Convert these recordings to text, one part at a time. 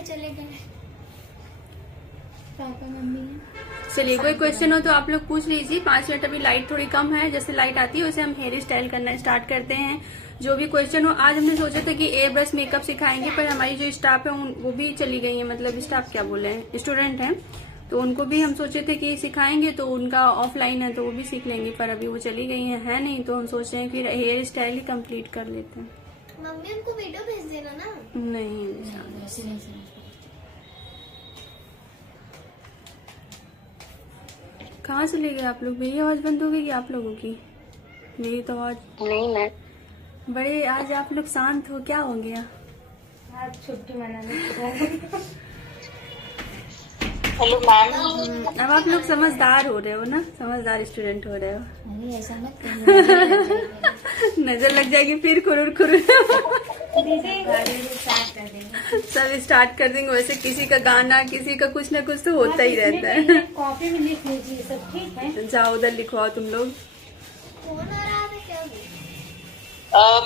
चले गए papa mummy. चलिए, कोई क्वेश्चन हो तो आप लोग पूछ लीजिए। 5 मिनट अभी लाइट थोड़ी कम है, जैसे लाइट आती है वैसे हम हेयर स्टाइल करना स्टार्ट करते हैं। जो भी क्वेश्चन हो, आज हमने सोचा था कि एयर ब्रश मेकअप सिखाएंगे, पर हमारी जो स्टाफ है वो भी चली गई है, मतलब स्टाफ क्या बोले हैं, स्टूडेंट हैं, तो उनको भी हम सोचे थे कि सिखाएंगे, तो उनका ऑफलाइन है तो वो भी सीख लेंगे, पर अभी वो चली गई है नहीं, तो हम सोच रहे हैं फिर हेयर स्टाइल ही कंप्लीट कर लेते हैं। मम्मी उनको वीडियो भेज देना ना। नहीं, कहाँ चले गए आप लोग? मेरी आवाज बंद हो गई आप लोगों की? मेरी तो आवाज नहीं मैं बड़े आज आप लोग शांत हो, क्या हो गया? आज छुट्टी मनाने। Hello ma'am. अब आप लोग समझदार हो रहे हो ना, समझदार स्टूडेंट हो रहे हो। अरे ऐसा मत करो। नजर लग जाएगी फिर खुरुर खुरुर। स्टार्ट कर देंगे। सब स्टार्ट कर देंगे। वैसे किसी का गाना, किसी का कुछ ना कुछ तो होता ही रहता है। कॉपी में लिख लीजिए, सब ठीक है। जाओ उधर लिखवाओ तुम लोग। फोन आ रहा था क्या?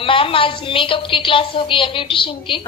मैम आज मेकअप की क्लास होगी या ब्यूटिशियन की?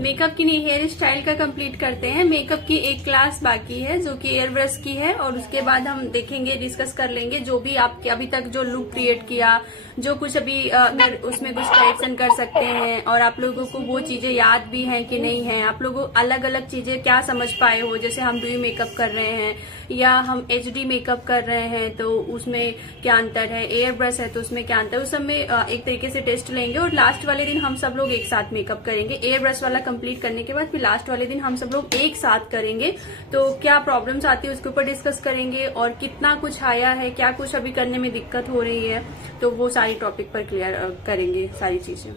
मेकअप की नहीं, हेयर स्टाइल का कंप्लीट करते हैं। मेकअप की एक क्लास बाकी है जो कि एयर ब्रश की है, और उसके बाद हम देखेंगे, डिस्कस कर लेंगे जो भी आपके अभी तक जो लुक क्रिएट किया, जो कुछ अभी अगर उसमें कुछ करेक्शन कर सकते हैं, और आप लोगों को वो चीजें याद भी हैं कि नहीं है, आप लोगों अलग अलग चीजें क्या समझ पाए हो, जैसे हम डू मेकअप कर रहे हैं या हम HD मेकअप कर रहे हैं तो उसमें क्या अंतर है, एयर ब्रश है तो उसमें क्या अंतर है, उस सब में एक तरीके से टेस्ट लेंगे। और लास्ट वाले दिन हम सब लोग एक साथ मेकअप करेंगे। एयर ब्रश वाला कंप्लीट करने के बाद फिर लास्ट वाले दिन हम सब लोग एक साथ करेंगे, तो क्या प्रॉब्लम्स आती है उसके ऊपर डिस्कस करेंगे, और कितना कुछ आया है, क्या कुछ अभी करने में दिक्कत हो रही है, तो वो सारी टॉपिक पर क्लियर करेंगे सारी चीजें।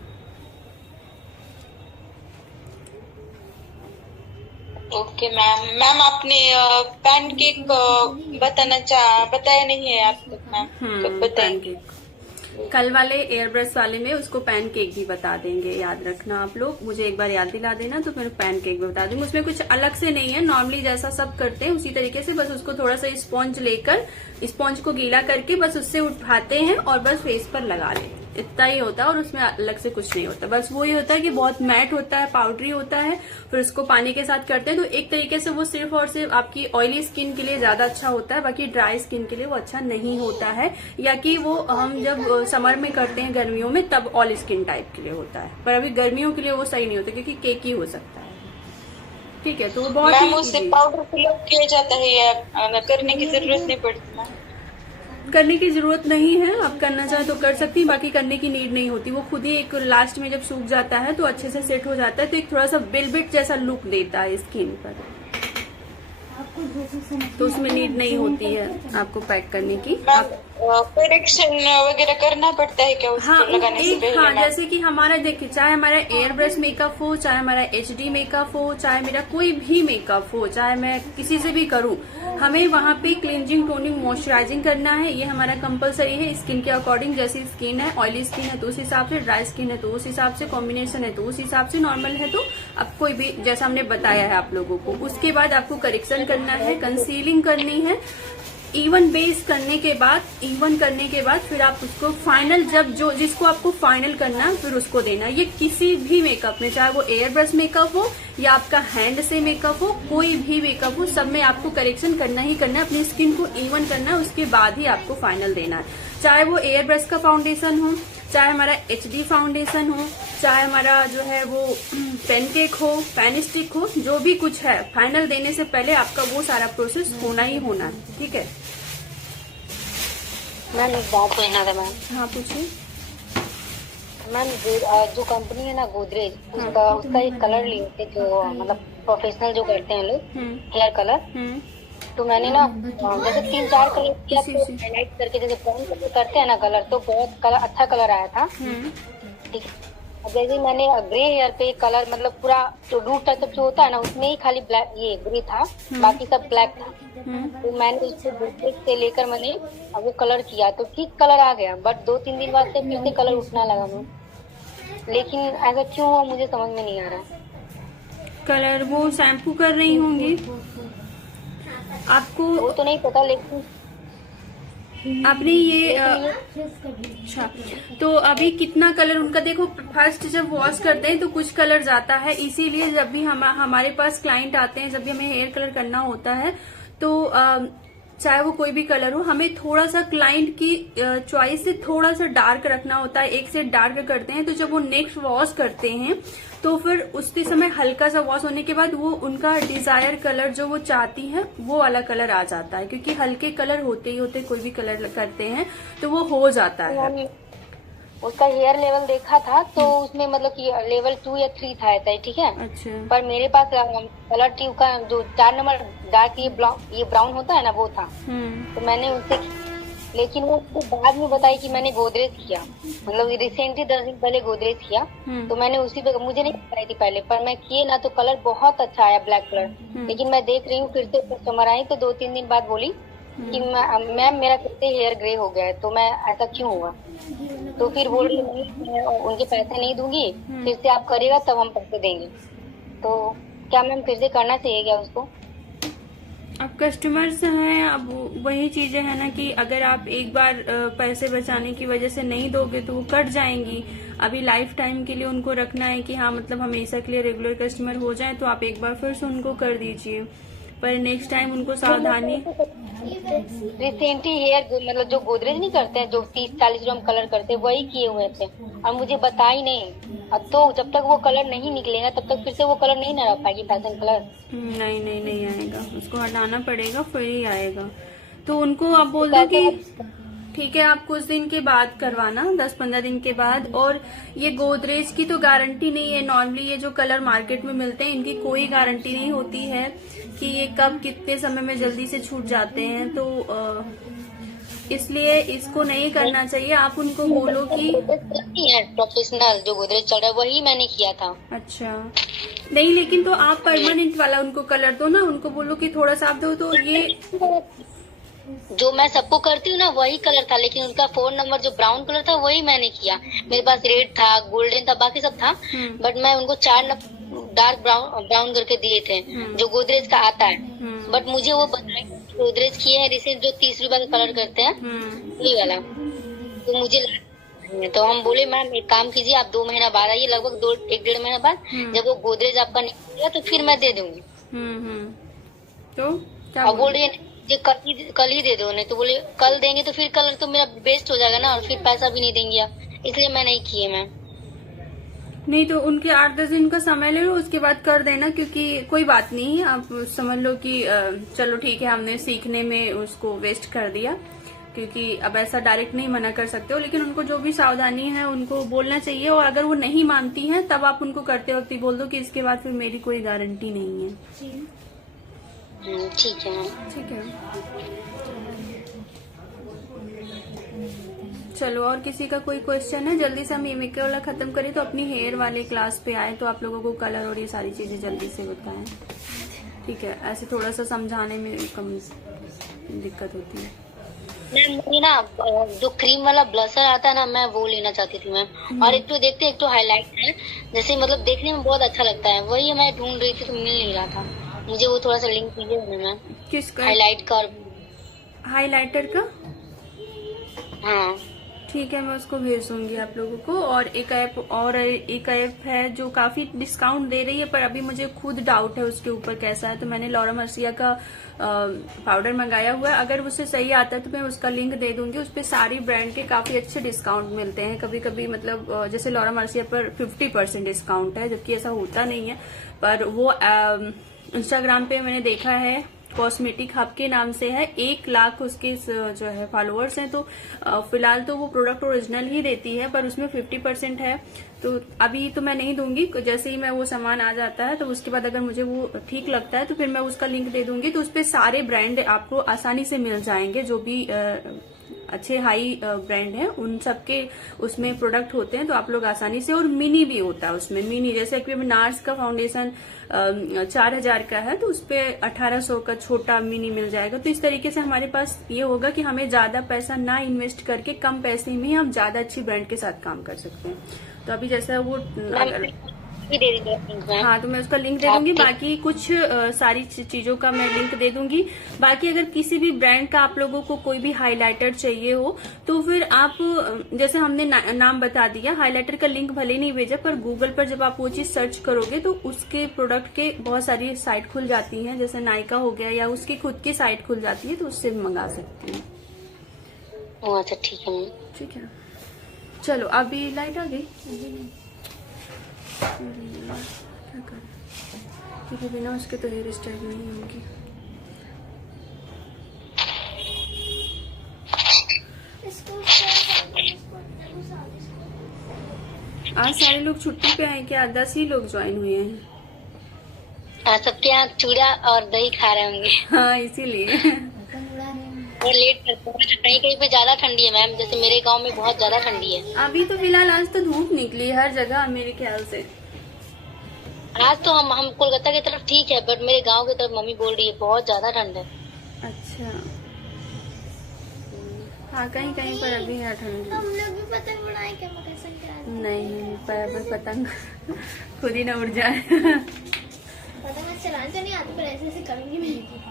ओके मैम आपने पैनकेक बताया नहीं है आप तक मैम, कब बताएंगे? कल वाले एयर ब्रश वाले में उसको पैनकेक भी बता देंगे, याद रखना आप लोग, मुझे एक बार याद दिला देना तो फिर पैनकेक भी बता देंगे। उसमें कुछ अलग से नहीं है, नॉर्मली जैसा सब करते हैं उसी तरीके से, बस उसको थोड़ा सा स्पॉन्ज लेकर, स्पॉन्ज को गीला करके बस उससे उठाते हैं और बस फेस पर लगा लें, इतना ही होता है। और उसमें अलग से कुछ नहीं होता, बस वो ही होता है कि बहुत मैट होता है, पाउडरी होता है, फिर उसको पानी के साथ करते हैं तो एक तरीके से वो सिर्फ और सिर्फ आपकी ऑयली स्किन के लिए ज्यादा अच्छा होता है, बाकी ड्राई स्किन के लिए वो अच्छा नहीं होता है, या कि वो हम जब समर में करते हैं गर्मियों में तब ऑयल स्किन टाइप के लिए होता है, पर अभी गर्मियों के लिए वो सही नहीं होता क्योंकि केकी हो सकता है। ठीक है, तो वो बहुत मैम उससे पाउडर फिलअप किया जाता है या करने की जरूरत नहीं पड़ती? करने की जरूरत नहीं है, आप करना चाहे तो कर सकती हैं, बाकी करने की नीड नहीं होती। वो खुद ही एक लास्ट में जब सूख जाता है तो अच्छे से सेट हो जाता है, तो एक थोड़ा सा वेलवेट जैसा लुक देता है स्किन पर, तो उसमें नीड नहीं होती है आपको पैक करने की। करेक्शन वगैरह करना पड़ता है क्या उसको लगाने से पहले? हाँ, जैसे कि हमारा देखिए, चाहे हमारा एयर ब्रश मेकअप हो, चाहे हमारा HD मेकअप हो, चाहे मेरा कोई भी मेकअप हो, चाहे मैं किसी से भी करूं, हमें वहाँ पे क्लींजिंग, टोनिंग, मॉइस्चराइजिंग करना है, ये हमारा कंपलसरी है स्किन के अकॉर्डिंग। जैसी स्किन है, ऑयली स्किन है तो उस हिसाब से, ड्राई स्किन है तो उस हिसाब से, कॉम्बिनेशन है तो उस हिसाब से, नॉर्मल है तो अब कोई भी, जैसा हमने बताया है आप लोगों को। उसके बाद आपको करेक्शन करना है, कंसीलिंग करनी है, इवन बेस करने के बाद फिर आप उसको फाइनल, जब जो जिसको आपको फाइनल करना है फिर उसको देना। ये किसी भी मेकअप में, चाहे वो एयर ब्रश मेकअप हो या आपका हैंड से मेकअप हो, कोई भी मेकअप हो, सब में आपको करेक्शन करना ही करना है, अपनी स्किन को इवन करना है, उसके बाद ही आपको फाइनल देना है। चाहे वो एयर ब्रश का फाउंडेशन हो, चाहे हमारा HD फाउंडेशन हो, चाहे हमारा जो है वो पैनकेक हो, पैन स्टिक हो, जो भी कुछ है, फाइनल देने से पहले आपका वो सारा प्रोसेस होना ही होना है। ठीक है मैम एक बात पूछना था मैम। हाँ पूछिए। मैम जो कंपनी है ना गोदरेज, उसका एक कलर लिए थे जो मतलब प्रोफेशनल जो करते हैं लोग हेयर कलर, तो मैंने ना जैसे 3-4 कलर किया तो हाईलाइट करके जैसे ब्राउन कलर करते हैं ना कलर, तो बहुत कलर अच्छा कलर आया था। ठीक है, जैसे मैंने ग्रे हेयर पे कलर मतलब पूरा जो रूट टचअप जो होता है ना उसमें ही खाली ब्लैक ये ग्रे था, बाकी सब ब्लैक था। तो मैंने उसको दूसरे से लेकर मैंने वो कलर किया तो ठीक कलर आ गया, बट 2-3 दिन बाद से फिर से कलर उठना लगा मुझे, लेकिन ऐसा क्यों हुआ मुझे समझ में नहीं आ रहा। कलर वो शैम्पू कर रही होंगी आपको, वो तो नहीं पता, लेकिन आपने ये अच्छा, तो अभी कितना कलर उनका देखो, फर्स्ट जब वॉश करते हैं तो कुछ कलर जाता है, इसीलिए जब भी हमारे पास क्लाइंट आते हैं, जब भी हमें हेयर कलर करना होता है तो चाहे वो कोई भी कलर हो, हमें थोड़ा सा क्लाइंट की चॉइस से थोड़ा सा डार्क रखना होता है, एक से डार्क करते हैं। तो जब वो नेक्स्ट वॉश करते हैं तो फिर उसी समय हल्का सा वॉश होने के बाद वो उनका डिजायर कलर जो वो चाहती है वो वाला कलर आ जाता है, क्योंकि हल्के कलर होते ही होते, कोई भी कलर करते हैं तो वो हो जाता है। उसका हेयर लेवल देखा था तो उसमें मतलब कि लेवल 2 या 3 था ऐसा ही, ठीक है। अच्छा। पर मेरे पास कलर ट्यूब का जो 4 नंबर डार्क ये ब्राउन होता है ना, वो था। तो मैंने उससे, लेकिन वो बाद में बताई कि मैंने गोदरेज किया, मतलब रिसेंटली 10 दिन पहले गोदरेज किया। तो मैंने उसी पे, मुझे नहीं बताई थी पहले, पर मैं किए ना तो कलर बहुत अच्छा आया, ब्लैक कलर। लेकिन मैं देख रही हूँ फिर से कस्टमर आई तो 2-3 दिन बाद बोली कि मैम मेरा कितने हेयर ग्रे हो गया है, तो मैं ऐसा क्यों हुआ। तो फिर बोल रही मैं उनके पैसे नहीं दूंगी, फिर से आप करेगा तब हम पैसे देंगे। तो क्या मैम फिर से करना चाहिए क्या उसको? अब कस्टमर्स हैं, अब वही चीजें हैं ना कि अगर आप एक बार पैसे बचाने की वजह से नहीं दोगे तो वो कट जाएंगी। अभी लाइफ टाइम के लिए उनको रखना है कि हाँ मतलब हमेशा के लिए रेगुलर कस्टमर हो जाए, तो आप एक बार फिर से उनको कर दीजिए, पर नेक्स्ट टाइम उनको सावधानी। रिसेंटली हेयर मतलब जो गोदरेज नहीं करते हैं, जो 30-40 जो हम कलर करते हैं वही किए हुए थे और मुझे बताई नहीं। अब तो जब तक वो कलर नहीं निकलेगा तब तक फिर से वो कलर नहीं ना रह पाएगी, फैशन कलर। नहीं आएगा, उसको हटाना पड़ेगा फिर ही आएगा। तो उनको आप बोल दो कि ठीक है आप कुछ दिन के बाद करवाना, 10-15 दिन के बाद। और ये गोदरेज की तो गारंटी नहीं है, नॉर्मली ये जो कलर मार्केट में मिलते हैं इनकी कोई गारंटी नहीं होती है कि ये कब कितने समय में जल्दी से छूट जाते हैं, तो इसलिए इसको नहीं करना चाहिए। आप उनको बोलो कि प्रोफेशनल जो गोदरेज चल रहा है वही मैंने किया था। अच्छा नहीं, लेकिन तो आप परमानेंट वाला उनको कलर दो ना, उनको बोलो कि थोड़ा सा आप दो। तो ये जो मैं सबको करती हूँ ना वही कलर था, लेकिन उनका 4 नंबर जो ब्राउन कलर था वही मैंने किया। मेरे पास रेड था, गोल्डन था, बाकी सब था, बट मैं उनको 4 डार्क ब्राउन करके दिए थे जो गोदरेज का आता है। बट मुझे वो बताए गोदरेज किए हैं रिसेंट जो 30 रुपए का कलर करते हैं वही वाला, तो मुझे तो हम बोले मैम एक काम कीजिए आप 2 महीना बाद आइए, लगभग 1-1.5 महीना बाद जब वो गोदरेज आपका निकलेगा तो फिर मैं दे दूंगी। तो क्या बोल रही है ये कल ही दे दो, नहीं तो बोले कल देंगे तो फिर कलर तो मेरा वेस्ट हो जाएगा ना, और फिर पैसा भी नहीं देंगे आप, इसलिए मैं नहीं किए मैम। नहीं तो उनके 8-10 दिन का समय ले लो, उसके बाद कर देना, क्योंकि कोई बात नहीं, आप समझ लो कि चलो ठीक है हमने सीखने में उसको वेस्ट कर दिया, क्योंकि अब ऐसा डायरेक्ट नहीं मना कर सकते हो, लेकिन उनको जो भी सावधानी है उनको बोलना चाहिए। और अगर वो नहीं मानती हैं तब आप उनको करते वक्त ही बोल दो कि इसके बाद फिर मेरी कोई गारंटी नहीं है। ठीक है ठीक है, चलो और किसी का कोई क्वेश्चन है? जल्दी से हम ये मेकअप वाला खत्म करें तो अपनी हेयर वाले क्लास पे आए, तो आप लोगों को कलर और ये सारी चीजें जल्दी से बताएं। ठीक है, ऐसे थोड़ा सा समझाने में कम दिक्कत होती है। मुझे ना जो क्रीम वाला ब्लशर आता है ना, मैं वो लेना चाहती थी मैम। और एक तो देखते एक तो हाईलाइट है, जैसे मतलब देखने में बहुत अच्छा लगता है, वही मैं ढूंढ रही थी तो मिल नहीं रहा था। मुझे वो थोड़ा सा लिंक कीजिए मैम। किसका? हाईलाइट का, हाईलाइटर का? हाँ ठीक है, मैं उसको भेज दूंगी आप लोगों को। और एक ऐप है जो काफी डिस्काउंट दे रही है, पर अभी मुझे खुद डाउट है उसके ऊपर कैसा है, तो मैंने लॉरा मर्सिया का पाउडर मंगाया हुआ है। अगर उससे सही आता है तो मैं उसका लिंक दे दूंगी। उस पर सारी ब्रांड के काफी अच्छे डिस्काउंट मिलते हैं। कभी कभी मतलब जैसे लॉरा मर्सिया पर 50% डिस्काउंट है, जबकि ऐसा होता नहीं है, पर वो इंस्टाग्राम पे मैंने देखा है, कॉस्मेटिक हब के नाम से है, 1 लाख उसके जो है फॉलोअर्स हैं। तो फिलहाल तो वो प्रोडक्ट ओरिजिनल ही देती है, पर उसमें 50% है। तो अभी तो मैं नहीं दूंगी, जैसे ही मैं वो सामान आ जाता है तो उसके बाद अगर मुझे वो ठीक लगता है तो फिर मैं उसका लिंक दे दूंगी। तो उस पर सारे ब्रांड आपको आसानी से मिल जाएंगे, जो भी अच्छे हाई ब्रांड हैं उन सबके उसमें प्रोडक्ट होते हैं, तो आप लोग आसानी से। और मिनी भी होता है उसमें, मिनी जैसे कि नार्स का फाउंडेशन 4000 का है तो उसपे 1800 का छोटा मिनी मिल जाएगा। तो इस तरीके से हमारे पास ये होगा कि हमें ज्यादा पैसा ना इन्वेस्ट करके कम पैसे में हम ज्यादा अच्छी ब्रांड के साथ काम कर सकते हैं। तो अभी जैसा वो भी दे दीजिए मैम। हाँ, तो मैं उसका लिंक दे दूंगी। बाकी कुछ सारी चीजों का मैं लिंक दे दूंगी। बाकी अगर किसी भी ब्रांड का आप लोगों को कोई भी हाइलाइटर चाहिए हो तो फिर आप जैसे हमने नाम बता दिया, हाइलाइटर का लिंक भले नहीं भेजा, पर गूगल पर जब आप वो चीज सर्च करोगे तो उसके प्रोडक्ट के बहुत सारी साइट खुल जाती हैं, जैसे नायका हो गया या उसकी खुद की साइट खुल जाती है, तो उससे भी मंगा सकती हैं। अच्छा ठीक है मैम। ठीक है, चलो अभी लाइट आ गई। क्या करें, क्योंकि बिना उसके तो हेयर स्टाइल नहीं होगी। आज सारे लोग छुट्टी पे आए क्या? 10 ही लोग ज्वाइन हुए हैं। हाँ, सबके यहाँ चूड़ा और दही खा रहे होंगे। हाँ, इसीलिए वो लेट करते हैं। कहीं कहीं पे ज्यादा ठंडी है मैम, जैसे मेरे गांव में बहुत ज्यादा ठंडी है। अभी तो फिलहाल आज तो धूप निकली हर जगह मेरे ख्याल से। आज तो हम कोलकाता की तरफ ठीक है, बट मेरे गांव की तरफ मम्मी बोल रही है बहुत ज्यादा ठंड है। अच्छा, हाँ, कहीं कहीं पर अभी है ठंडी। हम लोग भी पतंग उड़ाए क्या मकर संक्रांति? नहीं, पर पतंग खुद ही ना उड़ जाए। पतंग चलाने तो नहीं आती, पर ऐसे ऐसे करूंगी मैं।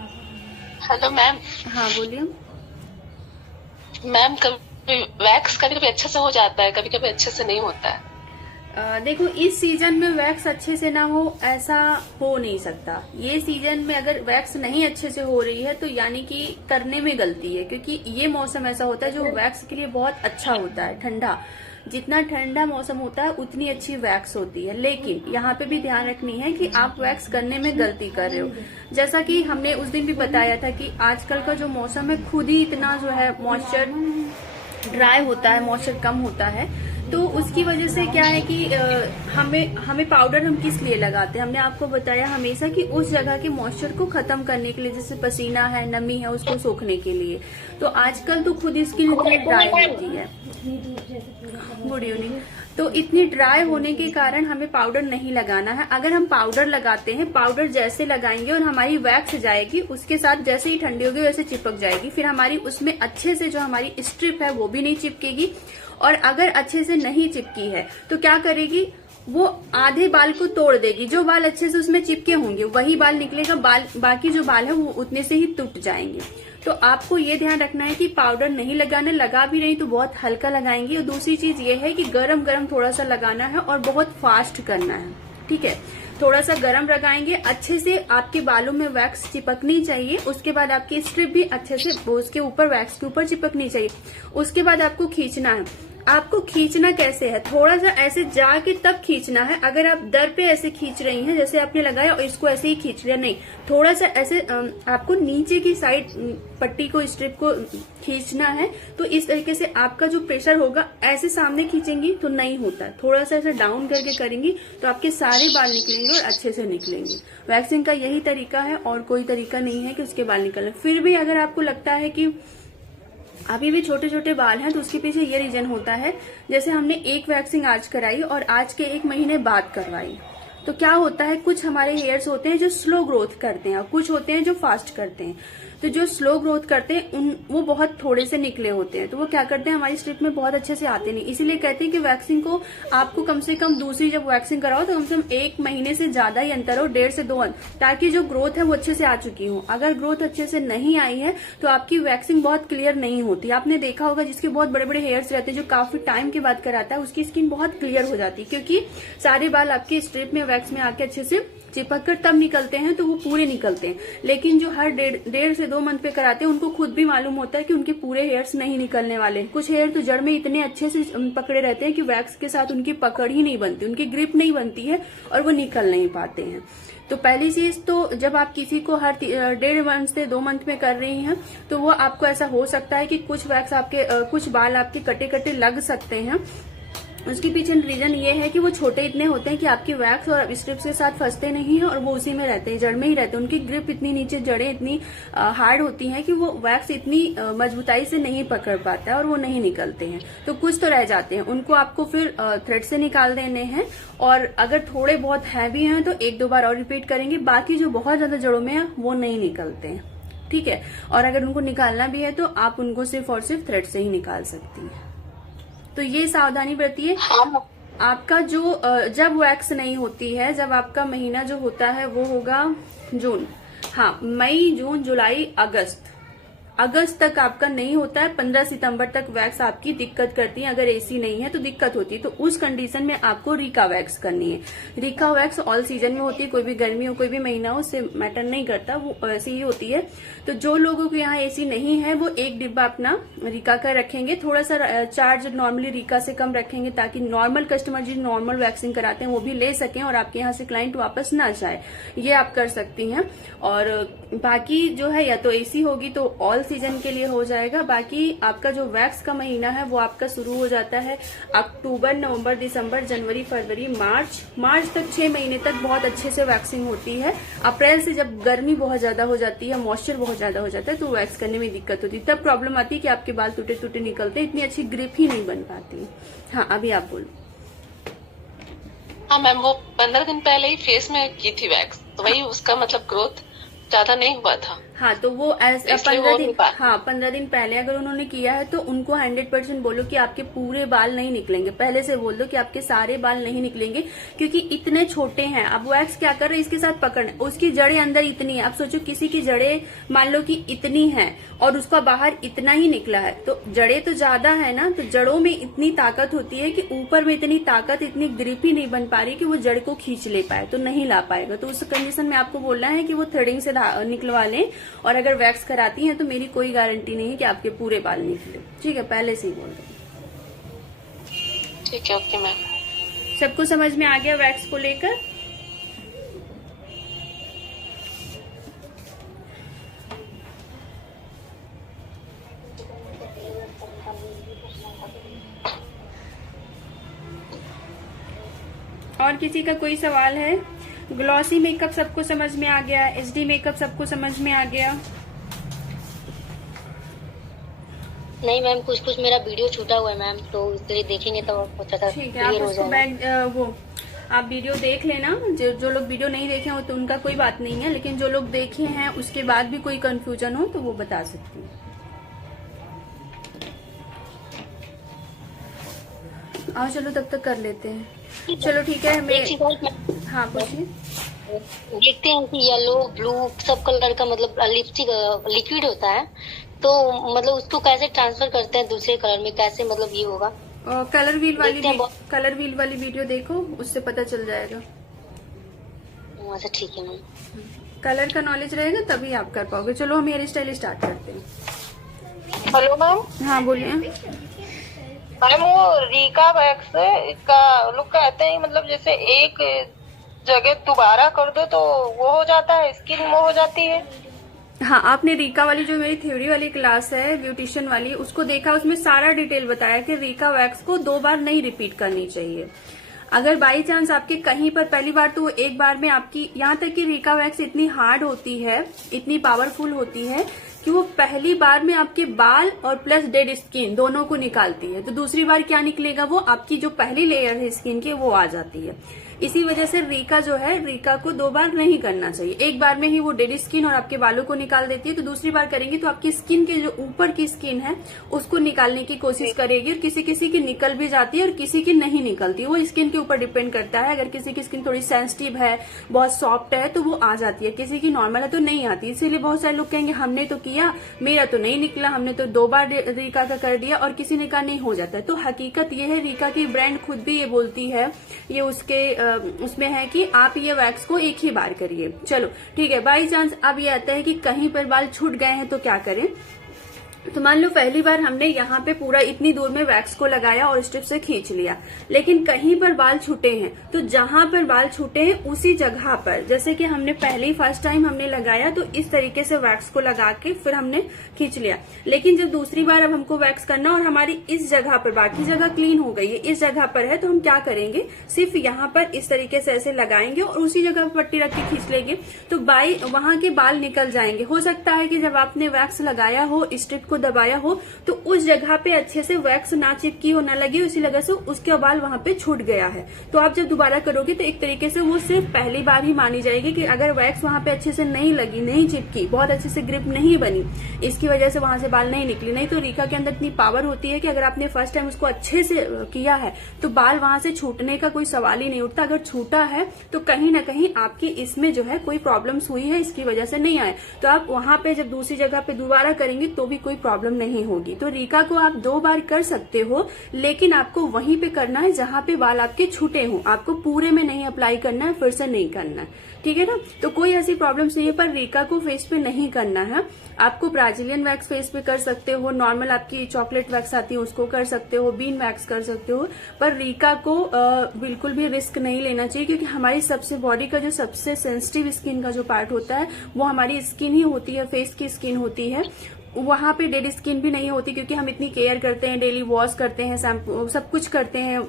Hello ma'am. हाँ, बोलिए मैम, कभी वैक्स कभी कभी अच्छे से हो जाता है, कभी कभी अच्छे से नहीं होता है। देखो, इस सीजन में वैक्स अच्छे से ना हो ऐसा हो नहीं सकता। ये सीजन में अगर वैक्स नहीं अच्छे से हो रही है तो यानी कि करने में गलती है, क्योंकि ये मौसम ऐसा होता है जो वैक्स के लिए बहुत अच्छा होता है। ठंडा, जितना ठंडा मौसम होता है उतनी अच्छी वैक्स होती है। लेकिन यहाँ पे भी ध्यान रखनी है कि आप वैक्स करने में गलती कर रहे हो। जैसा कि हमने उस दिन भी बताया था कि आजकल का जो मौसम है खुद ही इतना जो है मॉइस्चर ड्राई होता है, मॉइस्चर कम होता है, तो उसकी वजह से क्या है कि हमें पाउडर हम किस लिए लगाते हैं। हमने आपको बताया हमेशा कि उस जगह के मॉइस्चर को खत्म करने के लिए, जैसे पसीना है, नमी है, उसको सोखने के लिए। तो आजकल तो खुद स्किन इतनी ड्राई होती है। Good evening. तो इतनी ड्राई होने के कारण हमें पाउडर नहीं लगाना है। अगर हम पाउडर लगाते हैं, पाउडर जैसे लगाएंगे और हमारी वैक्स जाएगी, उसके साथ जैसे ही ठंडी होगी वैसे चिपक जाएगी। फिर हमारी उसमें अच्छे से जो हमारी स्ट्रिप है वो भी नहीं चिपकेगी। और अगर अच्छे से नहीं चिपकी है तो क्या करेगी, वो आधे बाल को तोड़ देगी। जो बाल अच्छे से उसमें चिपके होंगे वही बाल निकलेगा, बाकी जो बाल है वो उतने से ही टूट जाएंगे। तो आपको ये ध्यान रखना है कि पाउडर नहीं लगाना, लगा भी नहीं तो बहुत हल्का लगाएंगे। और दूसरी चीज ये है कि गरम गरम थोड़ा सा लगाना है और बहुत फास्ट करना है। ठीक है, थोड़ा सा गरम लगाएंगे, अच्छे से आपके बालों में वैक्स चिपकनी चाहिए। उसके बाद आपकी स्ट्रिप भी अच्छे से उसके ऊपर, वैक्स के ऊपर चिपकनी चाहिए। उसके बाद आपको खींचना है। आपको खींचना कैसे है, थोड़ा सा ऐसे जाके तब खींचना है। अगर आप दर पे ऐसे खींच रही हैं, जैसे आपने लगाया और इसको ऐसे ही खींच लिया, नहीं, थोड़ा सा ऐसे आपको नीचे की साइड पट्टी को, स्ट्रिप को खींचना है। तो इस तरीके से आपका जो प्रेशर होगा, ऐसे सामने खींचेंगी तो नहीं होता, थोड़ा सा ऐसे डाउन करके करेंगी तो आपके सारे बाल निकलेंगे और अच्छे से निकलेंगे। वैक्सिंग का यही तरीका है और कोई तरीका नहीं है कि उसके बाल निकलने। फिर भी अगर आपको लगता है कि अभी भी छोटे छोटे बाल हैं तो उसके पीछे ये रीजन होता है, जैसे हमने एक वैक्सिंग आज कराई और आज के 1 महीने बाद करवाई, तो क्या होता है, कुछ हमारे हेयर्स होते हैं जो स्लो ग्रोथ करते हैं और कुछ होते हैं जो फास्ट करते हैं। तो जो स्लो ग्रोथ करते हैं वो बहुत थोड़े से निकले होते हैं, तो वो क्या करते हैं, हमारी स्ट्रिप में बहुत अच्छे से आते नहीं। इसीलिए कहते हैं कि वैक्सिंग को आपको कम से कम दूसरी जब वैक्सिंग कराओ तो कम से कम 1 महीने से ज्यादा ही अंतर हो, 1.5 से 2 ताकि जो ग्रोथ है वो अच्छे से आ चुकी हो। अगर ग्रोथ अच्छे से नहीं आई है तो आपकी वैक्सिंग बहुत क्लियर नहीं होती। आपने देखा होगा जिसके बहुत बड़े बड़े हेयर्स रहते हैं, जो काफी टाइम के बाद कराता है, उसकी स्किन बहुत क्लियर हो जाती है, क्योंकि सारे बाल आपकी स्ट्रिप में, वैक्स में आके अच्छे से चिपक कर तब निकलते हैं, तो वो पूरे निकलते हैं। लेकिन जो हर 1.5 से 2 मंथ पे कराते हैं उनको खुद भी मालूम होता है कि उनके पूरे हेयर्स नहीं निकलने वाले। कुछ हेयर तो जड़ में इतने अच्छे से पकड़े रहते हैं कि वैक्स के साथ उनकी पकड़ ही नहीं बनती, उनकी ग्रिप नहीं बनती है और वो निकल नहीं पाते हैं। तो पहली चीज तो जब आप किसी को हर 1.5 मंथ से 2 मंथ में कर रही हैं तो वो आपको ऐसा हो सकता है कि कुछ वैक्स आपके कुछ बाल आपके कटे कटे लग सकते हैं। उसके पीछे रीजन ये है कि वो छोटे इतने होते हैं कि आपकी वैक्स और स्ट्रिप्स के साथ फंसते नहीं है और वो उसी में रहते हैं, जड़ में ही रहते हैं। उनकी ग्रिप इतनी नीचे, जड़ें इतनी हार्ड होती हैं कि वो वैक्स इतनी मजबूताई से नहीं पकड़ पाता है और वो नहीं निकलते हैं। तो कुछ तो रह जाते हैं, उनको आपको फिर थ्रेड से निकाल देने हैं। और अगर थोड़े बहुत हैवी हैं तो 1-2 बार और रिपीट करेंगे। बाकी जो बहुत ज्यादा जड़ों में है वो नहीं निकलते हैं, ठीक है। और अगर उनको निकालना भी है तो आप उनको सिर्फ और सिर्फ थ्रेड से ही निकाल सकती हैं। तो ये सावधानी बरतिए। हाँ आपका जो जब वैक्स नहीं होती है, जब आपका महीना जो होता है वो होगा जून, हाँ मई जून जुलाई अगस्त तक आपका नहीं होता है। 15 सितंबर तक वैक्स आपकी दिक्कत करती है, अगर एसी नहीं है तो दिक्कत होती है। तो उस कंडीशन में आपको रिका वैक्स करनी है। रिका वैक्स ऑल सीजन में होती है, कोई भी गर्मी हो कोई भी महीना हो, उससे मैटर नहीं करता, वो ऐसी ही होती है। तो जो लोगों को यहाँ एसी नहीं है वो एक डिब्बा अपना रिका का रखेंगे, थोड़ा सा चार्ज नॉर्मली रिका से कम रखेंगे ताकि नॉर्मल कस्टमर जो नॉर्मल वैक्सिंग कराते हैं वो भी ले सकें और आपके यहाँ से क्लाइंट वापस ना जाए। ये आप कर सकती हैं। और बाकी जो है या तो एसी होगी तो ऑल सीजन के लिए हो जाएगा। बाकी आपका जो वैक्स का महीना है वो आपका शुरू हो जाता है अक्टूबर, नवंबर, दिसंबर, जनवरी, फरवरी, मार्च तक 6 महीने तक बहुत अच्छे से वैक्सिंग होती है। अप्रैल से जब गर्मी बहुत ज्यादा हो जाती है, मॉइस्चर बहुत ज्यादा हो जाता है तो वैक्स करने में दिक्कत होती है। तब प्रॉब्लम आती है कि आपके बाल टूटे टूटे निकलते हैं, इतनी अच्छी ग्रिप ही नहीं बन पाती। हाँ अभी आप बोलो। हाँ मैम, वो 15 दिन पहले ही फेस में की थी वैक्स, तो वही उसका मतलब ग्रोथ ज्यादा नहीं हुआ था। हाँ तो वो 15 दिन पहले अगर उन्होंने किया है तो उनको 100% बोलो कि आपके पूरे बाल नहीं निकलेंगे। पहले से बोल दो कि आपके सारे बाल नहीं निकलेंगे क्योंकि इतने छोटे हैं। अब वैक्स क्या कर रहे हैं, इसके साथ पकड़, उसकी जड़ें अंदर इतनी है। अब सोचो किसी की जड़ें मान लो कि इतनी है और उसका बाहर इतना ही निकला है, तो जड़ें तो ज्यादा है ना, तो जड़ों में इतनी ताकत होती है कि ऊपर में इतनी ताकत, इतनी ग्रिप ही नहीं बन पा रही कि वो जड़ को खींच ले पाए, तो नहीं ला पाएगा। तो उस कंडीशन में आपको बोलना है कि वो थ्रेडिंग से निकलवा लें। और अगर वैक्स कराती हैं तो मेरी कोई गारंटी नहीं है कि आपके पूरे बाल निकले। ठीक है, पहले से ही बोल दो। ठीक है, ओके मैम। सबको समझ में आ गया वैक्स को लेकर? और किसी का कोई सवाल है? ग्लॉसी मेकअप सबको समझ में आ गया? एचडी मेकअप सबको समझ में आ गया? नहीं मैम, कुछ मेरा वीडियो छूटा हुआ है मैम, तो इसलिए देखेंगे तो अच्छा ठीक है, आप उसको आप वीडियो देख लेना। जो लोग वीडियो नहीं देखे हो तो उनका कोई बात नहीं है, लेकिन जो लोग देखे हैं उसके बाद भी कोई कंफ्यूजन हो तो वो बता सकती हूँ। आओ चलो तब तक कर लेते हैं। चलो ठीक है। हाँ पूछिए। देखते हैं कि येलो ब्लू सब कलर का मतलब लिपस्टिक लिक्विड होता है, तो मतलब उसको कैसे ट्रांसफर करते हैं दूसरे कलर में, कैसे मतलब ये होगा? कलर व्हील वाली वीडियो देखो, उससे पता चल जाएगा। अच्छा ठीक है मैम। कलर का नॉलेज रहेगा तभी आप कर पाओगे। चलो हम हेयर स्टाइल स्टार्ट करते हैं। Hello ma'am. हाँ बोलिए मैम, वो रीका वैक्स का लोग कहते हैं मतलब जैसे एक जगह दोबारा कर दो तो वो हो जाता है, स्किन वो हो जाती है। हाँ, आपने रीका वाली जो मेरी थ्योरी वाली क्लास है ब्यूटिशियन वाली, उसको देखा, उसमें सारा डिटेल बताया कि रीका वैक्स को 2 बार नहीं रिपीट करनी चाहिए। अगर बाई चांस आपके कहीं पर पहली बार, तो एक बार में आपकी, यहाँ तक कि रीका वैक्स इतनी हार्ड होती है, इतनी पावरफुल होती है कि वो पहली बार में आपके बाल और प्लस डेड स्किन दोनों को निकालती है। तो दूसरी बार क्या निकलेगा, वो आपकी जो पहली लेयर है स्किन की वो आ जाती है। इसी वजह से रीका जो है, रीका को 2 बार नहीं करना चाहिए। एक बार में ही वो डेड स्किन और आपके बालों को निकाल देती है, तो दूसरी बार करेंगे तो आपकी स्किन के जो ऊपर की स्किन है उसको निकालने की कोशिश करेगी। और किसी किसी की निकल भी जाती है और किसी की नहीं निकलती, वो स्किन के ऊपर डिपेंड करता है। अगर किसी की स्किन थोड़ी सेंसिटिव है, बहुत सॉफ्ट है, तो वो आ जाती है, किसी की नॉर्मल है तो नहीं आती। इसीलिए बहुत सारे लोग कहेंगे हमने तो किया, मेरा तो नहीं निकला, हमने तो 2 बार रीका का कर दिया, और किसी ने कहा नहीं हो जाता है। तो हकीकत ये है, रीका की ब्रांड खुद भी ये बोलती है, ये उसमें है कि आप ये वैक्स को एक ही बार करिए। चलो ठीक है। बाई चांस अब ये आता है कि कहीं पर बाल छूट गए हैं तो क्या करें। तो मान लो पहली बार हमने यहाँ पे पूरा इतनी दूर में वैक्स को लगाया और स्ट्रिप से खींच लिया, लेकिन कहीं पर बाल छूटे हैं, तो जहां पर बाल छूटे हैं उसी जगह पर, जैसे कि हमने पहले ही फर्स्ट टाइम हमने लगाया तो इस तरीके से वैक्स को लगा के फिर हमने खींच लिया। लेकिन जब दूसरी बार अब हमको वैक्स करना और हमारी इस जगह पर, बाकी जगह क्लीन हो गई है, इस जगह पर है, तो हम क्या करेंगे, सिर्फ यहाँ पर इस तरीके से ऐसे लगाएंगे और उसी जगह पर पट्टी रख के खींच लेंगे, तो वहां के बाल निकल जाएंगे। हो सकता है कि जब आपने वैक्स लगाया हो, स्ट्रिप को को दबाया हो तो उस जगह पे अच्छे से वैक्स ना चिपकी हो, ना लगी, उसी लगा से उसके बाल वहां पे छूट गया है। तो आप जब दोबारा करोगे तो एक तरीके से वो सिर्फ पहली बार ही मानी जाएगी कि अगर वैक्स वहां पे अच्छे से नहीं लगी, नहीं चिपकी, बहुत अच्छे से ग्रिप नहीं बनी, इसकी वजह से वहां से बाल नहीं निकली। नहीं तो रीका के अंदर इतनी पावर होती है कि अगर आपने फर्स्ट टाइम उसको अच्छे से किया है तो बाल वहां से छूटने का कोई सवाल ही नहीं उठता। अगर छूटा है तो कहीं ना कहीं आपकी इसमें जो है कोई प्रॉब्लम्स हुई है, इसकी वजह से नहीं आए। तो आप वहां पे जब दूसरी जगह पे दोबारा करेंगे तो भी कोई प्रॉब्लम नहीं होगी। तो रीका को आप 2 बार कर सकते हो, लेकिन आपको वहीं पे करना है जहां पे बाल आपके छूटे हों। आपको पूरे में नहीं अप्लाई करना है, फिर से नहीं करना है, ठीक है ना। तो कोई ऐसी प्रॉब्लम्स नहीं है, पर रीका को फेस पे नहीं करना है। आपको ब्राजीलियन वैक्स फेस पे कर सकते हो, नॉर्मल आपकी चॉकलेट वैक्स आती है उसको कर सकते हो, बीन वैक्स कर सकते हो, पर रीका को बिल्कुल भी रिस्क नहीं लेना चाहिए, क्योंकि हमारी सबसे बॉडी का जो सबसे सेंसिटिव स्किन का जो पार्ट होता है वो हमारी स्किन ही होती है, फेस की स्किन होती है। वहां पे डेड स्किन भी नहीं होती, क्योंकि हम इतनी केयर करते हैं, डेली वॉश करते हैं, शैम्पू सब कुछ करते हैं,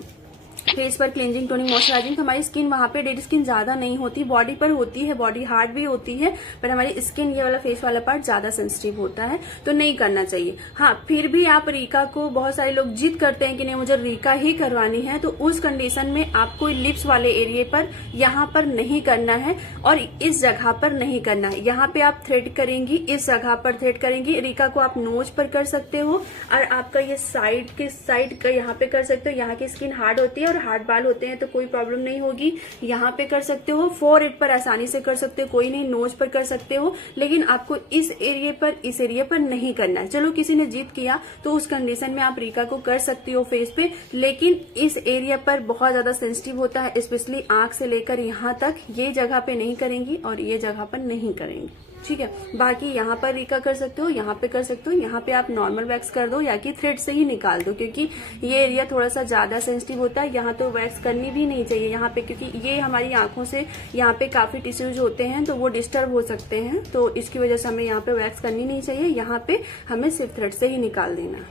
फेस पर क्लींजिंग, टोनिंग, मॉइस्चराइजिंग। तो हमारी स्किन वहां पे डेड स्किन ज्यादा नहीं होती, बॉडी पर होती है, बॉडी हार्ड भी होती है, पर हमारी स्किन ये वाला फेस वाला पार्ट ज्यादा सेंसिटिव होता है, तो नहीं करना चाहिए। हाँ, फिर भी आप रीका को, बहुत सारे लोग जिद करते हैं कि नहीं मुझे रीका ही करवानी है, तो उस कंडीशन में आपको लिप्स वाले एरिया पर यहाँ पर नहीं करना है और इस जगह पर नहीं करना है। यहाँ पे आप थ्रेड करेंगी, इस जगह पर थ्रेड करेंगी। रीका को आप नोज पर कर सकते हो और आपका ये साइड का यहाँ पे कर सकते हो। यहाँ की स्किन हार्ड होती है और हार्ड बाल होते हैं तो कोई प्रॉब्लम नहीं होगी। यहाँ पे कर सकते हो, फोरहेड पर आसानी से कर सकते हो, कोई नहीं, नोज पर कर सकते हो, लेकिन आपको इस एरिया पर नहीं करना है। चलो किसी ने जिद किया तो उस कंडीशन में आप रीका को कर सकती हो फेस पे, लेकिन इस एरिया पर बहुत ज्यादा सेंसिटिव होता है, स्पेशली आंख से लेकर यहाँ तक, ये जगह पे नहीं करेंगी और ये जगह पर नहीं करेंगी, ठीक है। बाकी यहाँ पर रीका कर सकते हो, यहाँ पे कर सकते हो, यहाँ पे आप नॉर्मल वैक्स कर दो या कि थ्रेड से ही निकाल दो, क्योंकि ये एरिया थोड़ा सा ज्यादा सेंसिटिव होता है। यहाँ तो वैक्स करनी भी नहीं चाहिए यहाँ पे, क्योंकि ये हमारी आंखों से यहाँ पे काफी टिश्यूज होते हैं तो वो डिस्टर्ब हो सकते हैं, तो इसकी वजह से हमें यहाँ पे वैक्स करनी नहीं चाहिए। यहाँ पे हमें सिर्फ थ्रेड से ही निकाल देना,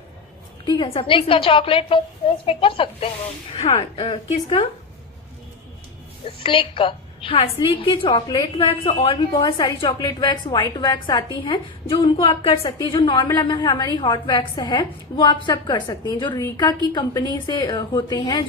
ठीक है। सब का चॉकलेट फेस पे कर सकते हैं? हाँ, किसका? स्लिक का। हाँ, स्लीक की चॉकलेट वैक्स और भी बहुत सारी चॉकलेट वैक्स, व्हाइट वैक्स आती हैं जो उनको आप कर सकती हैं। जो नॉर्मल हमारी हॉट वैक्स है वो आप सब कर सकती हैं। जो रीका की कंपनी से होते हैं,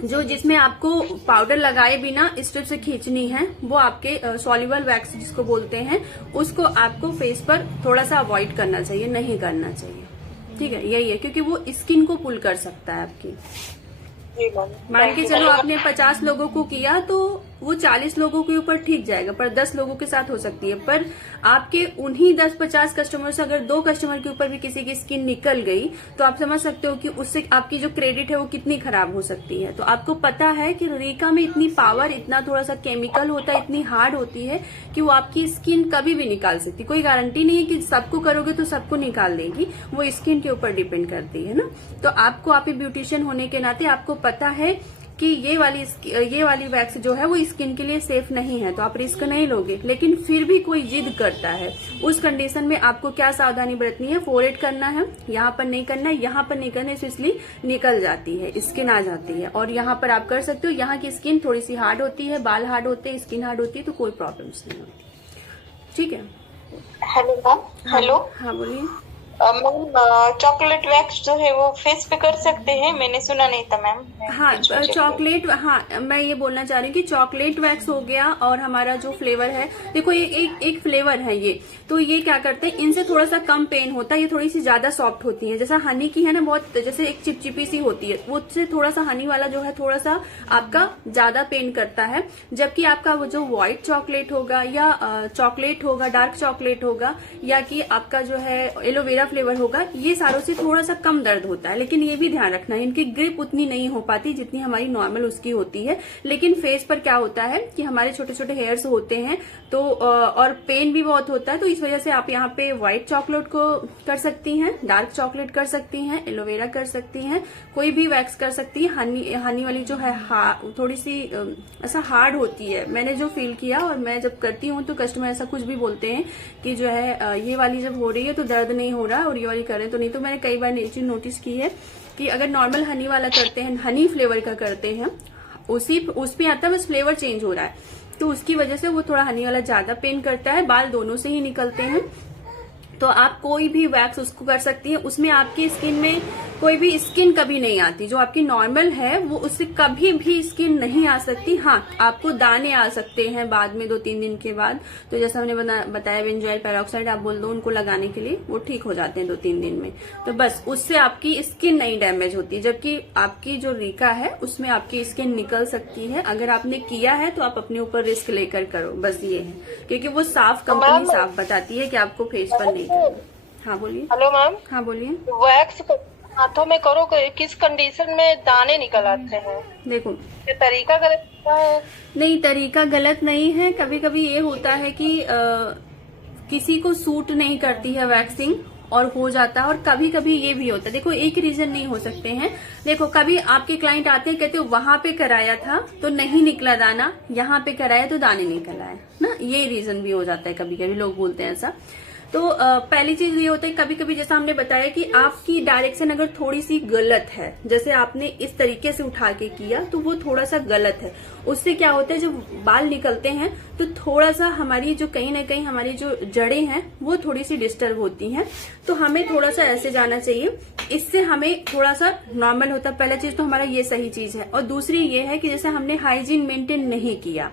जो जिसमें आपको पाउडर लगाए बिना स्ट्रिप से खींचनी है, वो आपके सॉल्युबल वैक्स जिसको बोलते हैं, उसको आपको फेस पर थोड़ा सा अवॉइड करना चाहिए, नहीं करना चाहिए, ठीक है। यही है, क्योंकि वो स्किन को पुल कर सकता है आपकी। मान के चलो आपने 50 लोगों को किया तो वो 40 लोगों के ऊपर ठीक जाएगा, पर 10 लोगों के साथ हो सकती है। पर आपके उन्हीं 10-50 कस्टमर से अगर 2 कस्टमर के ऊपर भी किसी की स्किन निकल गई तो आप समझ सकते हो कि उससे आपकी जो क्रेडिट है वो कितनी खराब हो सकती है। तो आपको पता है कि रीका में इतनी पावर, इतना थोड़ा सा केमिकल होता है, इतनी हार्ड होती है कि वो आपकी स्किन कभी भी निकाल सकती। कोई गारंटी नहीं है कि सबको करोगे तो सबको निकाल देगी, वो स्किन के ऊपर डिपेंड करती है ना। तो आपको, आप ब्यूटिशियन होने के नाते आपको पता है कि ये वाली वैक्स जो है वो स्किन के लिए सेफ नहीं है, तो आप रिस्क नहीं लोगे। लेकिन फिर भी कोई जिद करता है, उस कंडीशन में आपको क्या सावधानी बरतनी है? फोरहेड करना है, यहाँ पर नहीं करना है, यहाँ पर नहीं करना है, इसलिए निकल जाती है, स्किन आ जाती है। और यहाँ पर आप कर सकते हो, यहाँ की स्किन थोड़ी सी हार्ड होती है, बाल हार्ड होते हैं, स्किन हार्ड होती है, तो कोई प्रॉब्लम्स नहीं होती, ठीक है। Hello ma'am. हेलो, हाँ बोलिए मैम। चॉकलेट वैक्स जो है वो फेस पे कर सकते हैं? मैंने सुना नहीं था मैम। हाँ, चॉकलेट, हाँ मैं ये बोलना चाह रही हूँ कि चॉकलेट वैक्स हो गया और हमारा जो फ्लेवर है, देखो ये एक फ्लेवर है ये, तो ये क्या करते हैं, इनसे थोड़ा सा कम पेन होता है, ये थोड़ी सी ज्यादा सॉफ्ट होती है। जैसा हनी की है ना, बहुत जैसे एक चिपचिपी सी होती है, वो उससे थोड़ा सा हनी वाला जो है थोड़ा सा आपका ज्यादा पेन करता है। जबकि आपका वो जो व्हाइट चॉकलेट होगा या चॉकलेट होगा, डार्क चॉकलेट होगा, या कि आपका जो है एलोवेरा फ्लेवर होगा, ये सारों से थोड़ा सा कम दर्द होता है। लेकिन ये भी ध्यान रखना है, इनकी ग्रिप उतनी नहीं हो पाती जितनी हमारी नॉर्मल उसकी होती है। लेकिन फेस पर क्या होता है कि हमारे छोटे छोटे हेयर्स होते हैं, तो और पेन भी बहुत होता है, तो इस वजह से आप यहाँ पे व्हाइट चॉकलेट को कर सकती हैं, डार्क चॉकलेट कर सकती हैं, एलोवेरा कर सकती हैं, कोई भी वैक्स कर सकती है। हनी वाली जो है थोड़ी सी ऐसा हार्ड होती है, मैंने जो फील किया, और मैं जब करती हूँ तो कस्टमर ऐसा कुछ भी बोलते हैं कि जो है ये वाली जब हो रही है तो दर्द नहीं हो रहा और ये वाली करें तो नहीं। तो मैंने कई बार ये चीज नोटिस की है कि अगर नॉर्मल हनी वाला करते हैं, हनी फ्लेवर का करते हैं, उसमें आता है बस फ्लेवर चेंज हो रहा है, तो उसकी वजह से वो थोड़ा हनी वाला ज्यादा पेन करता है, बाल दोनों से ही निकलते हैं। तो आप कोई भी वैक्स उसको कर सकती है। उसमें आपकी स्किन में कोई भी स्किन कभी नहीं आती, जो आपकी नॉर्मल है वो उससे कभी भी स्किन नहीं आ सकती। हाँ, आपको दाने आ सकते हैं बाद में 2-3 दिन के बाद, तो जैसा हमने बताया बेंजोइल पेरोक्साइड आप बोल दो उनको लगाने के लिए, वो ठीक हो जाते हैं 2-3 दिन में। तो बस उससे आपकी स्किन नहीं डैमेज होती, जबकि आपकी जो रीका है उसमें आपकी स्किन निकल सकती है। अगर आपने किया है तो आप अपने ऊपर रिस्क लेकर करो, बस ये है, क्योंकि वो साफ कंपनी साफ बताती है कि आपको फेस पर नहीं करना। हाँ बोलिए। Hello ma'am. हाँ बोलिए। वैक्स हाथों में करो किस कंडीशन में दाने निकल आते हैं? देखो, ये तरीका गलत है? नहीं, तरीका गलत नहीं है। कभी कभी ये होता है कि किसी को सूट नहीं करती है वैक्सिंग और हो जाता है, और कभी कभी ये भी होता है। देखो, एक रीजन नहीं हो सकते हैं। देखो, कभी आपके क्लाइंट आते हैं कहते हो वहां पे कराया था तो नहीं निकला दाना, यहाँ पे कराया तो दाने निकल आए ना, ये रीजन भी हो जाता है। कभी कभी लोग बोलते हैं ऐसा। तो पहली चीज ये होता है, कभी कभी जैसा हमने बताया कि आपकी डायरेक्शन अगर थोड़ी सी गलत है, जैसे आपने इस तरीके से उठा के किया तो वो थोड़ा सा गलत है। उससे क्या होता है, जब बाल निकलते हैं तो थोड़ा सा हमारी जो कहीं ना कहीं हमारी जो जड़ें हैं वो थोड़ी सी डिस्टर्ब होती हैं। तो हमें थोड़ा सा ऐसे जाना चाहिए, इससे हमें थोड़ा सा नॉर्मल होता है। पहला चीज तो हमारा ये सही चीज है। और दूसरी ये है कि जैसे हमने हाइजीन मेंटेन नहीं किया,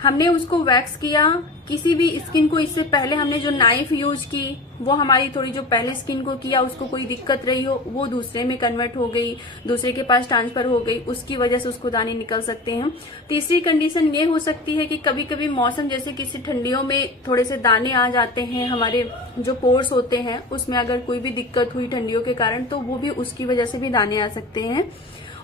हमने उसको वैक्स किया, किसी भी स्किन को इससे पहले हमने जो नाइफ यूज की वो हमारी थोड़ी जो पहले स्किन को किया उसको कोई दिक्कत रही हो, वो दूसरे में कन्वर्ट हो गई, दूसरे के पास ट्रांसफर हो गई, उसकी वजह से उसको दाने निकल सकते हैं। तीसरी कंडीशन ये हो सकती है कि कभी कभी मौसम, जैसे किसी ठंडियों में थोड़े से दाने आ जाते हैं, हमारे जो पोर्स होते हैं उसमें अगर कोई भी दिक्कत हुई ठंडियों के कारण तो वो भी उसकी वजह से भी दाने आ सकते हैं।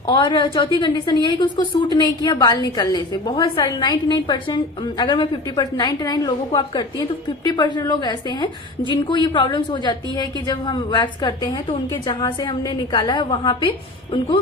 और चौथी कंडीशन ये है कि उसको सूट नहीं किया बाल निकलने से। बहुत सारे 99%, अगर मैं 50%, 99 लोगों को आप करती हैं तो 50% लोग ऐसे हैं जिनको ये प्रॉब्लम्स हो जाती है कि जब हम वैक्स करते हैं तो उनके जहां से हमने निकाला है वहां पे उनको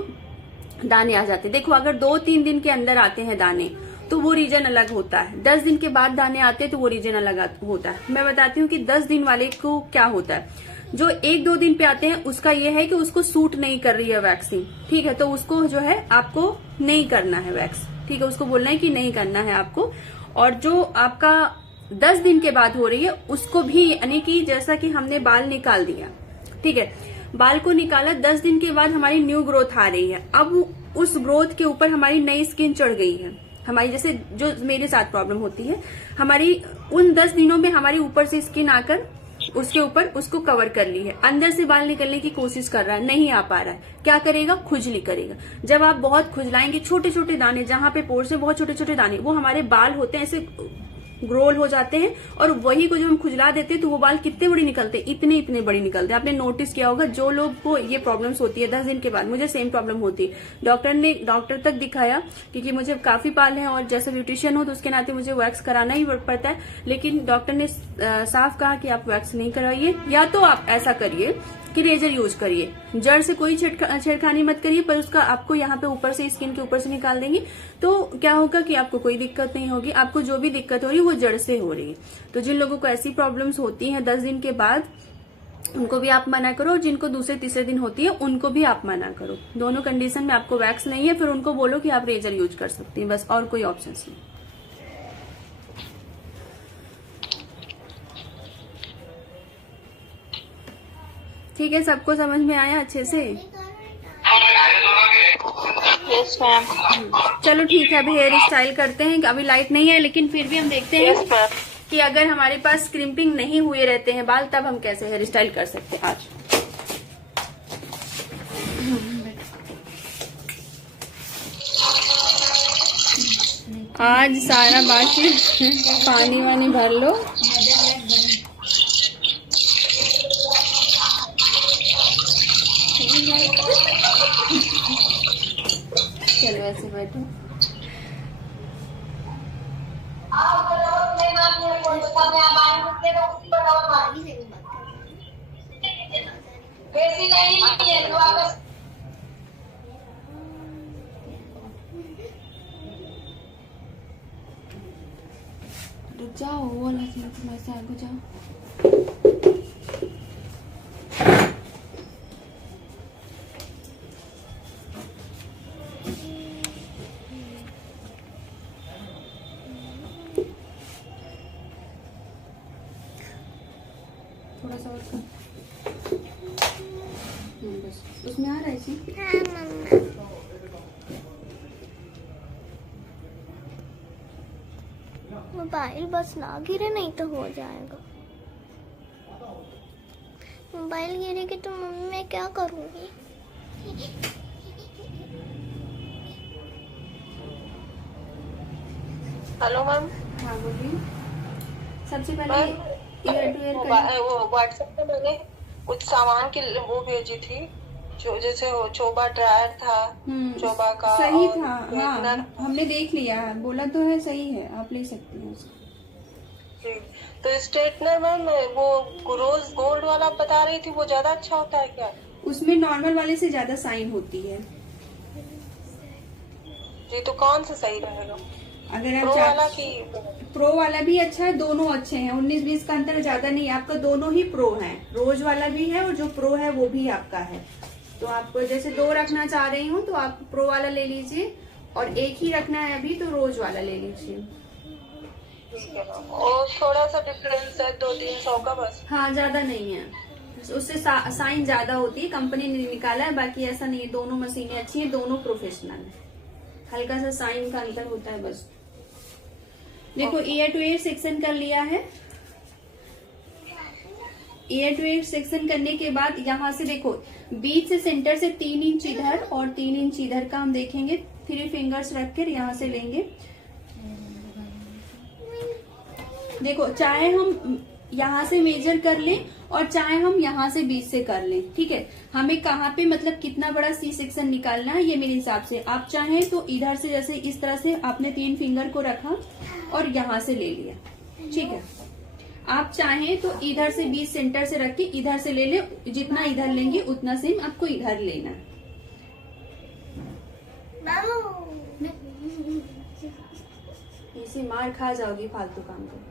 दाने आ जाते हैं। देखो, अगर 2-3 दिन के अंदर आते हैं दाने तो वो रीजन अलग होता है, 10 दिन के बाद दाने आते हैं तो वो रीजन अलग होता है। मैं बताती हूँ कि 10 दिन वाले को क्या होता है। जो 1-2 दिन पे आते हैं उसका ये है कि उसको सूट नहीं कर रही है वैक्सिंग, ठीक है, तो उसको जो है आपको नहीं करना है वैक्स, ठीक है, उसको बोलना है कि नहीं करना है आपको। और जो आपका 10 दिन के बाद हो रही है उसको भी, यानी कि जैसा कि हमने बाल निकाल दिया, ठीक है, बाल को निकाला, 10 दिन के बाद हमारी न्यू ग्रोथ आ रही है। अब उस ग्रोथ के ऊपर हमारी नई स्किन चढ़ गई है। हमारी जैसे जो मेरे साथ प्रॉब्लम होती है, हमारी उन 10 दिनों में हमारी ऊपर से स्किन आकर उसके ऊपर उसको कवर कर ली है, अंदर से बाल निकलने की कोशिश कर रहा है, नहीं आ पा रहा है, क्या करेगा, खुजली करेगा। जब आप बहुत खुजलाएंगे, छोटे छोटे दाने, जहां पे पोर्स है बहुत छोटे छोटे दाने, वो हमारे बाल होते हैं ऐसे ग्रोल हो जाते हैं, और वही को जब हम खुजला देते हैं तो वो बाल कितने बड़ी निकलते हैं, इतने इतने बड़ी निकलते हैं। आपने नोटिस किया होगा, जो लोग को ये प्रॉब्लम्स होती है 10 दिन के बाद, मुझे सेम प्रॉब्लम होती है। डॉक्टर तक दिखाया क्योंकि मुझे काफी बाल हैं और जैसे ब्यूटिशियन हो तो उसके नाते मुझे वैक्स कराना ही पड़ता है, लेकिन डॉक्टर ने साफ कहा कि आप वैक्स नहीं कराइए, या तो आप ऐसा करिए कि रेजर यूज करिए, जड़ से कोई छेड़खानी मत करिए, पर उसका आपको यहाँ पे ऊपर से, स्किन के ऊपर से निकाल देंगे तो क्या होगा कि आपको कोई दिक्कत नहीं होगी। आपको जो भी दिक्कत हो रही है वो जड़ से हो रही है। तो जिन लोगों को ऐसी प्रॉब्लम्स होती हैं 10 दिन के बाद, उनको भी आप मना करो, और जिनको दूसरे तीसरे दिन होती है उनको भी आप मना करो। दोनों कंडीशन में आपको वैक्स नहीं है, फिर उनको बोलो कि आप रेजर यूज कर सकती हैं, बस, और कोई ऑप्शन नहीं। ठीक है, सबको समझ में आया अच्छे से? Yes ma'am. चलो ठीक है, अभी हेयर स्टाइल करते हैं। अभी लाइट नहीं है, लेकिन फिर भी हम देखते हैं यस मैम कि अगर हमारे पास क्रिम्पिंग नहीं हुए रहते हैं बाल, तब हम कैसे हेयर स्टाइल कर सकते हैं। आज सारा बाकी पानी वानी भर लो। चलो ऐसे बैठो। जाओ वो वाला से आगे जाओ। थोड़ा सा और कर। बस उसमें आ रहा है इसी। हाँ मम्मा, मोबाइल बस ना गिरे, नहीं तो हो जाएगा। मोबाइल गिरेगी तो मम्मी मैं क्या करूँगी? Hello ma'am. हाँ बोलिए। सबसे पहले मैम, ईयर टू ईयर वो व्हाट्सएप पे मैंने कुछ सामान की वो भेजी थी, जो जैसे वो चोबा ड्रायर था, चोबा का सही और था। हाँ इतना- हमने देख लिया, बोला तो है, सही है, आप ले सकती हैं उसे। जी। तो स्ट्रेटनर मैम वो रोज गोल्ड वाला बता रही थी, वो ज्यादा अच्छा होता है क्या? उसमें नॉर्मल वाले से ज्यादा साइन होती है। जी, तो कौन सा सही रहेगा? अगर आप प्रो वाला की? प्रो वाला भी अच्छा है, दोनों अच्छे हैं, 19-20 का अंतर ज्यादा नहीं है, आपका दोनों ही प्रो है। रोज वाला भी है और जो प्रो है वो भी आपका है। तो आप जैसे 2 रखना चाह रही हूँ तो आप प्रो वाला ले लीजिए, और एक ही रखना है अभी तो रोज वाला ले लीजिए। ठीक है मैम। और थोड़ा सा डिफरेंस है 200-300 का बस। हाँ ज्यादा नहीं है, उससे साइन ज्यादा होती है, कंपनी ने निकाला है, बाकी ऐसा नहीं है। दोनों मशीनें अच्छी हैं, दोनों प्रोफेशनल है, हल्का सा साइन का अंतर होता है बस। देखो ईयर टू ईयर सेक्शन कर लिया है। ईयर टू ईयर सेक्शन करने के बाद यहाँ से देखो बीच से सेंटर से 3 इंच इधर और 3 इंच इधर का हम देखेंगे, 3 फिंगर्स रखकर यहाँ से लेंगे। देखो चाहे हम यहाँ से मेजर कर लें और चाहे हम यहाँ से बीच से कर लें, ठीक है। हमें कहाँ पे मतलब कितना बड़ा सी सेक्शन निकालना है ये मेरे हिसाब से, आप चाहें तो इधर से जैसे इस तरह से आपने 3 फिंगर को रखा और यहाँ से ले लिया, ठीक है। आप चाहें तो इधर से बीच सेंटर से रख के इधर से ले ले, जितना इधर लेंगे उतना सेम आपको इधर लेना है। इसे मार खा जाओगी फालतू काम को।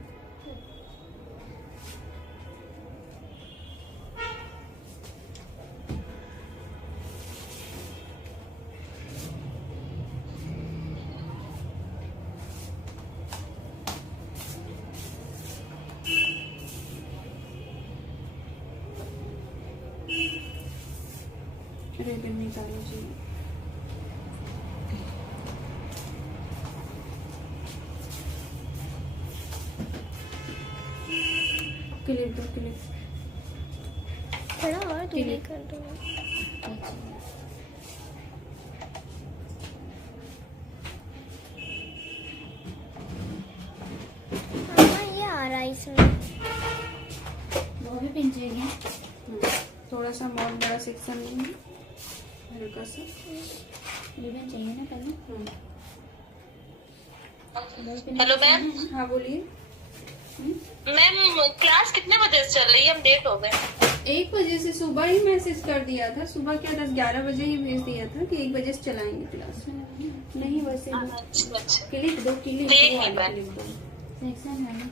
रिबन निकालो जी। क्लिप दो, क्लिप थोड़ा और दूरी कर दो। मम्मा ये आ रहा है इसमें, वो भी पिन चाहिए। थोड़ा सा और बड़ा सेक्शन लेंगे, हल्का सा रिबन चाहिए ना पहले। Hello ma'am. हाँ बोलिए। मैम क्लास कितने बजे से चल रही है? हम लेट हो गए। 1 बजे से सुबह ही मैसेज कर दिया था, सुबह क्या 10-11 बजे ही भेज दिया था कि 1 बजे से चलाएंगे क्लास। नहीं वैसे अच्छा अच्छा। क्लिप दो, क्लिप दो। सेक्शन है ना।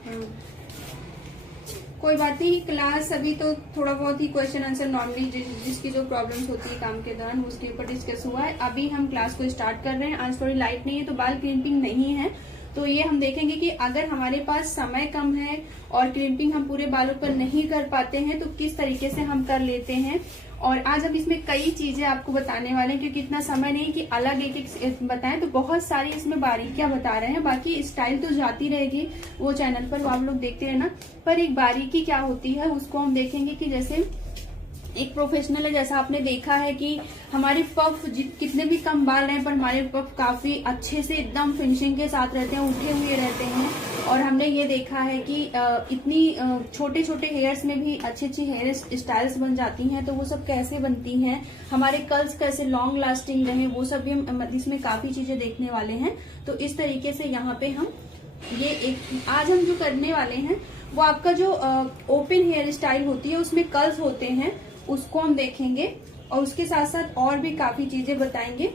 कोई बात नहीं, क्लास अभी तो थोड़ा बहुत ही क्वेश्चन आंसर नॉर्मली जिसकी जो प्रॉब्लम्स होती है काम के दौरान उसके ऊपर डिस्कस हुआ है। अभी हम क्लास को स्टार्ट कर रहे हैं। आज थोड़ी लाइट नहीं है तो बाल क्रिम्पिंग नहीं है, तो ये हम देखेंगे कि अगर हमारे पास समय कम है और क्रिम्पिंग हम पूरे बालों पर नहीं कर पाते हैं तो किस तरीके से हम कर लेते हैं। और आज हम इसमें कई चीजें आपको बताने वाले हैं, क्योंकि इतना समय नहीं कि अलग एक एक बताएं, तो बहुत सारी इसमें बारीकियां बता रहे हैं। बाकी स्टाइल तो जाती रहेगी वो चैनल पर, वो आप लोग देखते रहना। पर एक बारीकी क्या होती है उसको हम देखेंगे कि जैसे एक प्रोफेशनल है, जैसा आपने देखा है कि हमारे पफ कितने भी कम बाल रहे पर हमारे पफ काफी अच्छे से एकदम फिनिशिंग के साथ रहते हैं, उठे हुए रहते हैं। और हमने ये देखा है कि इतनी छोटे छोटे हेयर्स में भी अच्छी अच्छी हेयर स्टाइल्स बन जाती हैं। तो वो सब कैसे बनती हैं, हमारे कर्ल्स कैसे लॉन्ग लास्टिंग रहे, वो सब भी हम इसमें काफी चीजें देखने वाले हैं। तो इस तरीके से यहाँ पे हम ये एक आज हम जो करने वाले हैं वो आपका जो ओपन हेयर स्टाइल होती है उसमें कर्ल्स होते हैं उसको हम देखेंगे, और उसके साथ साथ और भी काफी चीजें बताएंगे।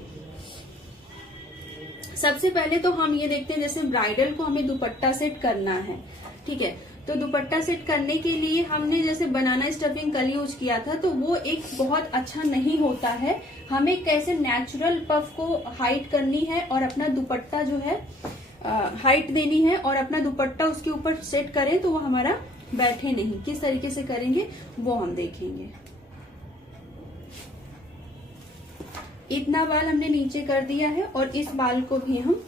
सबसे पहले तो हम ये देखते हैं जैसे ब्राइडल को हमें दुपट्टा सेट करना है, ठीक है। तो दुपट्टा सेट करने के लिए हमने जैसे बनाना स्टफिंग कल यूज किया था, तो वो एक बहुत अच्छा नहीं होता है। हमें कैसे नेचुरल पफ को हाइट करनी है और अपना दुपट्टा जो है हाइट देनी है और अपना दुपट्टा उसके ऊपर सेट करें तो वो हमारा बैठे नहीं, किस तरीके से करेंगे वो हम देखेंगे। इतना बाल हमने नीचे कर दिया है और इस बाल को भी हम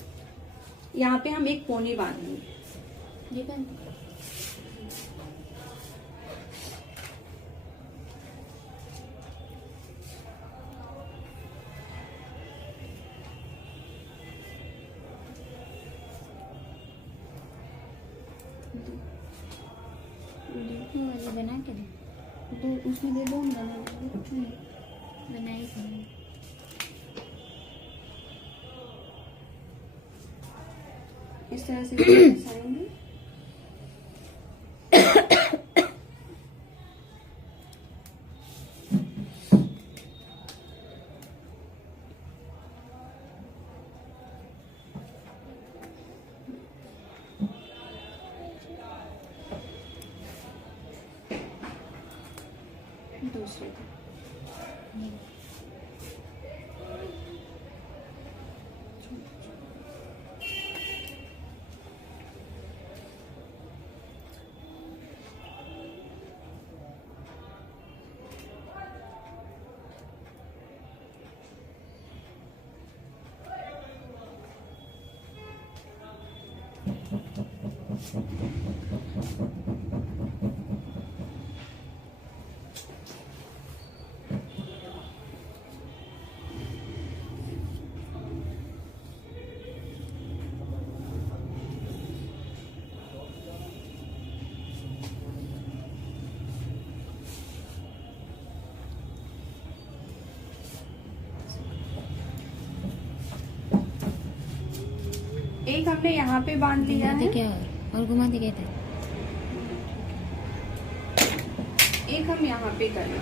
यहाँ पे हम एक पोनी बांधेंगे। ये बन बना के दे, तो उसमें दे दो, बनाई इस तरह से फंसाएंगे। दूसरे एक हमने यहाँ पे बांध लिया है, क्या और घुमा दे कहते हैं। एक हम यहाँ पे करें।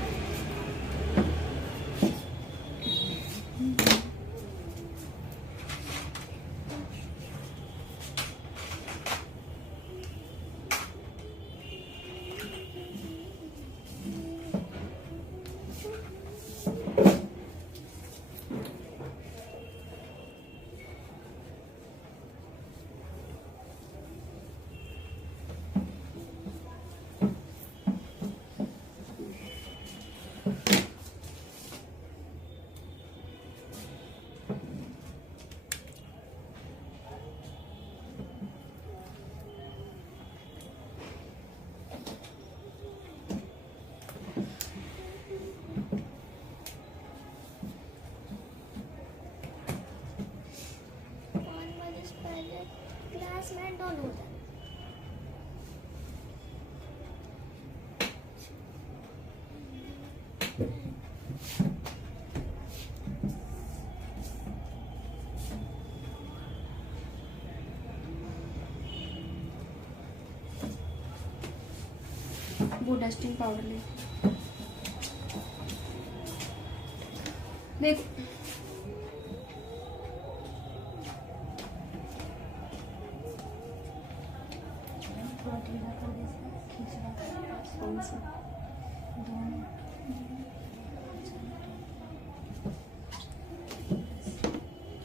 क्लास में डॉन हो जाए। वो डस्टिंग पाउडर ले देख।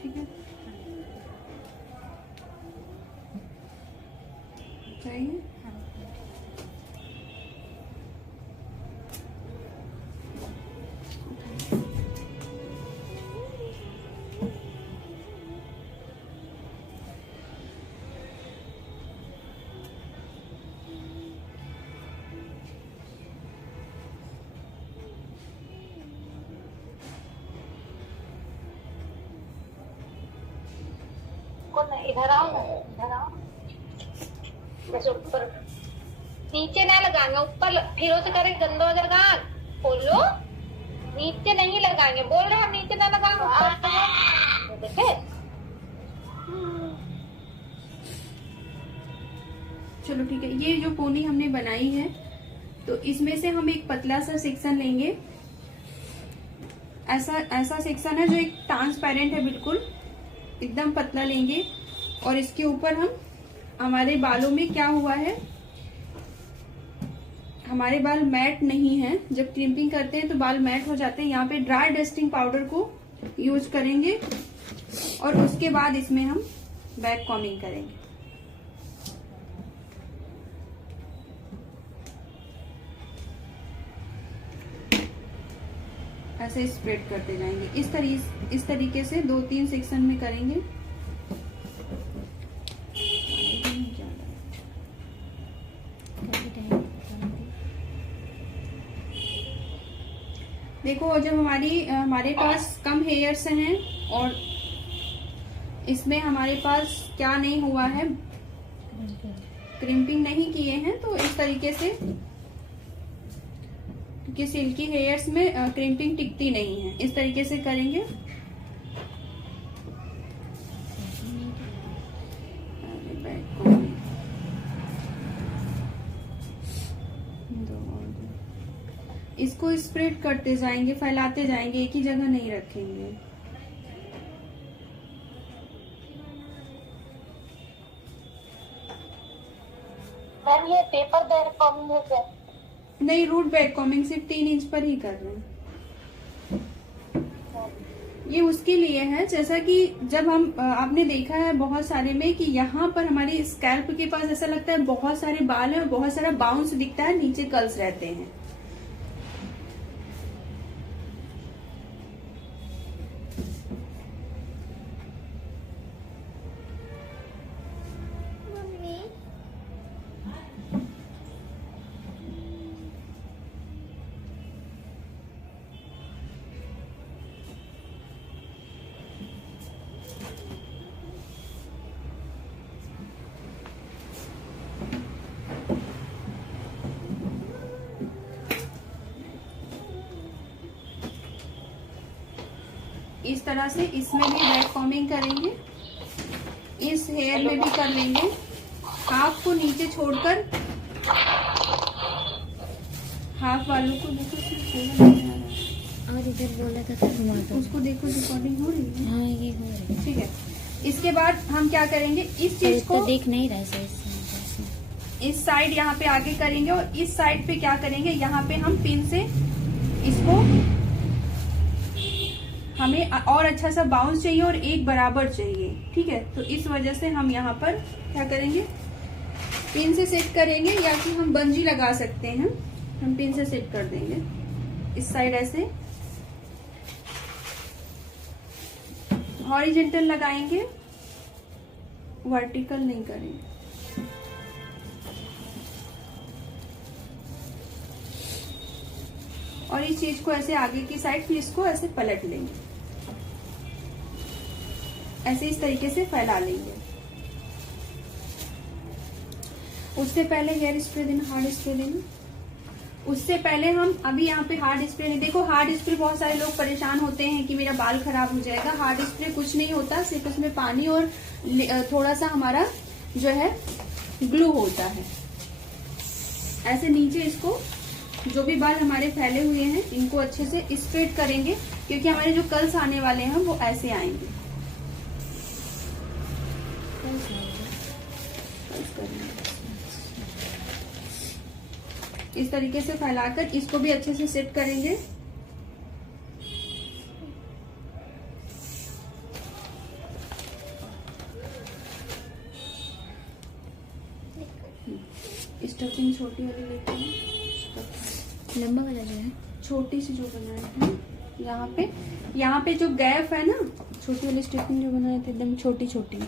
ठीक है, चाहिए। इधर आओ ना, इधर आओ। बस ऊपर नीचे ना लगाएंगे, ऊपर फिर से करे गंदा हो जाएगा। खोलो, नीचे नहीं लगाएंगे, बोल रहे हम नीचे ना लगाएंगे, ऊपर देखे। चलो ठीक है, ये जो पोनी हमने बनाई है तो इसमें से हम एक पतला सा सेक्शन लेंगे। ऐसा सेक्शन है जो एक ट्रांसपेरेंट है, बिल्कुल एकदम पतला लेंगे। और इसके ऊपर हम हमारे बालों में क्या हुआ है, हमारे बाल मैट नहीं है। जब क्रिम्पिंग करते हैं तो बाल मैट हो जाते हैं। यहाँ पे ड्राई डस्टिंग पाउडर को यूज करेंगे और उसके बाद इसमें हम बैक कॉम्बिंग करेंगे। ऐसे स्प्रेड करते जाएंगे। इस तरीके से 2-3 सेक्शन में करेंगे। देखो जब हमारे पास कम हेयर्स हैं और इसमें हमारे पास क्या नहीं हुआ है, क्रिम्पिंग नहीं किए हैं, तो इस तरीके से, क्योंकि सिल्की हेयर्स में क्रिम्पिंग टिकती नहीं है, इस तरीके से करेंगे। इसको स्प्रेड करते जाएंगे, फैलाते जाएंगे, एक ही जगह नहीं रखेंगे। मैम ये पेपर बैक कॉमिंग है क्या? नहीं, रूट बैक कॉमिंग सिर्फ 3 इंच पर ही कर रहे हैं। ये उसके लिए है, जैसा कि जब हम आपने देखा है बहुत सारे में कि यहाँ पर हमारी स्कैल्प के पास ऐसा लगता है बहुत सारे बाल हैं और बहुत सारा बाउंस दिखता है, नीचे कर्ल्स रहते हैं। इस तरह से इसमें भी बैक कॉमिंग करेंगे, इस हेयर में भी कर लेंगे। हाफ को नीचे छोड़कर हाफ वालों को देखो, और इधर बोला था उसको देखो, रिकॉर्डिंग हो रही है। हाँ ये हो रही है। ठीक है, इसके बाद हम क्या करेंगे, इस चीज को तो देख नहीं रहा है, इस साइड यहाँ पे आगे करेंगे और इस साइड पे क्या करेंगे, यहाँ पे हम पिन से इसको, हमें और अच्छा सा बाउंस चाहिए और एक बराबर चाहिए। ठीक है, तो इस वजह से हम यहाँ पर क्या करेंगे, पिन से सेट करेंगे, या कि हम बंजी लगा सकते हैं। हम पिन से सेट कर देंगे इस साइड, ऐसे हॉरिजेंटल लगाएंगे, वर्टिकल नहीं करेंगे। और इस चीज को ऐसे आगे की साइड, फिर इसको ऐसे पलट लेंगे, ऐसे इस तरीके से फैला लेंगे। उससे पहले हेयर स्प्रे देना, हार्ड स्प्रे देना। उससे पहले हम अभी यहाँ पे हार्ड स्प्रे नहीं, देखो हार्ड स्प्रे बहुत सारे लोग परेशान होते हैं कि मेरा बाल खराब हो जाएगा। हार्ड स्प्रे कुछ नहीं होता, सिर्फ उसमें पानी और थोड़ा सा हमारा जो है ग्लू होता है। ऐसे नीचे इसको, जो भी बाल हमारे फैले हुए हैं इनको अच्छे से स्ट्रेट करेंगे, क्योंकि हमारे जो कर्ल्स आने वाले हैं वो ऐसे आएंगे। इस तरीके से फैलाकर इसको भी अच्छे से सेट करेंगे। स्टफिंग छोटी वाली लेते हैं, लंबा वाला जो है, छोटी सी जो बनाए हैं यहाँ पे जो गैप है ना, छोटी वाली स्टफिंग जो बनाए थे एकदम छोटी छोटी,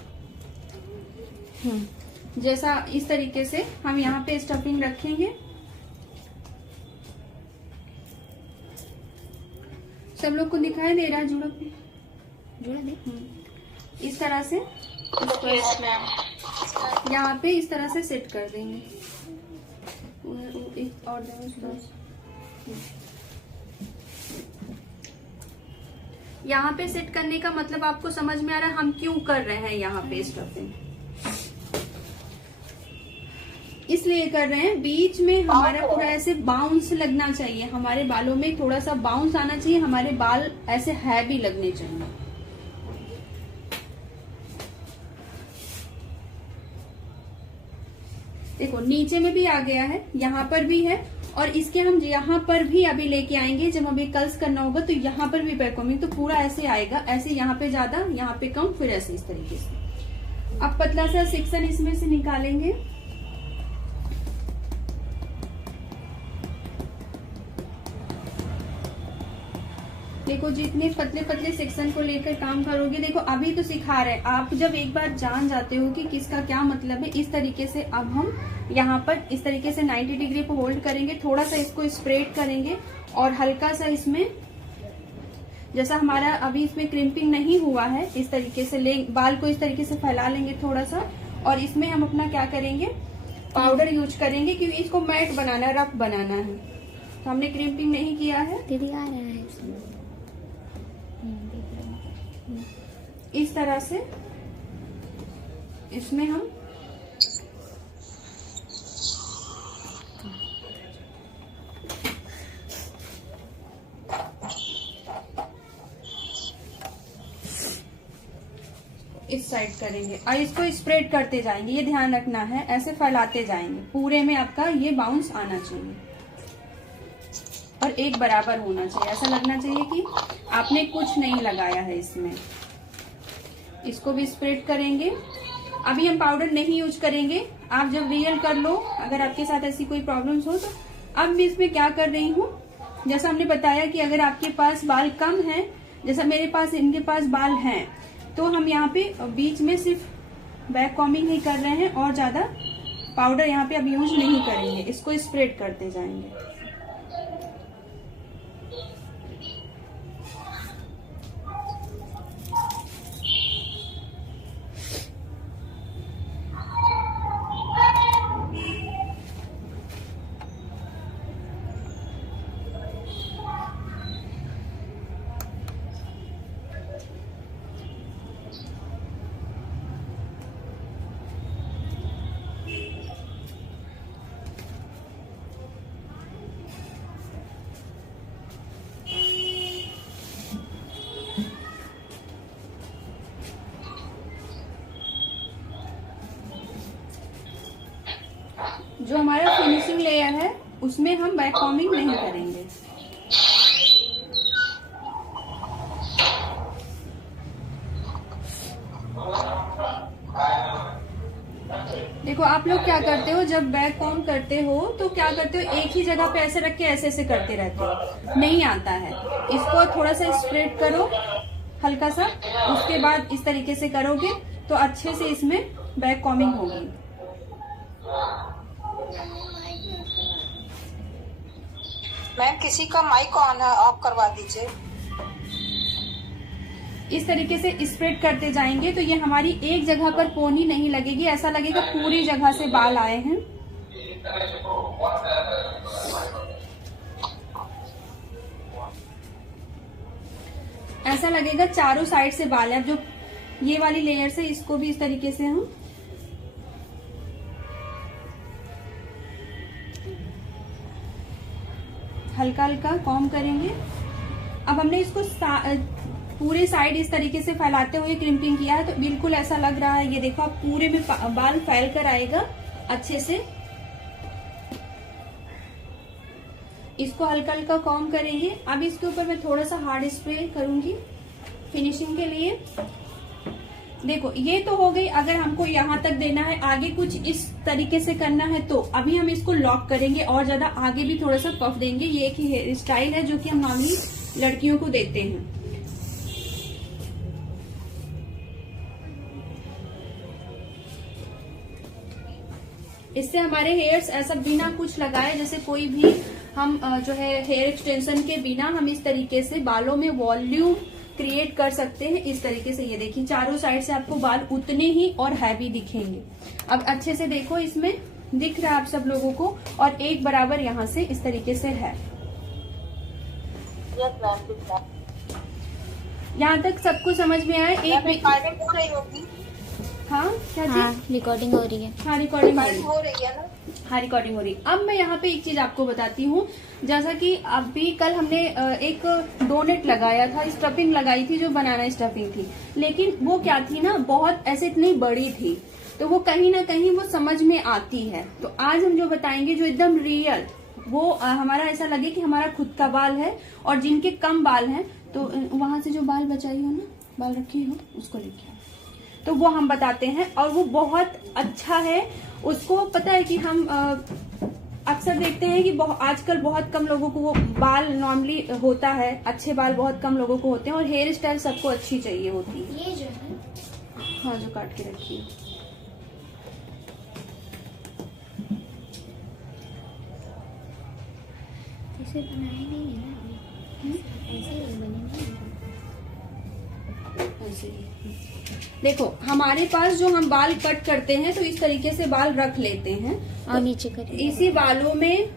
जैसा इस तरीके से हम यहाँ पे स्टफिंग रखेंगे। सब लोग को दिखाई दे रहा है जुड़ा पे, जुड़ा दे। इस तरह से यहाँ पे इस तरह से सेट कर देंगे। एक और यहाँ पे सेट करने का मतलब आपको समझ में आ रहा है हम क्यों कर रहे हैं यहाँ पे स्टफिंग, इसलिए कर रहे हैं। बीच में हमारा पूरा ऐसे बाउंस लगना चाहिए, हमारे बालों में थोड़ा सा बाउंस आना चाहिए, हमारे बाल ऐसे हैवी लगने चाहिए। देखो नीचे में भी आ गया है, यहाँ पर भी है, और इसके हम यहाँ पर भी अभी लेके आएंगे। जब हमें कर्ल्स करना होगा तो यहाँ पर भी बैक कॉमिंग, तो पूरा ऐसे आएगा, ऐसे यहाँ पे ज्यादा, यहाँ पे कम, फिर ऐसे इस तरीके से। अब पतला सा सेक्शन इसमें से निकालेंगे। देखो जितने पतले पतले सेक्शन को लेकर काम करोगे, देखो अभी तो सिखा रहे हैं, आप जब एक बार जान जाते हो कि किसका क्या मतलब है, इस तरीके से अब हम यहाँ पर इस तरीके से 90 डिग्री पे होल्ड करेंगे, थोड़ा सा इसको स्प्रेड करेंगे और हल्का सा इसमें, जैसा हमारा अभी इसमें क्रिम्पिंग नहीं हुआ है, इस तरीके से बाल को इस तरीके से फैला लेंगे थोड़ा सा, और इसमें हम अपना क्या करेंगे, पाउडर यूज करेंगे, क्योंकि इसको मैट बनाना है, रफ बनाना है। तो हमने क्रिम्पिंग नहीं किया है। दीदी आ रहा है इसमें। इस तरह से इसमें हम इस साइड करेंगे और इसको स्प्रेड करते जाएंगे, ये ध्यान रखना है, ऐसे फैलाते जाएंगे, पूरे में आपका ये बाउंस आना चाहिए और एक बराबर होना चाहिए, ऐसा लगना चाहिए कि आपने कुछ नहीं लगाया है इसमें। इसको भी स्प्रेड करेंगे। अभी हम पाउडर नहीं यूज करेंगे, आप जब रियल कर लो, अगर आपके साथ ऐसी कोई प्रॉब्लम्स हो तो। अब मैं इसमें क्या कर रही हूँ, जैसा हमने बताया कि अगर आपके पास बाल कम है, जैसा मेरे पास इनके पास बाल हैं, तो हम यहाँ पे बीच में सिर्फ बैक कॉम्बिंग ही कर रहे हैं और ज्यादा पाउडर यहाँ पे अब यूज नहीं करेंगे, इसको स्प्रेड करते जाएंगे। जो हमारा फिनिशिंग लेयर है उसमें हम बैक कॉम्बिंग नहीं करेंगे। देखो आप लोग क्या करते हो, जब बैक कॉम्ब करते हो तो क्या करते हो, एक ही जगह पे ऐसे रख के ऐसे ऐसे करते रहते हो, नहीं आता है। इसको थोड़ा सा स्प्रेड करो हल्का सा, उसके बाद इस तरीके से करोगे तो अच्छे से इसमें बैक कॉम्बिंग होगी। मैम किसी का माइक ऑन है, ऑफ करवा दीजिए। इस तरीके से स्प्रेड करते जाएंगे तो ये हमारी एक जगह पर पोनी नहीं लगेगी, ऐसा लगेगा पूरी जगह से बाल आए हैं। ऐसा लगेगा चारों साइड से बाल है। अब जो ये वाली लेयर से इसको भी इस तरीके से हम हल्का हल्का कॉम्ब करेंगे। अब हमने इसको पूरे साइड इस तरीके से फैलाते हुए क्रिम्पिंग किया है तो बिल्कुल ऐसा लग रहा है, ये देखो आप पूरे में बाल फैल कर आएगा अच्छे से। इसको हल्का हल्का कॉम्ब करेंगे। अब इसके ऊपर मैं थोड़ा सा हार्ड स्प्रे करूंगी फिनिशिंग के लिए। देखो ये तो हो गई, अगर हमको यहाँ तक देना है, आगे कुछ इस तरीके से करना है तो अभी हम इसको लॉक करेंगे और ज्यादा आगे भी थोड़ा सा पफ देंगे। ये एक ही हेयर स्टाइल है जो कि हम नॉर्मली लड़कियों को देते हैं। इससे हमारे हेयर्स ऐसा बिना कुछ लगाए, जैसे कोई भी हम जो है हेयर एक्सटेंशन के बिना हम इस तरीके से बालों में वॉल्यूम क्रिएट कर सकते हैं। इस तरीके से ये देखिए चारों साइड से आपको बाल उतने ही और हैवी दिखेंगे। अब अच्छे से देखो, इसमें दिख रहा है आप सब लोगों को, और एक बराबर यहाँ से इस तरीके से है। यहाँ तक सबको समझ में आया? एक हो रही होगी। हाँ क्या चीज? हाँ रिकॉर्डिंग हो रही है। हाँ रिकॉर्डिंग हो रही है ना। हाँ रिकॉर्डिंग हो रही। अब मैं यहाँ पे एक चीज आपको बताती हूँ, जैसा कि अभी कल हमने एक डोनेट लगाया था, स्टफिंग लगाई थी जो बनाना स्टफिंग थी, लेकिन वो क्या थी ना, बहुत ऐसे इतनी बड़ी थी, तो वो कहीं ना कहीं वो समझ में आती है। तो आज हम जो बताएंगे जो एकदम रियल, वो हमारा ऐसा लगे कि हमारा खुद का बाल है, और जिनके कम बाल हैं तो वहां से जो बाल बचाई हो ना, बाल रखी हो, उसको लेके आओ, तो वो हम बताते हैं। और वो बहुत अच्छा है। उसको पता है कि हम अक्सर देखते हैं कि आजकल बहुत कम लोगों को वो बाल नॉर्मली होता है, अच्छे बाल बहुत कम लोगों को होते हैं और हेयर स्टाइल सबको अच्छी चाहिए होती है। ये जो है हाँ, जो काट के रखी है। इसे बनाए नहीं है ना, ऐसे ही बने नहीं है। ऐसे ही। देखो हमारे पास जो हम बाल कट करते हैं तो इस तरीके से बाल रख लेते हैं और नीचे करिए। इसी बालों में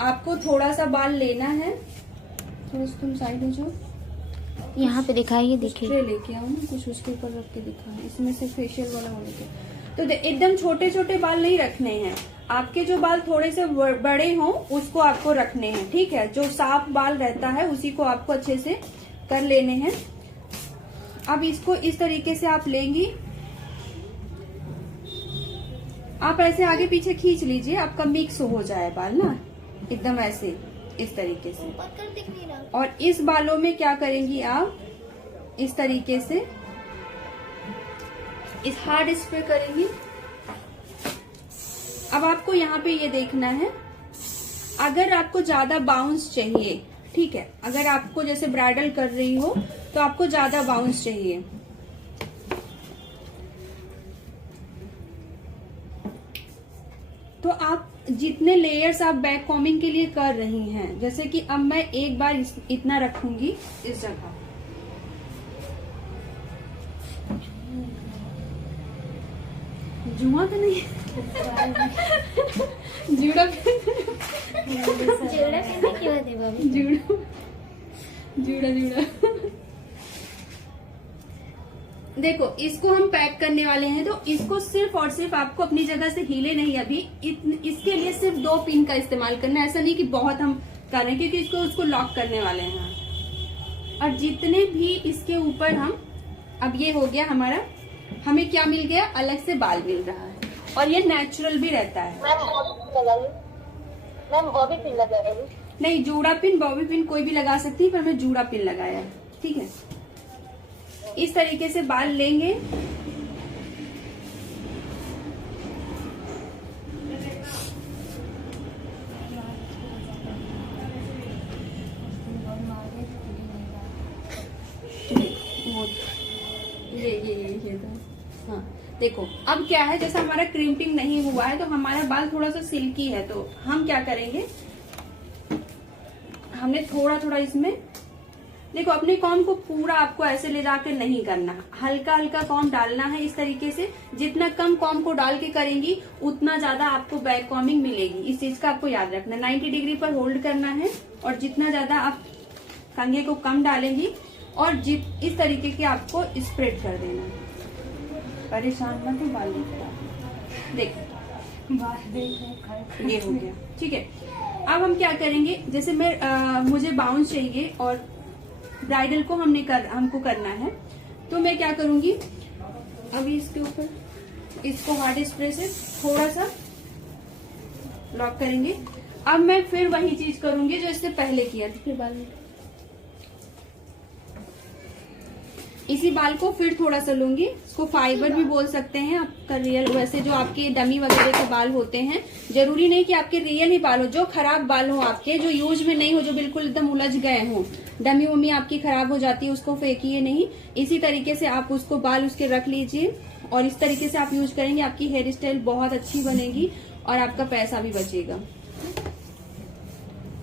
आपको थोड़ा सा बाल लेना है। थोड़ा सा तुम साइड हो जाओ, यहाँ पे दिखाइए, देखिए ट्रे लेके आओ ना, कुछ उसके ऊपर रख के दिखाओ। इसमें से फेशियल वाला होने के तो एकदम छोटे छोटे बाल नहीं रखने हैं। आपके जो बाल थोड़े से बड़े हों उसको आपको रखने हैं, ठीक है। जो साफ बाल रहता है उसी को आपको अच्छे से कर लेने हैं। अब इसको इस तरीके से आप लेंगी, आप ऐसे आगे पीछे खींच लीजिए, आपका मिक्स हो जाए बाल ना, एकदम ऐसे इस तरीके से। और इस बालों में क्या करेंगी आप, इस तरीके से इस हार्ड स्प्रे करेंगी। अब आपको यहाँ पे ये देखना है, अगर आपको ज्यादा बाउंस चाहिए, ठीक है, अगर आपको जैसे ब्राइडल कर रही हो तो आपको ज्यादा बाउंस चाहिए, तो आप जितने लेयर्स आप बैक कॉम्बिंग के लिए कर रही हैं, जैसे कि अब मैं एक बार इतना रखूंगी इस जगह, जुआ तो नहीं जुड़ा जोड़ा पहनने की बात है भाभी। जुड़ा देखो इसको हम पैक करने वाले हैं, तो इसको सिर्फ और सिर्फ आपको अपनी जगह से हिले नहीं अभी, इसके लिए सिर्फ 2 पिन का इस्तेमाल करना है। ऐसा नहीं कि बहुत हम कर रहे हैं, क्योंकि इसको उसको लॉक करने वाले हैं। और जितने भी इसके ऊपर हम, अब ये हो गया हमारा, हमें क्या मिल गया, अलग से बाल मिल रहा है और ये नेचुरल भी रहता है। मैम बॉबी पिन लगाइए। नहीं, जूड़ा पिन बॉबी पिन कोई भी लगा सकती है, पर मैं जूड़ा पिन लगाया है, ठीक है। इस तरीके से बाल लेंगे, ये तो हाँ। देखो अब क्या है, जैसा हमारा क्रिम्पिंग नहीं हुआ है तो हमारा बाल थोड़ा सा सिल्की है, तो हम क्या करेंगे, हमने थोड़ा थोड़ा इसमें, देखो अपने कॉम्ब को पूरा आपको ऐसे ले जाकर नहीं करना, हल्का हल्का कॉम्ब डालना है इस तरीके से। जितना कम कॉम्ब को डाल के करेंगी उतना ज्यादा आपको बैक कॉम्बिंग मिलेगी, इस चीज का आपको याद रखना। 90 डिग्री पर होल्ड करना है और जितना ज्यादा आप कंघे को कम डालेंगी और इस तरीके के आपको स्प्रेड कर देना है। परेशान मत हो, बाल देखो ये हो गया, ठीक है। अब हम क्या करेंगे, जैसे मुझे बाउंस चाहिए और ब्राइडल को हमको करना है, तो मैं क्या करूंगी, अभी इसके ऊपर इसको हार्ड स्प्रे से थोड़ा सा लॉक करेंगे। अब मैं फिर वही चीज करूंगी जो इससे पहले किया था, फिर बाल में इसी बाल को फिर थोड़ा सा लूंगी, इसको फाइबर भी बोल सकते हैं आपका रियल, वैसे जो आपके डमी वगैरह के बाल होते हैं, जरूरी नहीं कि आपके रियल ही बाल हो, जो खराब बाल हो आपके, जो यूज में नहीं हो, जो बिल्कुल एकदम उलझ गए हो, डमी वमी आपकी खराब हो जाती है, उसको फेंकिए नहीं। इसी तरीके से आप उसको बाल उसके रख लीजिए और इस तरीके से आप यूज करेंगे, आपकी हेयर स्टाइल बहुत अच्छी बनेगी और आपका पैसा भी बचेगा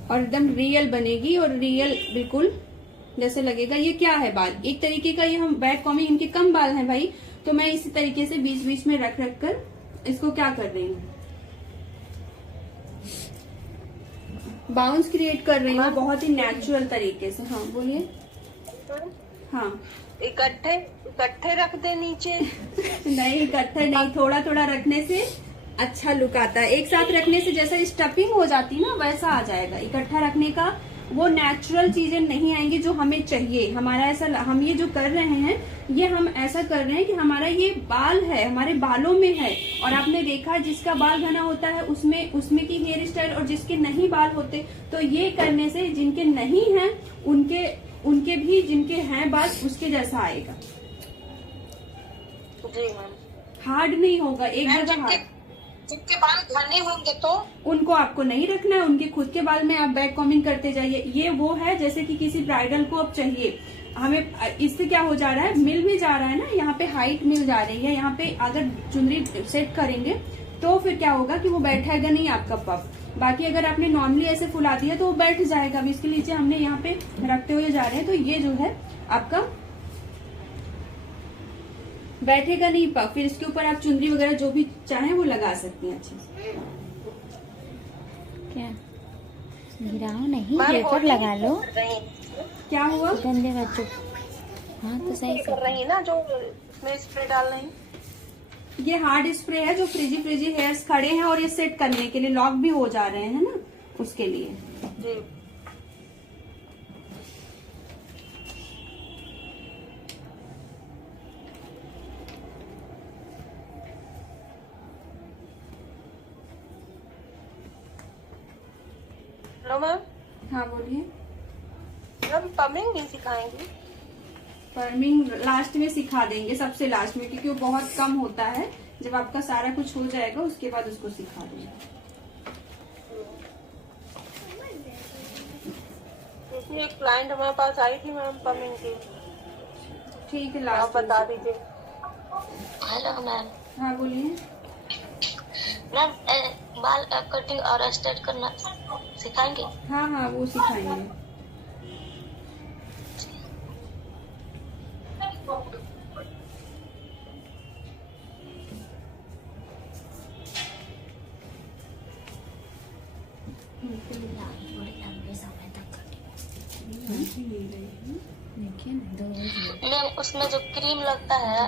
और एकदम रियल बनेगी और रियल बिल्कुल जैसे लगेगा। ये क्या है, बाल एक तरीके का, ये हम बैक कॉम्बिंग, इनके कम बाल हैं भाई, तो मैं इसी तरीके से बीच बीच में रख रख कर इसको क्या कर रही हूँ, बाउंस क्रिएट कर रही हूँ बहुत ही नेचुरल तरीके से। हाँ बोलिए। हाँ इकट्ठे रख दे नीचे। नहीं इकट्ठे नहीं, थोड़ा थोड़ा रखने से अच्छा लुक आता है। एक साथ रखने से जैसा स्टफिंग हो जाती है ना वैसा आ जाएगा। इकट्ठा रखने का वो नेचुरल चीजें नहीं आएंगी जो हमें चाहिए। हमारा ऐसा, हम ये जो कर रहे हैं ये हम ऐसा कर रहे हैं कि हमारा ये बाल है, हमारे बालों में है। और आपने देखा जिसका बाल घना होता है उसमें की हेयर स्टाइल, और जिसके नहीं बाल होते, तो ये करने से जिनके नहीं है उनके भी, जिनके हैं बाल उसके जैसा आएगा। जी मैम। हार्ड नहीं होगा, एक जगह हार्ड। जिनके बाल घने होंगे तो उनको आपको नहीं रखना है, उनके खुद के बाल में आप बैक कॉम्बिंग करते जाइए। ये वो है जैसे कि किसी ब्राइडल को अब चाहिए, हमें इससे क्या हो जा रहा है, मिल भी जा रहा है ना, यहाँ पे हाइट मिल जा रही है। यहाँ पे अगर चुनरी सेट करेंगे तो फिर क्या होगा कि वो बैठेगा नहीं आपका पफ। बाकी अगर आपने नॉर्मली ऐसे फुला दिया तो वो बैठ जाएगा। अब इसके नीचे हमने यहाँ पे रखते हुए जा रहे हैं, तो ये जो है आपका बैठेगा नहीं पफ। फिर इसके ऊपर आप चुनरी वगैरह जो भी चाहें वो लगा सकती हैं अच्छे से। क्या गिराओ नहीं, पेपर लगा लो। क्या हुआ? गंदे बच्चों। हाँ तो सही कर रही है ना, जो इसमें स्प्रे डाल रही। ये हार्ड स्प्रे है जो फ्रिजी हेयर्स खड़े हैं और ये सेट करने के लिए लॉक भी हो जा रहे हैं ना, उसके लिए। जी हेलो मैम। हाँ बोलिए। मैम पमिंग नहीं सिखाएंगी? पर्मिंग लास्ट में सिखा देंगे, सबसे लास्ट में, क्योंकि वो बहुत कम होता है। जब आपका सारा कुछ हो जाएगा उसके बाद उसको सिखा देंगे। एक क्लाइंट हमारे पास आई थी मैम पमिंग की। ठीक है, आप लास्ट बता दीजिए। Hello ma'am. हाँ बोलिए। मैम बाल कटिंग और स्ट्रेट करना सिखाएंगे? हाँ हाँ वो सिखाएंगे। देखिए ना, 2 बजे। मैम उसमें जो क्रीम लगता है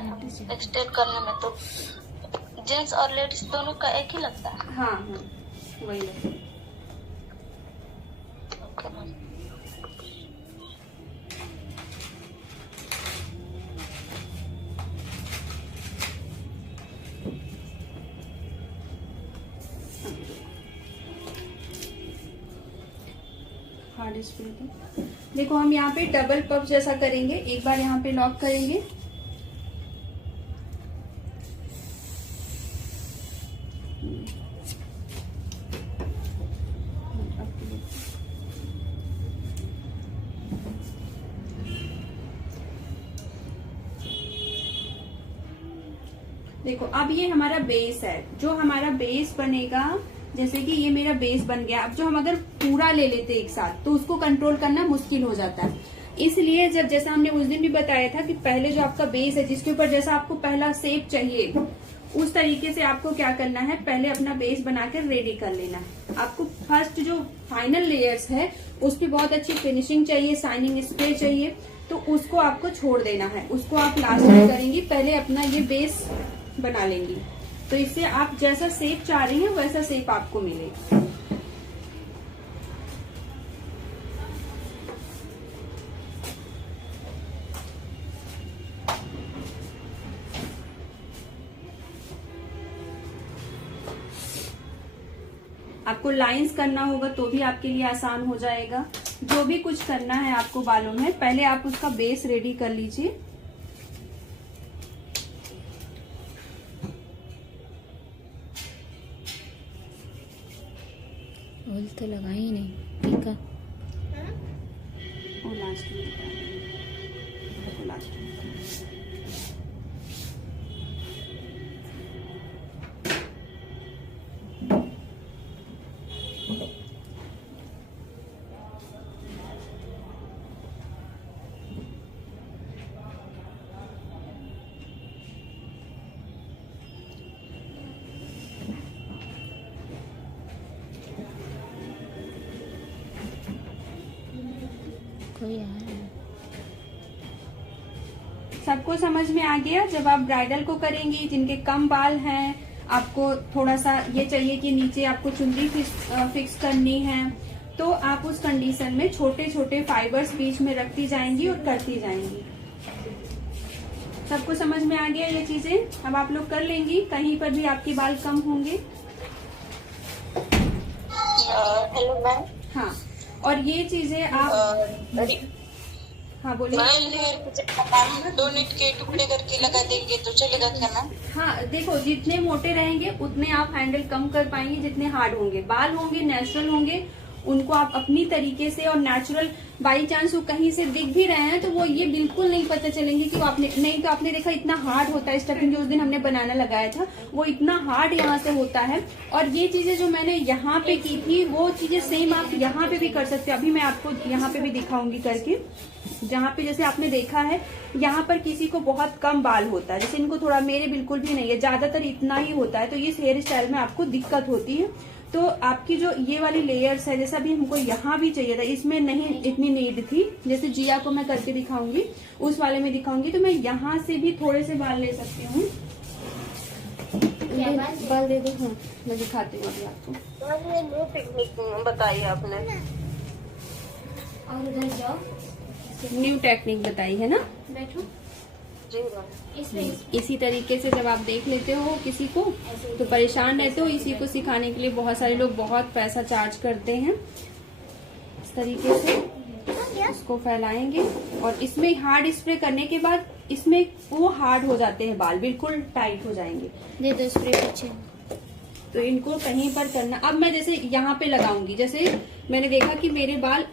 एक्सटेंड करने में, तो जेंट्स और लेडीज दोनों का एक ही लगता है? हाँ हाँ वही लगता है। Okay ma'am. हार्ड स्प्रे तो देखो, हम यहाँ पे डबल पफ जैसा करेंगे। एक बार यहाँ पे लॉक करेंगे, देखो अब ये हमारा बेस है। जो हमारा बेस बनेगा, जैसे कि ये मेरा बेस बन गया। अब जो हम अगर पूरा ले लेते एक साथ तो उसको कंट्रोल करना मुश्किल हो जाता है। इसलिए जब जैसा हमने उस दिन भी बताया था कि पहले जो आपका बेस है, जिसके ऊपर जैसा आपको पहला शेप चाहिए, उस तरीके से आपको क्या करना है, पहले अपना बेस बनाकर रेडी कर लेना है। आपको फर्स्ट जो फाइनल लेयर्स है उस पर बहुत अच्छी फिनिशिंग चाहिए, शाइनिंग स्प्रे चाहिए, तो उसको आपको छोड़ देना है। उसको आप लास्ट में करेंगी, पहले अपना ये बेस बना लेंगी। तो इससे आप जैसा शेप चाह रही हैं वैसा शेप आपको मिलेगा। आपको लाइंस करना होगा तो भी आपके लिए आसान हो जाएगा। जो भी कुछ करना है आपको बालों में, पहले आप उसका बेस रेडी कर लीजिए। ऑयल तो लगा ही नहीं, ठीक है। वो लास्ट में लास्ट में कोई आ रहा है। सबको समझ में आ गया? जब आप ब्राइडल को करेंगी, जिनके कम बाल हैं, आपको थोड़ा सा ये चाहिए कि नीचे आपको चुनरी फिक्स करनी है, तो आप उस कंडीशन में छोटे छोटे फाइबर्स बीच में रखती जाएंगी और करती जाएंगी। सबको समझ में आ गया ये चीजें? अब आप लोग कर लेंगी, कहीं पर भी आपके बाल कम होंगे। Hello ma'am. हाँ, और ये चीजें आप हाँ बोलिए। डोनेट के टुकड़े करके लगा देंगे तो चलेगा क्या मैम? हाँ देखो, जितने मोटे रहेंगे उतने आप हैंडल कम कर पाएंगे, जितने हार्ड होंगे। बाल होंगे नेचुरल होंगे, उनको आप अपनी तरीके से और नेचुरल, बाई चांस वो कहीं से दिख भी रहे हैं तो वो ये बिल्कुल नहीं पता चलेंगे कि वो आपने नहीं, तो आपने देखा इतना हार्ड होता है स्टफिंग, जो उस दिन हमने बनाना लगाया था वो इतना हार्ड यहाँ से होता है। और ये चीजें जो मैंने यहाँ पे की थी वो चीजें सेम आप यहाँ पे भी कर सकते हो। अभी मैं आपको यहाँ पे भी दिखाऊंगी करके, जहाँ पे जैसे आपने देखा है यहाँ पर किसी को बहुत कम बाल होता है, जैसे इनको थोड़ा, मेरे बिल्कुल भी नहीं है, ज्यादातर इतना ही होता है, तो इस हेयर स्टाइल में आपको दिक्कत होती है। तो आपकी जो ये वाली लेयर्स है, जैसा भी हमको यहाँ भी चाहिए था, इसमें नहीं इतनी नीड थी, जैसे जिया को मैं करके दिखाऊंगी, उस वाले में दिखाऊंगी, तो मैं यहाँ से भी थोड़े से बाल ले सकती हूँ। बाल दे दो। हाँ मैं दिखाती हूँ अभी आपको। टेक्निक बताई आपने, और उधर जाओ, न्यू टेक्निक बताई है ना। बैठो। जी मैम। इसी तरीके से जब आप देख लेते हो किसी को तो परेशान रहते हो, इसी को सिखाने के लिए बहुत सारे लोग बहुत पैसा चार्ज करते हैं। इस तरीके से इसको फैलाएंगे और इसमें हार्ड स्प्रे करने के बाद इसमें वो हार्ड हो जाते हैं बाल, बिल्कुल टाइट हो जाएंगे। दे दो स्प्रे पीछे। तो इनको कहीं पर करना। अब मैं जैसे यहाँ पे लगाऊंगी, जैसे मैंने देखा कि मेरे बाल,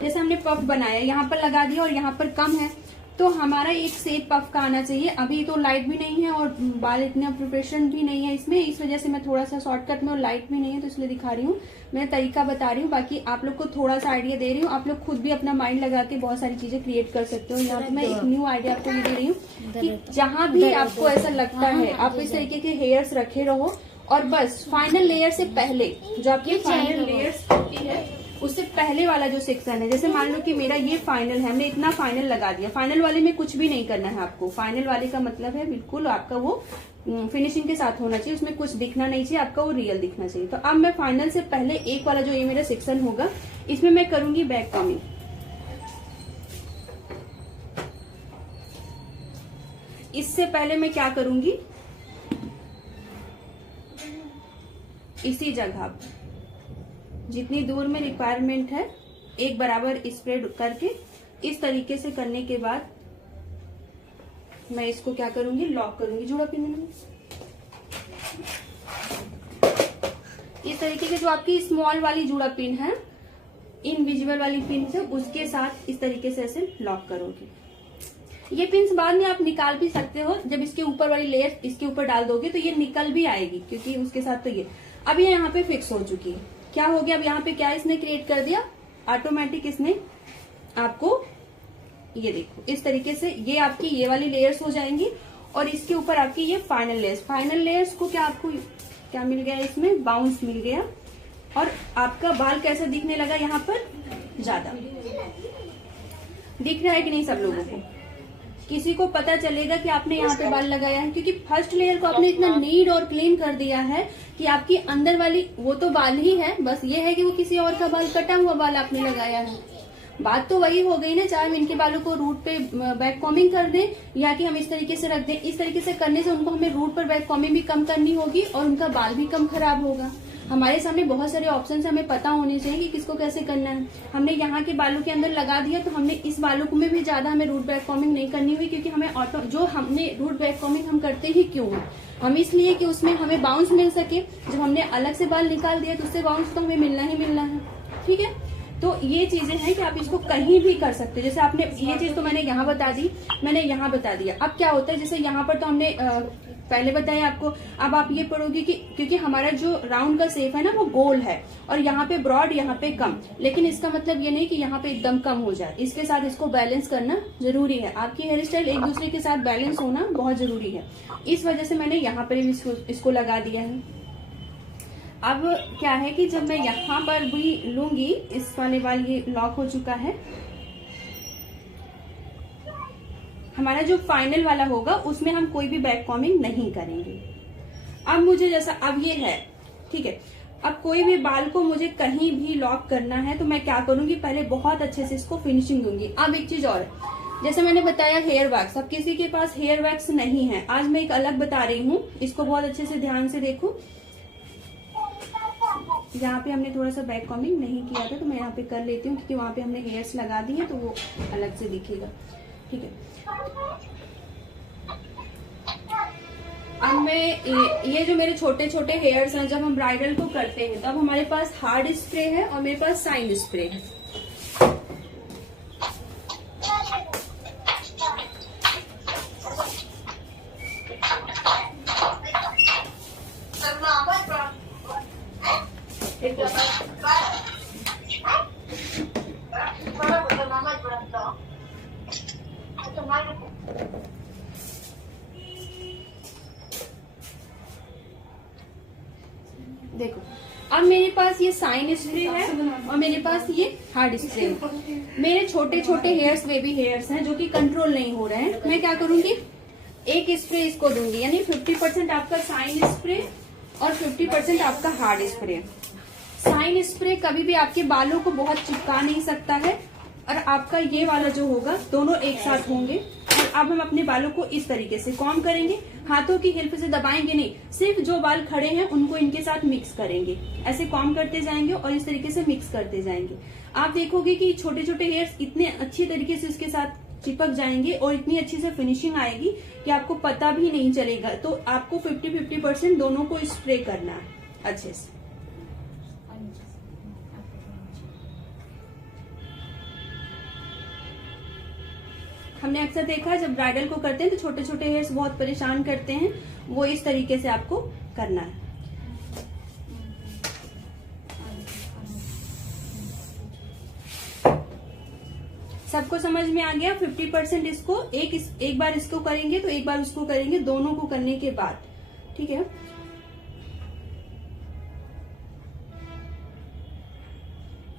जैसे हमने पफ बनाया यहाँ पर लगा दिया और यहाँ पर कम है, तो हमारा एक सेट पफ का आना चाहिए। अभी तो लाइट भी नहीं है और बाल इतना प्रिपरेशन भी नहीं है इसमें, इस वजह से मैं थोड़ा सा शॉर्टकट में, और लाइट भी नहीं है तो इसलिए दिखा रही हूँ, मैं तरीका बता रही हूँ। बाकी आप लोग को थोड़ा सा आइडिया दे रही हूँ, आप लोग खुद भी अपना माइंड लगा के बहुत सारी चीजें क्रिएट कर सकते हो। यहाँ पे मैं एक न्यू आइडिया आपको ये दे रही हूँ कि जहाँ भी आपको ऐसा लगता है आप इस तरीके के हेयर्स रखे रहो, और बस फाइनल लेयर से पहले, जो आपकी फाइनल लेयर्स होती है उससे पहले वाला जो सेक्शन है, जैसे मान लो कि मेरा ये फाइनल है, हमने इतना फाइनल लगा दिया, फाइनल वाले में कुछ भी नहीं करना है आपको। फाइनल वाले का मतलब है बिल्कुल आपका वो फिनिशिंग के साथ होना चाहिए, उसमें कुछ दिखना नहीं चाहिए, आपका वो रियल दिखना चाहिए। तो अब मैं फाइनल से पहले एक वाला जो ये मेरा सेक्शन होगा, इसमें मैं करूंगी बैक कॉमिंग। इससे पहले मैं क्या करूंगी, इसी जगह जितनी दूर में रिक्वायरमेंट है एक बराबर स्प्रेड करके, इस तरीके से करने के बाद मैं इसको क्या करूंगी, लॉक करूंगी जूड़ा पिन में। इस तरीके के जो आपकी स्मॉल वाली जूड़ा पिन है, इनविजिबल वाली पिन से उसके साथ इस तरीके से ऐसे लॉक करोगे। ये पिन्स बाद में आप निकाल भी सकते हो, जब इसके ऊपर वाली लेयर इसके ऊपर डाल दोगे तो ये निकल भी आएगी, क्योंकि उसके साथ तो ये अब ये यहाँ पे फिक्स हो चुकी है। क्या हो गया, अब यहाँ पे क्या इसने क्रिएट कर दिया, ऑटोमेटिक इसने आपको, ये देखो इस तरीके से ये आपकी ये वाली लेयर्स हो जाएंगी, और इसके ऊपर आपकी ये फाइनल लेयर्स। फाइनल लेयर्स को क्या आपको क्या मिल गया, इसमें बाउंस मिल गया, और आपका बाल कैसा दिखने लगा, यहाँ पर ज्यादा दिख रहा है कि नहीं सब लोगों को? किसी को पता चलेगा कि आपने यहाँ पे बाल लगाया है, क्योंकि फर्स्ट लेयर को आपने इतना नीट और क्लीन कर दिया है कि आपकी अंदर वाली वो तो बाल ही है, बस ये है कि वो किसी और का बाल, कटा हुआ बाल आपने लगाया है। बात तो वही हो गई ना, चाहे हम इनके बालों को रूट पे बैक कॉमिंग कर दें या कि हम इस तरीके से रख दें, इस तरीके से करने से उनको हमें रूट पर बैक कॉमिंग भी कम करनी होगी और उनका बाल भी कम खराब होगा। हमारे सामने बहुत सारे ऑप्शन है, हमें पता होने चाहिए कि किसको कैसे करना है। हमने यहाँ के बालों के अंदर लगा दिया तो हमने इस बालों को में भी ज्यादा हमें रूट बैक कॉमिंग नहीं करनी हुई, क्योंकि हमें ऑटो जो हमने रूट बैक कॉमिंग हम करते ही क्यों, हम इसलिए कि उसमें हमें बाउंस मिल सके। जब हमने अलग से बाल निकाल दिया तो उससे बाउंस तो हमें मिलना ही मिलना है, ठीक है। तो ये चीजें हैं कि आप इसको कहीं भी कर सकते हैं। जैसे आपने ये चीज तो मैंने यहाँ बता दी, मैंने यहाँ बता दिया। अब क्या होता है, जैसे यहाँ पर तो हमने पहले बताया आपको, अब आप ये पढ़ोगे कि क्योंकि हमारा जो राउंड का शेप है ना वो गोल है और यहाँ पे ब्रॉड, यहाँ पे कम, लेकिन इसका मतलब ये नहीं कि यहाँ पे एकदम कम हो जाए, इसके साथ इसको बैलेंस करना जरूरी है। आपकी हेयर स्टाइल एक दूसरे के साथ बैलेंस होना बहुत जरूरी है, इस वजह से मैंने यहाँ पर इसको लगा दिया है। अब क्या है कि जब मैं यहाँ पर भी लूंगी, इस वाले बाल ये लॉक हो चुका है, हमारा जो फाइनल वाला होगा उसमें हम कोई भी बैक कॉमिंग नहीं करेंगे। अब मुझे जैसा अब ये है, ठीक है, अब कोई भी बाल को मुझे कहीं भी लॉक करना है तो मैं क्या करूंगी, पहले बहुत अच्छे से इसको फिनिशिंग दूंगी। अब एक चीज और है, जैसे मैंने बताया हेयर वैक्स, अब किसी के पास हेयर वैक्स नहीं है, आज मैं एक अलग बता रही हूँ, इसको बहुत अच्छे से ध्यान से देखो। यहाँ पे हमने थोड़ा सा बैक कॉम्बिंग नहीं किया था, तो मैं यहाँ पे कर लेती हूँ क्योंकि वहाँ पे हमने हेयर्स लगा दी है तो वो अलग से दिखेगा। ठीक है, अब मैं ये जो मेरे छोटे छोटे हेयर्स हैं, जब हम ब्राइडल को करते हैं तब हमारे पास हार्ड स्प्रे है और मेरे पास साइन स्प्रे है। देखो, अब मेरे पास ये साइन स्प्रे है और मेरे पास ये हार्ड स्प्रे है। मेरे छोटे छोटे हेयर्स, बेबी हेयर्स हैं जो कि कंट्रोल नहीं हो रहे हैं। मैं क्या करूंगी, एक स्प्रे इसको दूंगी, यानी 50% आपका साइन स्प्रे और 50% आपका हार्ड स्प्रे। साइन स्प्रे कभी भी आपके बालों को बहुत चिपका नहीं सकता है, और आपका ये वाला जो होगा दोनों एक साथ होंगे। और अब हम अपने बालों को इस तरीके से कॉम्ब करेंगे, हाथों की हेल्प से दबाएंगे नहीं, सिर्फ जो बाल खड़े हैं उनको इनके साथ मिक्स करेंगे। ऐसे कॉम्ब करते जाएंगे और इस तरीके से मिक्स करते जाएंगे। आप देखोगे कि छोटे छोटे हेयर्स इतने अच्छी तरीके से इसके साथ चिपक जाएंगे और इतनी अच्छी से फिनिशिंग आएगी कि आपको पता भी नहीं चलेगा। तो आपको 50-50% दोनों को स्प्रे करना है अच्छे से। हमने अक्सर देखा है जब ब्राइडल को करते हैं तो छोटे छोटे हेयर्स बहुत परेशान करते हैं, वो इस तरीके से आपको करना है। सबको समझ में आ गया? 50% इसको एक बार इसको करेंगे तो एक बार उसको करेंगे, दोनों को करने के बाद। ठीक है,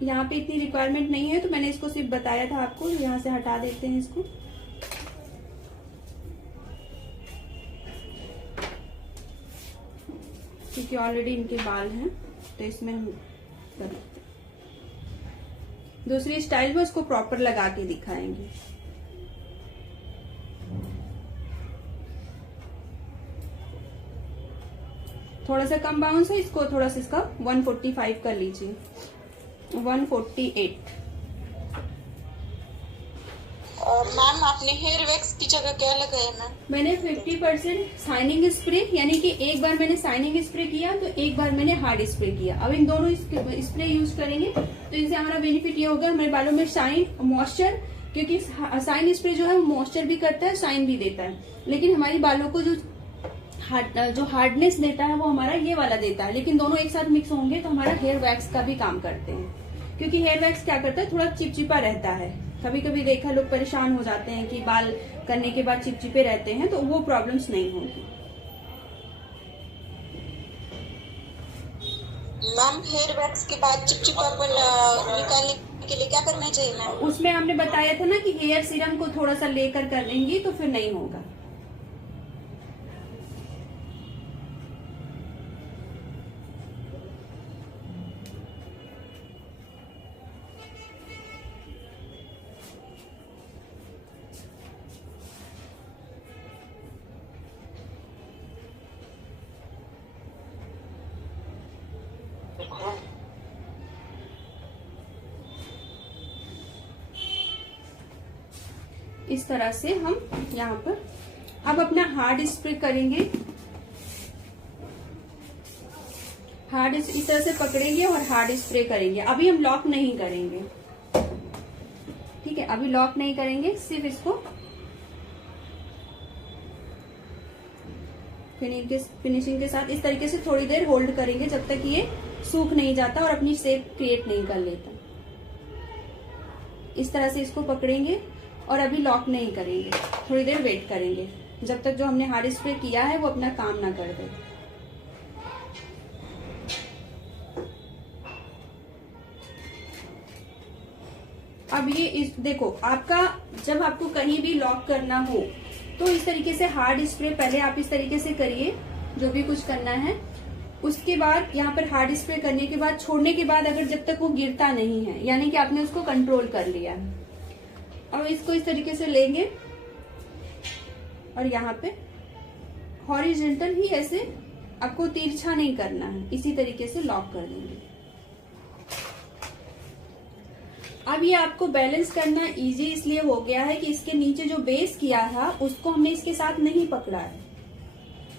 यहाँ पे इतनी रिक्वायरमेंट नहीं है तो मैंने इसको सिर्फ बताया था आपको। यहाँ से हटा देते हैं इसको। क्योंकि ऑलरेडी इनके बाल हैं तो इसमें हम कर लेते हैं। दूसरी स्टाइल में उसको प्रॉपर लगा के दिखाएंगे। थोड़ा सा कम बाउंस है, इसको थोड़ा सा इसका 145 कर लीजिए, 148। मैम आपने हेयर वैक्स की जगह क्या लगाया मैम? मैंने 50% साइनिंग स्प्रे, यानी कि एक बार मैंने साइनिंग स्प्रे किया तो एक बार मैंने हार्ड स्प्रे किया। अब इन दोनों स्प्रे यूज करेंगे तो इनसे हमारा बेनिफिट ये होगा, हमारे बालों में शाइन, मॉइस्चर, क्योंकि साइन स्प्रे जो है वो मॉइस्चर भी करता है, शाइन भी देता है। लेकिन हमारी बालों को जो हार्डनेस देता है वो हमारा ये वाला देता है। लेकिन दोनों एक साथ मिक्स होंगे तो हमारा हेयर वैक्स का भी काम करते हैं। क्योंकि हेयर वैक्स क्या करता है, थोड़ा चिपचिपा रहता है। कभी कभी देखा लोग परेशान हो जाते हैं कि बाल करने के बाद चिपचिपे रहते हैं, तो वो प्रॉब्लम्स नहीं होंगी। मैम हेयर वैक्स के बाद चिपचिपापन निकालने के लिए क्या करना चाहिए मैम? उसमें हमने बताया था ना कि हेयर सीरम को थोड़ा सा लेकर करेंगी तो फिर नहीं होगा। इस तरह से हम यहाँ पर अब अपना हार्ड स्प्रे करेंगे। हार्ड इस तरह से पकड़ेंगे और हार्ड स्प्रे करेंगे। अभी हम लॉक नहीं करेंगे, ठीक है, अभी लॉक नहीं करेंगे, सिर्फ इसको फिनिशिंग के साथ इस तरीके से थोड़ी देर होल्ड करेंगे जब तक ये सूख नहीं जाता और अपनी शेप क्रिएट नहीं कर लेता। इस तरह से इसको पकड़ेंगे और अभी लॉक नहीं करेंगे, थोड़ी देर वेट करेंगे जब तक जो हमने हार्ड स्प्रे किया है वो अपना काम ना कर दे। अब ये देखो, आपका जब आपको कहीं भी लॉक करना हो तो इस तरीके से हार्ड स्प्रे पहले आप इस तरीके से करिए, जो भी कुछ करना है। उसके बाद यहाँ पर हार्ड स्प्रे करने के बाद, छोड़ने के बाद, अगर जब तक वो गिरता नहीं है, यानी कि आपने उसको कंट्रोल कर लिया है। अब इसको इस तरीके से लेंगे और यहाँ पे हॉरिजॉन्टल ही ऐसे, आपको तिरछा नहीं करना है, इसी तरीके से लॉक कर देंगे। अब ये आपको बैलेंस करना इजी इसलिए हो गया है कि इसके नीचे जो बेस किया था उसको हमने इसके साथ नहीं पकड़ा है।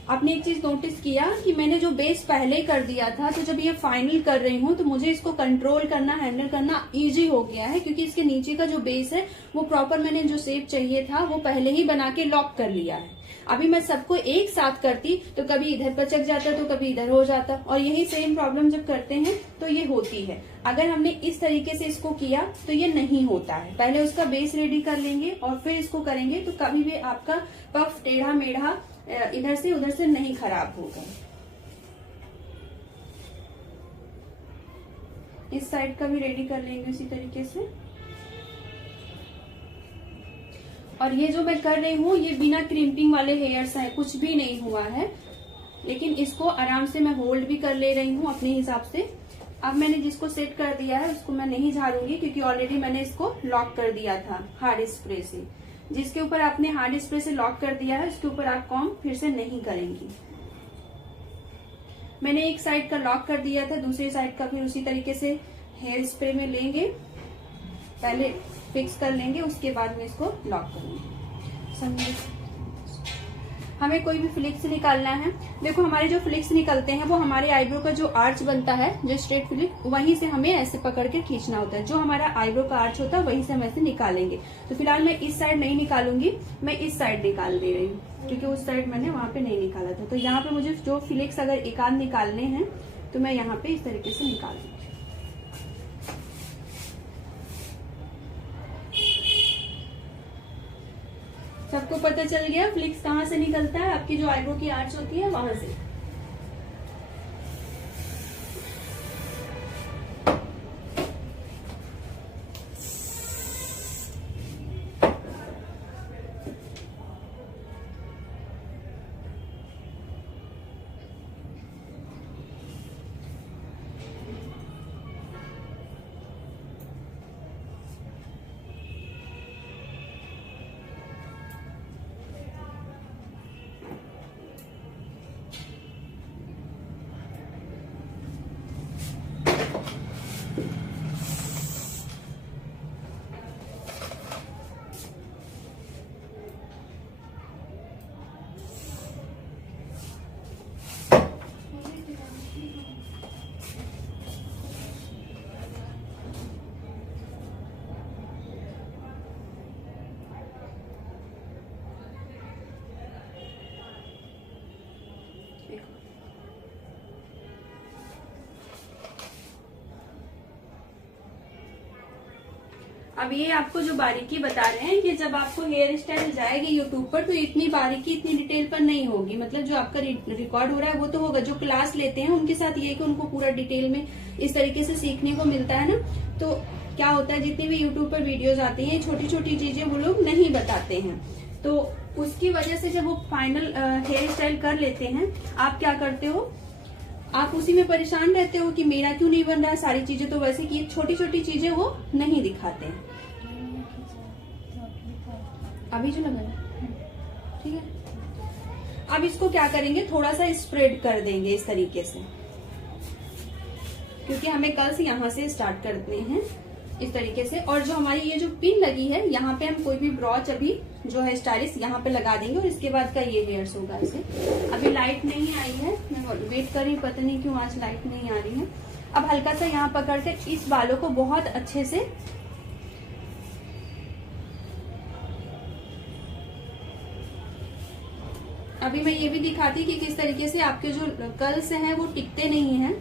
आपने एक चीज नोटिस किया कि मैंने जो बेस पहले कर दिया था, तो जब ये फाइनल कर रही हूँ तो मुझे इसको कंट्रोल करना, हैंडल करना इजी हो गया है, क्योंकि इसके नीचे का जो बेस है वो प्रॉपर मैंने जो शेप चाहिए था वो पहले ही बना के लॉक कर लिया है। अभी मैं सबको एक साथ करती तो कभी इधर पचक जाता तो कभी इधर हो जाता, और यही सेम प्रॉब्लम जब करते हैं तो ये होती है। अगर हमने इस तरीके से इसको किया तो ये नहीं होता है। पहले उसका बेस रेडी कर लेंगे और फिर इसको करेंगे तो कभी भी आपका पफ टेढ़ा मेढ़ा इधर से उधर से नहीं खराब होगा। इस साइड का भी रेडी कर लेंगे उसी तरीके से। और ये जो मैं कर रही हूँ ये बिना क्रिम्पिंग वाले हेयर्स हैं, कुछ भी नहीं हुआ है, लेकिन इसको आराम से मैं होल्ड भी कर ले रही हूँ अपने हिसाब से। अब मैंने जिसको सेट कर दिया है उसको मैं नहीं झाड़ूंगी, क्योंकि ऑलरेडी मैंने इसको लॉक कर दिया था हार्ड स्प्रे से। जिसके ऊपर आपने हार्ड स्प्रे से लॉक कर दिया है उसके ऊपर आप कॉम्ब फिर से नहीं करेंगी। मैंने एक साइड का लॉक कर दिया था, दूसरी साइड का फिर उसी तरीके से हेयर स्प्रे में लेंगे, पहले फिक्स कर लेंगे, उसके बाद में इसको लॉक करेंगे। समझे? हमें कोई भी फ्लिक्स निकालना है, देखो हमारे जो फ्लिक्स निकलते हैं वो हमारे आईब्रो का जो आर्च बनता है, जो स्ट्रेट फ्लिक, वहीं से हमें ऐसे पकड़ के खींचना होता है। जो हमारा आईब्रो का आर्च होता है वहीं से हम ऐसे निकालेंगे। तो फिलहाल मैं इस साइड नहीं निकालूंगी, मैं इस साइड निकाल दे रही हूँ, क्योंकि उस साइड मैंने वहां पे नहीं निकाला था। तो यहाँ पे मुझे जो फ्लिक्स अगर एक आध निकालने हैं तो मैं यहाँ पे इस तरीके से निकाल दूंगी। सबको पता चल गया फ्लिक्स कहाँ से निकलता है? आपकी जो आईब्रो की आर्च होती है वहां से। अब ये आपको जो बारीकी बता रहे हैं कि जब आपको हेयर स्टाइल जाएगी यूट्यूब पर तो इतनी बारीकी इतनी डिटेल पर नहीं होगी। मतलब जो आपका रिकॉर्ड हो रहा है वो तो होगा, जो क्लास लेते हैं उनके साथ ये कि उनको पूरा डिटेल में इस तरीके से सीखने को मिलता है ना। तो क्या होता है, जितनी भी यूट्यूब पर वीडियोज आती हैं छोटी छोटी चीजें वो लोग नहीं बताते हैं, तो उसकी वजह से जब वो फाइनल हेयर स्टाइल कर लेते हैं, आप क्या करते हो, आप उसी में परेशान रहते हो कि मेरा क्यों नहीं बन रहा है। सारी चीजें तो वैसे की छोटी छोटी चीजें वो नहीं दिखाते हैं। अभी जो लगा है ठीक है। अब इसको क्या करेंगे, थोड़ा सा स्प्रेड कर देंगे इस तरीके से, क्योंकि हमें कल से यहाँ से स्टार्ट करते हैं इस तरीके से। और जो हमारी ये जो पिन लगी है यहाँ पे हम कोई भी ब्रॉच अभी जो है स्टाइलिश यहाँ पे लगा देंगे और इसके बाद का ये हेयर्स होगा ऐसे। अभी लाइट नहीं आई है, मैं वेट कर रही हूँ, पता नहीं क्यों आज लाइट नहीं आ रही है। अब हल्का सा यहाँ पकड़ कर इस बालों को बहुत अच्छे से अभी मैं ये भी दिखाती कि किस तरीके से आपके जो कर्ल्स हैं वो टिकते नहीं हैं।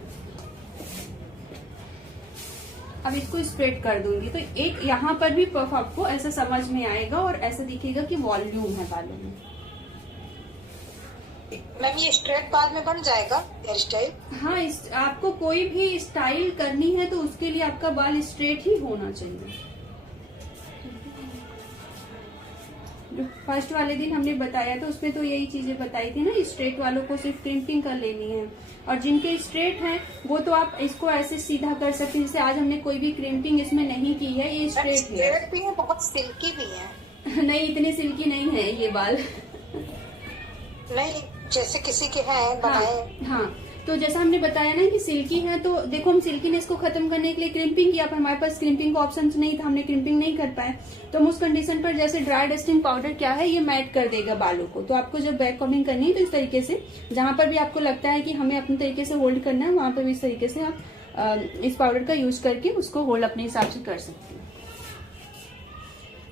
अब इसको स्प्रेड कर दूंगी तो एक यहाँ पर भी पफ आपको ऐसा समझ में आएगा और ऐसा दिखेगा कि वॉल्यूम है बालों में। मैम ये स्ट्रेट बाल में बन जाएगा हेयर स्टाइल? हाँ, आपको कोई भी स्टाइल करनी है तो उसके लिए आपका बाल स्ट्रेट ही होना चाहिए। जो फर्स्ट वाले दिन हमने बताया था उसमें तो यही चीजें बताई थी ना, स्ट्रेट वालों को सिर्फ क्रिम्पिंग कर लेनी है, और जिनके स्ट्रेट हैं वो तो आप इसको ऐसे सीधा कर सकते हैं। जैसे आज हमने कोई भी क्रिम्पिंग इसमें नहीं की है, ये स्ट्रेट है। भी है, बहुत सिल्की भी है। नहीं, इतनी सिल्की नहीं है ये बाल। नहीं, जैसे किसी के हैं बनाए। हाँ, तो जैसा हमने बताया ना कि सिल्की है, तो देखो हम सिल्कीनेस को खत्म करने के लिए क्रिम्पिंग किया, पर हमारे पास क्रिम्पिंग का ऑप्शन नहीं था, हमने क्रिम्पिंग नहीं कर पाए। तो हम उस कंडीशन पर जैसे ड्राई डस्टिंग पाउडर क्या है, ये मैट कर देगा बालों को। तो आपको जब बैक कॉम्बिंग करनी है तो इस तरीके से जहां पर भी आपको लगता है कि हमें अपने तरीके से होल्ड करना है, वहां पर भी इस तरीके से आप इस पाउडर का यूज करके उसको होल्ड अपने हिसाब से कर सकते हैं।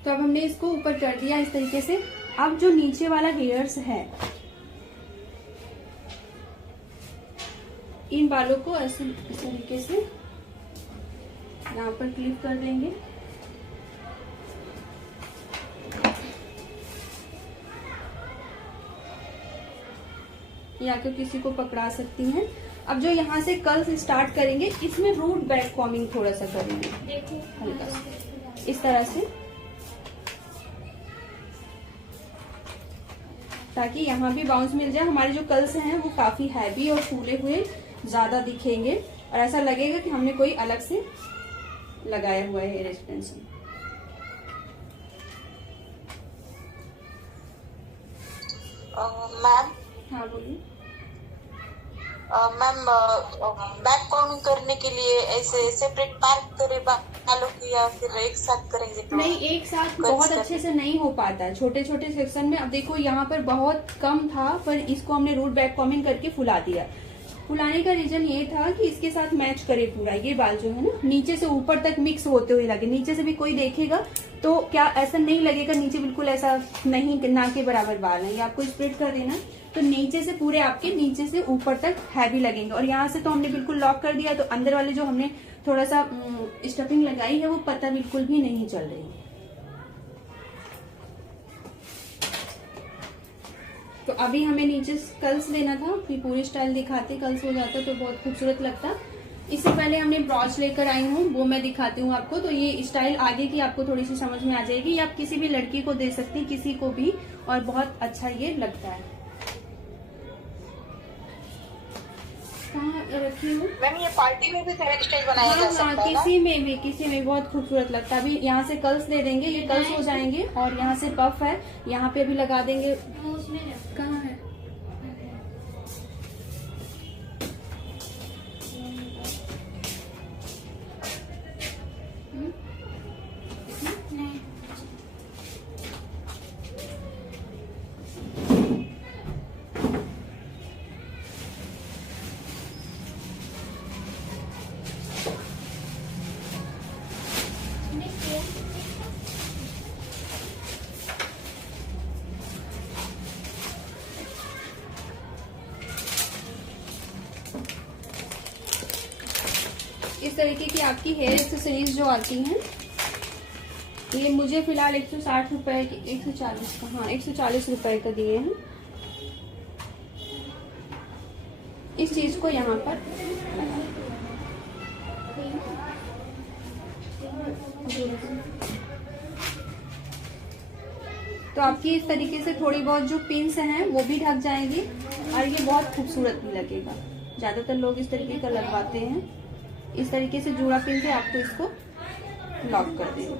तो अब हमने इसको ऊपर कर दिया इस तरीके से। अब जो नीचे वाला हेयर्स है, इन बालों को ऐसे इस तरीके से यहाँ पर क्लिप कर देंगे। या तो किसी को पकड़ा सकती हैं। अब जो यहाँ से कर्ल्स स्टार्ट करेंगे, इसमें रूट बैक कॉम्बिंग थोड़ा सा करेंगे हल्का सा इस तरह से, ताकि यहाँ भी बाउंस मिल जाए। हमारे जो कर्ल्स हैं वो काफी हैवी और फूले हुए ज्यादा दिखेंगे और ऐसा लगेगा कि हमने कोई अलग से लगाया हुआ है हेयर एक्सटेंशन। मैम, हाँ बोलिए। मैम, बैक कॉम्बिंग करने के लिए ऐसे सेपरेट पार्ट करें बालों की या फिर एक साथ करेंगे? तो नहीं, एक साथ बहुत अच्छे से नहीं हो पाता, छोटे छोटे सेक्शन में। अब देखो यहाँ पर बहुत कम था, पर इसको हमने रूट बैक कॉम्बिंग करके फुला दिया। फुलाने का रीजन ये था कि इसके साथ मैच करे पूरा ये बाल जो है ना, नीचे से ऊपर तक मिक्स होते हुए लगे। नीचे से भी कोई देखेगा तो क्या ऐसा नहीं लगेगा नीचे बिल्कुल ऐसा नहीं ना के बराबर बाल है। ये आपको स्प्रेड कर देना, तो नीचे से पूरे आपके नीचे से ऊपर तक हैवी लगेंगे। और यहाँ से तो हमने बिल्कुल लॉक कर दिया, तो अंदर वाले जो हमने थोड़ा सा स्टफिंग लगाई है वो पता बिल्कुल भी नहीं चल रही। तो अभी हमें नीचे कर्ल्स लेना था, फिर पूरी स्टाइल दिखाते कर्ल्स हो जाता तो बहुत खूबसूरत लगता। इससे पहले हमने ब्रॉच लेकर आई हूँ, वो मैं दिखाती हूँ आपको। तो ये स्टाइल आगे की आपको थोड़ी सी समझ में आ जाएगी। आप किसी भी लड़की को दे सकती हैं, किसी को भी, और बहुत अच्छा ये लगता है। कहाँ रखी हूँ मैम, ये पार्टी में भी हेयर स्टाइल बनाया जा सकता है ना? किसी में बहुत खूबसूरत लगता है। अभी यहाँ से कर्ल्स दे देंगे, ये कर्ल्स हो जाएंगे। और यहाँ से पफ है, यहाँ पे भी लगा देंगे। कहाँ है? इस तरीके की आपकी हेयर एक्सेसरीज जो आती हैं, ये मुझे फिलहाल 160 रुपए की, 140 का, हाँ 140 रुपए का दिए हैं। इस चीज को यहाँ पर तो आपकी इस तरीके से थोड़ी बहुत जो पिन्स हैं वो भी ढक जाएंगी और ये बहुत खूबसूरत भी लगेगा। ज्यादातर लोग इस तरीके का लगवाते हैं। इस तरीके से जूड़ा पिन से आपको इसको लॉक कर देंगे।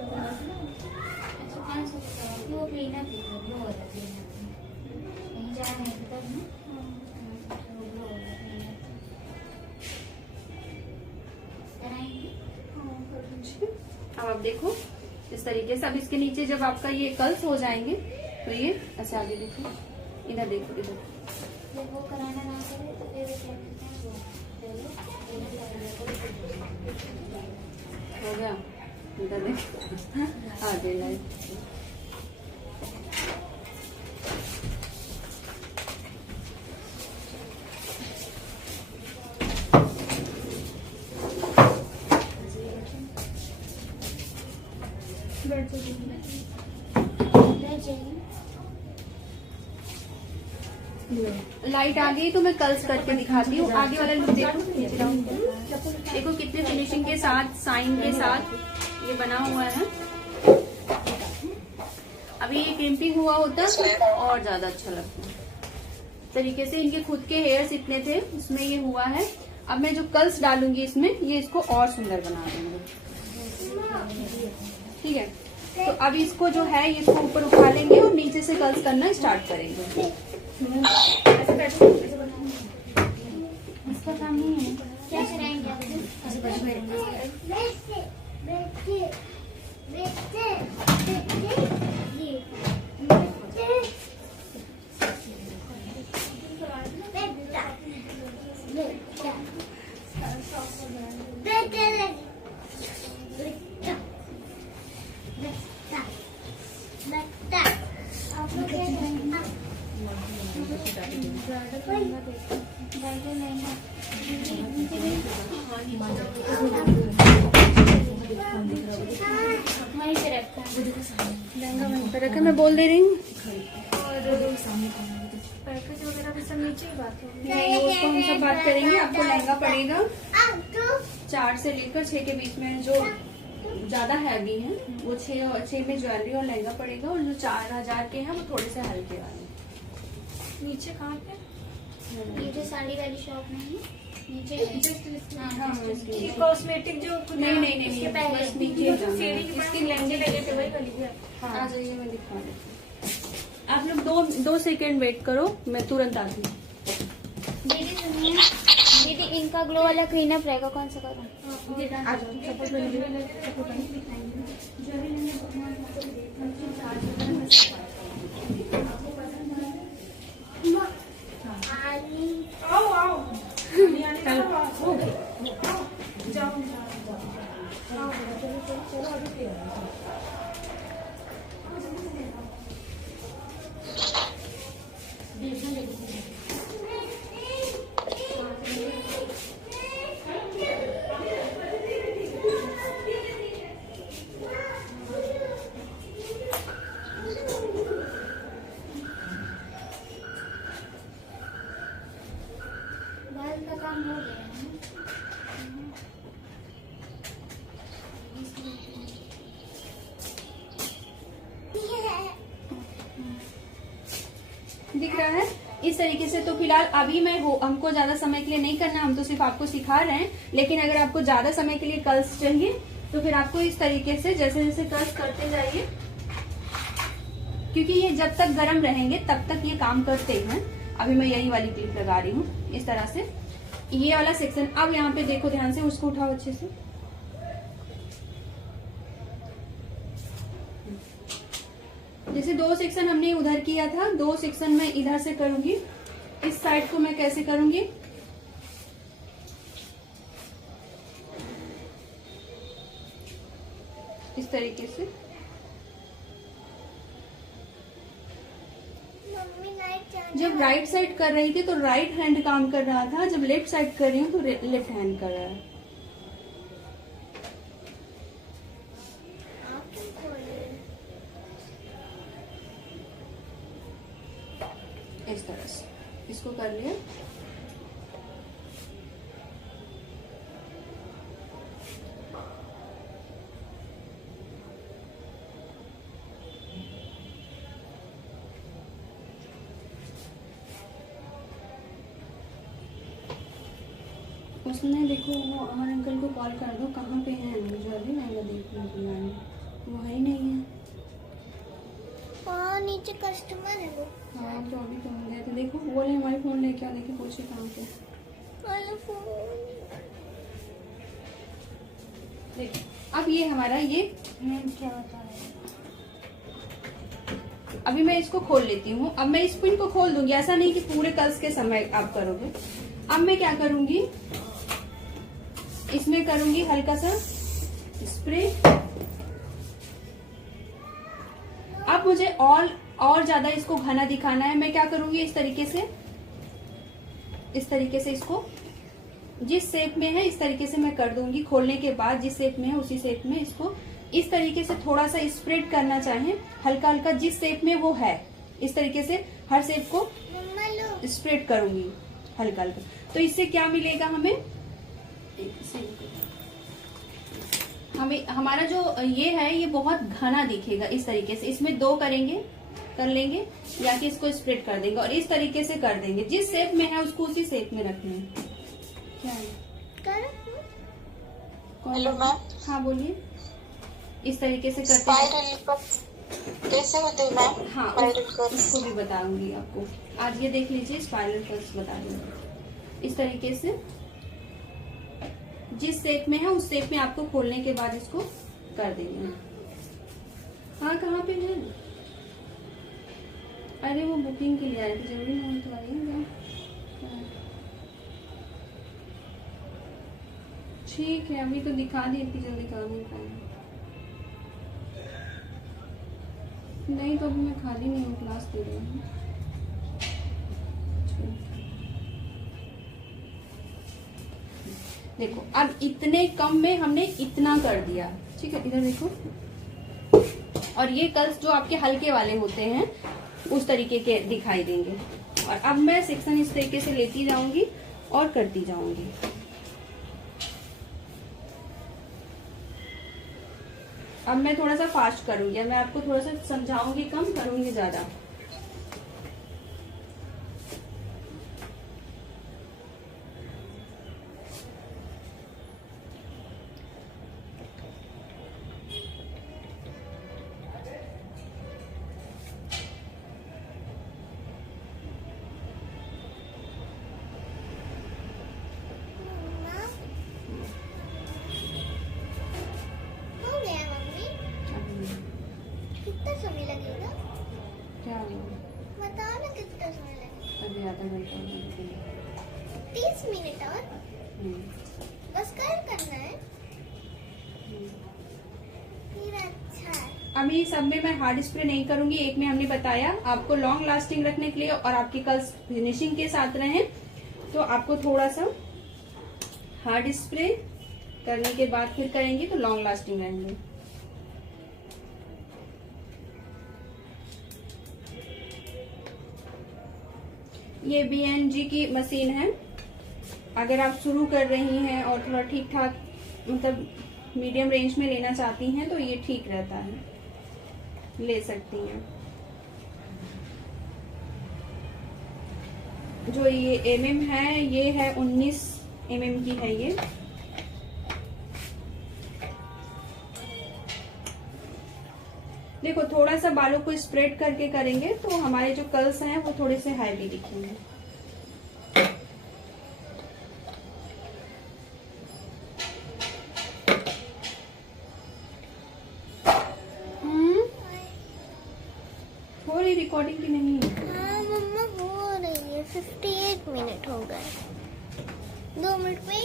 अब आप देखो इस तरीके से। अब इसके नीचे जब आपका ये कर्ल्स हो जाएंगे तो ये ऐसे आगे देखो, इधर देखो, इधर हो गया, इधर देखो आगे लाइट। लाइट आ गई तो मैं कर्ल्स करके दिखाती हूँ। आगे वाला लुक देखो, देखो कितने फिनिशिंग के साथ, साइन के साथ ये बना हुआ है। अभी ये क्रिम्पिंग हुआ होता तो और ज्यादा अच्छा लगता। तरीके से इनके खुद के हेयर्स इतने थे, इसमें ये हुआ है। अब मैं जो कर्ल्स डालूंगी इसमें, ये इसको और सुंदर बना देंगे। ठीक है, तो अब इसको जो है इसको ऊपर उठा लेंगे और नीचे से कर्ल्स करना स्टार्ट करेंगे। उसका काम नहीं है। क्या कराएंगे आप? रखा, मैं बोल दे रही हूँ। नहीं, उसको हम सब बात करेंगे। आपको लहंगा पड़ेगा 4 से लेकर 6 के बीच में। जो ज्यादा हैवी है वो 6 में ज्वेलरी और लहंगा पड़ेगा, और जो 4000 के हैं वो थोड़े से हल्के वाले। नीचे कहाँ पे? ये जो साड़ी वाली शॉप नहीं है नीचे कॉस्मेटिक जो नहीं, इसके पहले बस नीचे जो सीढ़ी के पास लहंगे लगे थे वही वाली है। हाँ, आ जाइए, मैं दिखा देती हूँ। आप लोग 2 सेकेंड वेट करो, मैं तुरंत आती हूँ। दीदी सुनिए, दीदी इनका ग्लो वाला क्लीनअप रहेगा, कौन सा करूँ? का काम हो गया है। दिख रहा है इस तरीके से। तो फिलहाल अभी मैं हमको ज्यादा समय के लिए नहीं करना, हम तो सिर्फ आपको सिखा रहे हैं। लेकिन अगर आपको ज्यादा समय के लिए कर्ल्स चाहिए तो फिर आपको इस तरीके से जैसे जैसे कर्ल्स करते जाइए, क्योंकि ये जब तक गर्म रहेंगे तब तक ये काम करते हैं। अभी मैं यही वाली क्लिप लगा रही हूँ इस तरह से, ये वाला सेक्शन। अब यहाँ पे देखो ध्यान से, उसको उठाओ अच्छे से। जैसे 2 सेक्शन हमने उधर किया था, 2 सेक्शन मैं इधर से करूंगी। इस साइड को मैं कैसे करूंगी, इस तरीके से। जब राइट साइड कर रही थी तो राइट हैंड काम कर रहा था, जब लेफ्ट साइड कर रही हूँ तो लेफ्ट हैंड कर रहा है। इस तरह से इसको कर लिया। उसने देखो वो अमर अंकल को कॉल कर दो, कहाँ पे हैं ज्वेलरी महंगा देखने के लिए, वो है ही नहीं है। हाँ नीचे कस्टमर है वो। हाँ तो अभी तो हम गए थे, देखो बोले हमारे फोन लेके आओ, देखिए पूछे कहाँ पे। देखो अब ये हमारा ये क्या बता रहे हैं? अभी मैं इसको खोल लेती हूँ। अब मैं इस पिन को खोल दूंगी, ऐसा नहीं कि पूरे कर्ल्स के समय आप करोगे। अब मैं क्या करूंगी, इसमें करूंगी हल्का सा स्प्रे। अब मुझे और ज्यादा इसको घना दिखाना है। मैं क्या करूंगी, इस तरीके से इसको जिस शेप में है इस तरीके से मैं कर दूंगी। खोलने के बाद जिस शेप में है उसी शेप में इसको इस तरीके से थोड़ा सा स्प्रेड करना चाहें, हल्का हल्का जिस शेप में वो है, इस तरीके से हर शेप को स्प्रेड करूंगी हल्का हल्का। तो इससे क्या मिलेगा हमें हमारा जो ये है ये बहुत घना दिखेगा इस तरीके से। इसमें 2 कर लेंगे या कि इसको स्प्रेड कर देंगे और इस तरीके से कर देंगे। जिस शेप में है उसको उसी शेप में रखना है। क्या है? Hello ma'am. हाँ बोलिए। इस तरीके से करते स्पाइरल कैसे होते हैं मैम? हाँ स्पाइरल कर्ल्स उसको भी बताऊंगी आपको। आज ये देख लीजिए, स्पाइरल कर्ल्स बता दूंगी। इस तरीके से जिस शेप में है उस शेप में आपको खोलने के बाद इसको कर देंगे। हाँ कहाँ पे है? अरे वो बुकिंग के लिए आए थे, जरूरी नहीं तो आइएगा। ठीक है, अभी तो दिखा दी, इतनी जल्दी कर नहीं पाएंगे। नहीं तो अभी मैं खाली नहीं हूँ, क्लास दे रही हूँ। देखो अब इतने कम में हमने इतना कर दिया, ठीक है। इधर देखो, और ये कर्ल्स जो आपके हल्के वाले होते हैं उस तरीके के दिखाई देंगे। और अब मैं सेक्शन इस तरीके से लेती जाऊंगी और करती जाऊंगी। अब मैं थोड़ा सा फास्ट करूंगी, मैं आपको थोड़ा सा समझाऊंगी, कम करूंगी ज्यादा। कितना समय लगेगा? क्या बताओ ना कितना समय लगेगा? अभी आधा घंटा 30 मिनट और बस करना है। फिर अच्छा है। अभी सब में मैं हार्ड स्प्रे नहीं करूंगी, एक में हमने बताया आपको लॉन्ग लास्टिंग रखने के लिए और आपके कर्ल्स फिनिशिंग के साथ रहे तो आपको थोड़ा सा हार्ड स्प्रे करने के बाद फिर करेंगे तो लॉन्ग लास्टिंग रहेंगे। ये BNG की मशीन है, अगर आप शुरू कर रही हैं और थोड़ा ठीक ठाक मतलब मीडियम रेंज में लेना चाहती हैं तो ये ठीक रहता है, ले सकती हैं। जो ये mm है, ये है 19 mm की है ये। देखो थोड़ा सा बालों को स्प्रेड करके करेंगे तो हमारे जो कर्ल्स हैं वो थोड़े से हैवी दिखेंगे। हो रही रिकॉर्डिंग की नहीं? हाँ मम्मा हो रही है। 58 मिनट हो गए, 2 मिनट में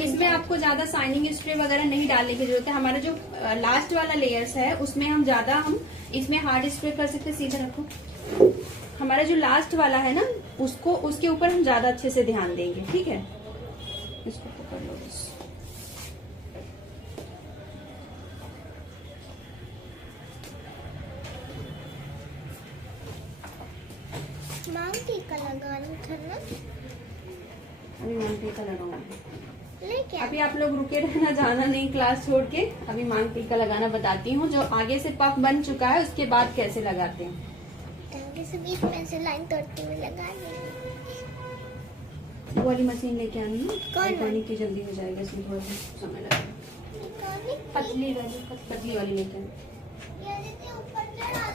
इसमें आपको ज्यादा शाइनिंग स्प्रे वगैरह नहीं डालने की जरूरत है। हमारा जो लास्ट वाला लेयर्स है उसमें हम इसमें हार्ड स्प्रे कर सकते हैं। सीधे रखो, हमारा जो लास्ट वाला है ना उसको उसके ऊपर हम ज्यादा अच्छे से ध्यान देंगे, ठीक है। इसको पकड़ लो बस। मांग टीका लगाना था ना? अभी मांग टीका लगाऊंगी। लेके अभी आप लोग रुके रहना, जाना नहीं क्लास छोड़ के। अभी मांग टीका लगाना बताती हूँ, जो आगे से पफ बन चुका है उसके बाद कैसे लगाते हैं। आगे से बीच में से लाइन तोड़ते हुए लगा देंगे। वो वाली मशीन लेके आनी है, कौन पानी की जल्दी हो जाएगा, इसमें थोड़ा सा समय लगेगा। पतली वाली लेके आनी।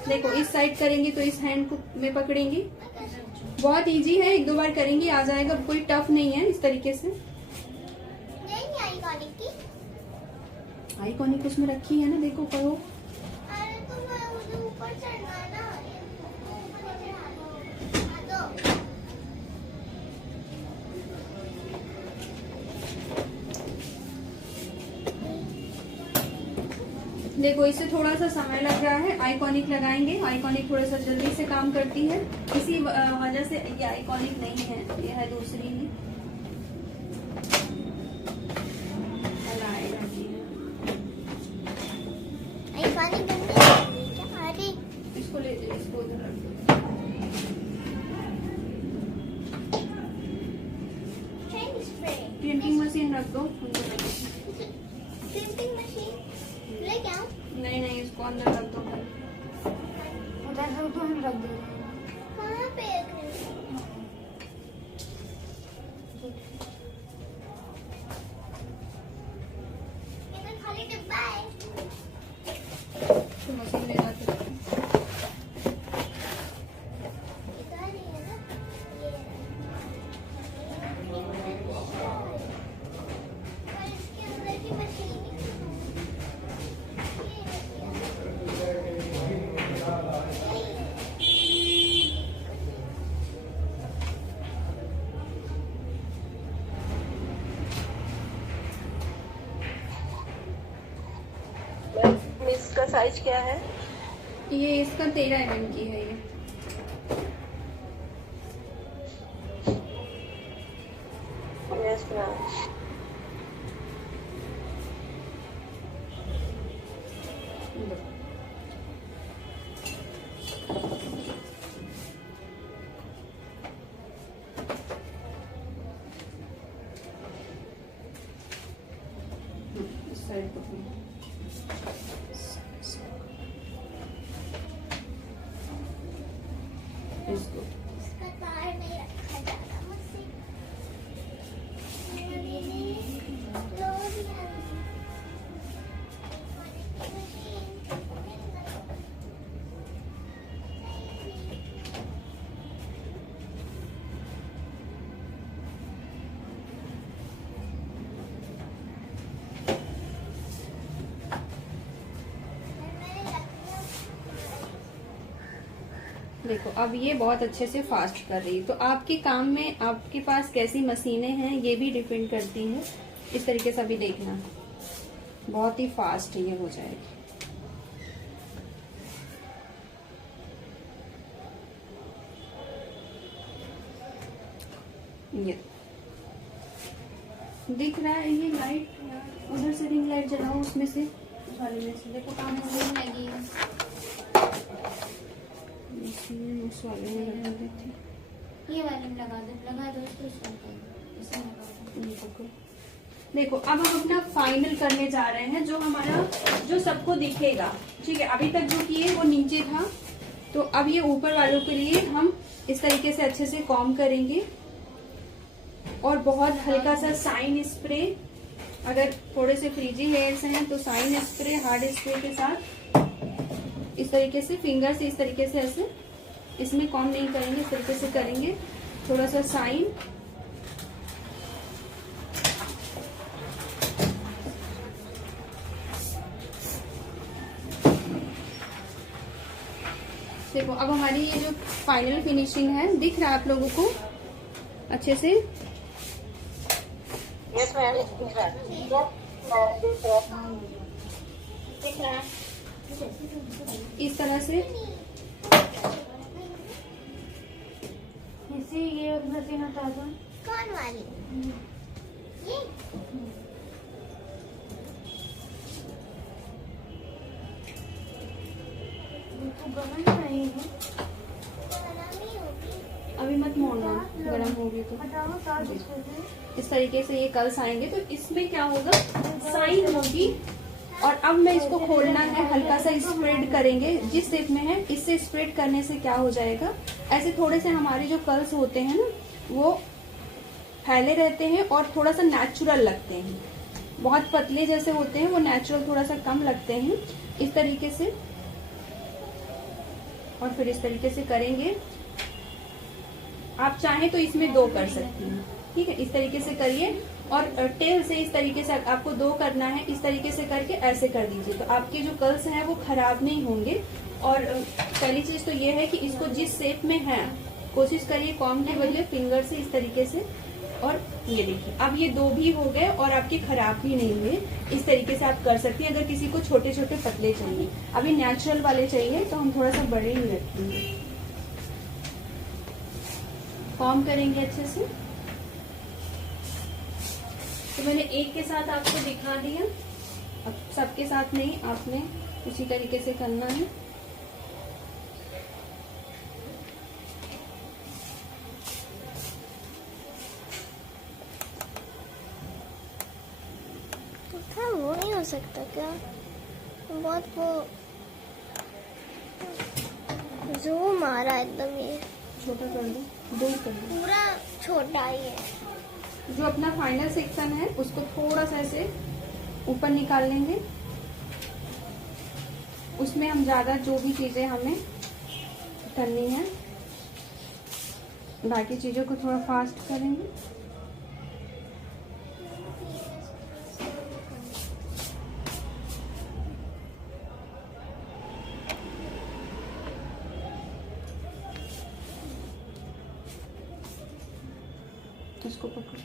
देखो इस साइड करेंगे तो इस हैंड को में पकड़ेंगे, बहुत इजी है, 1-2 बार करेंगे आ जाएगा, कोई टफ नहीं है। इस तरीके से आइकॉनिक उसमें रखी है ना, देखो करो। अरे तो मैं मुझे ऊपर चढ़ना है ना, देखो इससे थोड़ा सा समय लग रहा है। आइकॉनिक लगाएंगे, आइकॉनिक थोड़ा सा जल्दी से काम करती है, इसी वजह से ये आइकॉनिक नहीं है, ये है दूसरी ही। इसको ले, इसको उधर रख दो। प्रिंटिंग मशीन रख दो। प्रिंटिंग मशीन लेके आओ। नहीं इसको अंदर रख दो, उधर रख दो, हम रख दो। कहाँ पे है ये तो खाली डिब्बा है। तो मशीन ले जाते हैं। इधर ही है ना, ये इसका साइज क्या है? ये इसका 13 mm की है ये। Yes ma'am. इस साइड को इसको इसका तार नहीं रखा जाता मुझसे। देखो अब ये बहुत अच्छे से फास्ट कर रही है। तो आपके काम में आपके पास कैसी मशीनें हैं ये भी डिपेंड करती हैं। इस तरीके से अभी देखना, बहुत ही फास्ट ये हो जाएगी। ये दिख रहा है ये लाइट, उधर से रिंग लाइट जलाओ, उसमें से उस वाले में से देखो काम होने लगी है। उस वाले में लगा देती, ये वाले में लगा दो इसमें। देखो अब हम अपना फाइनल करने जा रहे हैं, जो हमारा जो सबको दिखेगा। ठीक है, अभी तक जो किए वो नीचे था, तो अब ये ऊपर वालों के लिए हम इस तरीके से अच्छे से कॉम्ब करेंगे। और बहुत हल्का सा साइन स्प्रे, अगर थोड़े से फ्रीजी हेयर्स हैं तो साइन स्प्रे हार्ड स्प्रे के साथ इस तरीके से फिंगर से इस तरीके से ऐसे, इसमें कॉम्ब नहीं करेंगे, इस तरीके से करेंगे। थोड़ा सा साइन, देखो अब हमारी ये जो फाइनल फिनिशिंग है दिख रहा है आप लोगों को अच्छे से। यस मैम, दिख रहा है। इस तरह से ये मशीन हटा दो। कौन वाली? ये तो गरम नहीं है, बनानी होगी। अभी मत मोड़ना, गर्म होगी तो। हटाओ तार इसको से। इस तरीके से ये कल्स आएंगे तो इसमें क्या होगा, साइन होगी। और अब मैं इसको खोलना है, हल्का सा स्प्रेड करेंगे, जिस शेप में है इससे स्प्रेड करने से क्या हो जाएगा, ऐसे थोड़े से हमारे जो कर्ल्स होते हैं ना वो फैले रहते हैं और थोड़ा सा नेचुरल लगते हैं। बहुत पतले जैसे होते हैं वो नेचुरल थोड़ा सा कम लगते हैं। इस तरीके से और फिर इस तरीके से करेंगे। आप चाहें तो इसमें 2 कर सकती हैं, ठीक है। इस तरीके से करिए और टेल से इस तरीके से आपको 2 करना है, इस तरीके से करके ऐसे कर दीजिए तो आपके जो कर्ल्स हैं वो खराब नहीं होंगे। और पहली चीज तो ये है कि इसको जिस शेप में है कोशिश करिए कॉम्ब के बदले फिंगर से इस तरीके से। और ये देखिए अब ये 2 भी हो गए और आपके खराब भी नहीं हुए। इस तरीके से आप कर सकती हैं। अगर किसी को छोटे छोटे पतले चाहिए, अभी नेचुरल वाले चाहिए तो हम थोड़ा सा बड़े ही रखेंगे। कॉम्ब करेंगे अच्छे से। तो मैंने एक के साथ आपको दिखा दिया, अब सबके साथ नहीं, आपने उसी तरीके से करना है। था वो नहीं हो सकता क्या? बहुत वो जूम आ रहा है एकदम। ये छोटा कर दो, 2 कर दो। पूरा छोटा ही है। जो अपना फाइनल सेक्शन है उसको थोड़ा सा ऐसे ऊपर निकाल लेंगे। उसमें हम ज्यादा जो भी चीजें हमें करनी है, बाकी चीजों को थोड़ा फास्ट करेंगे। इसको पकड़ो।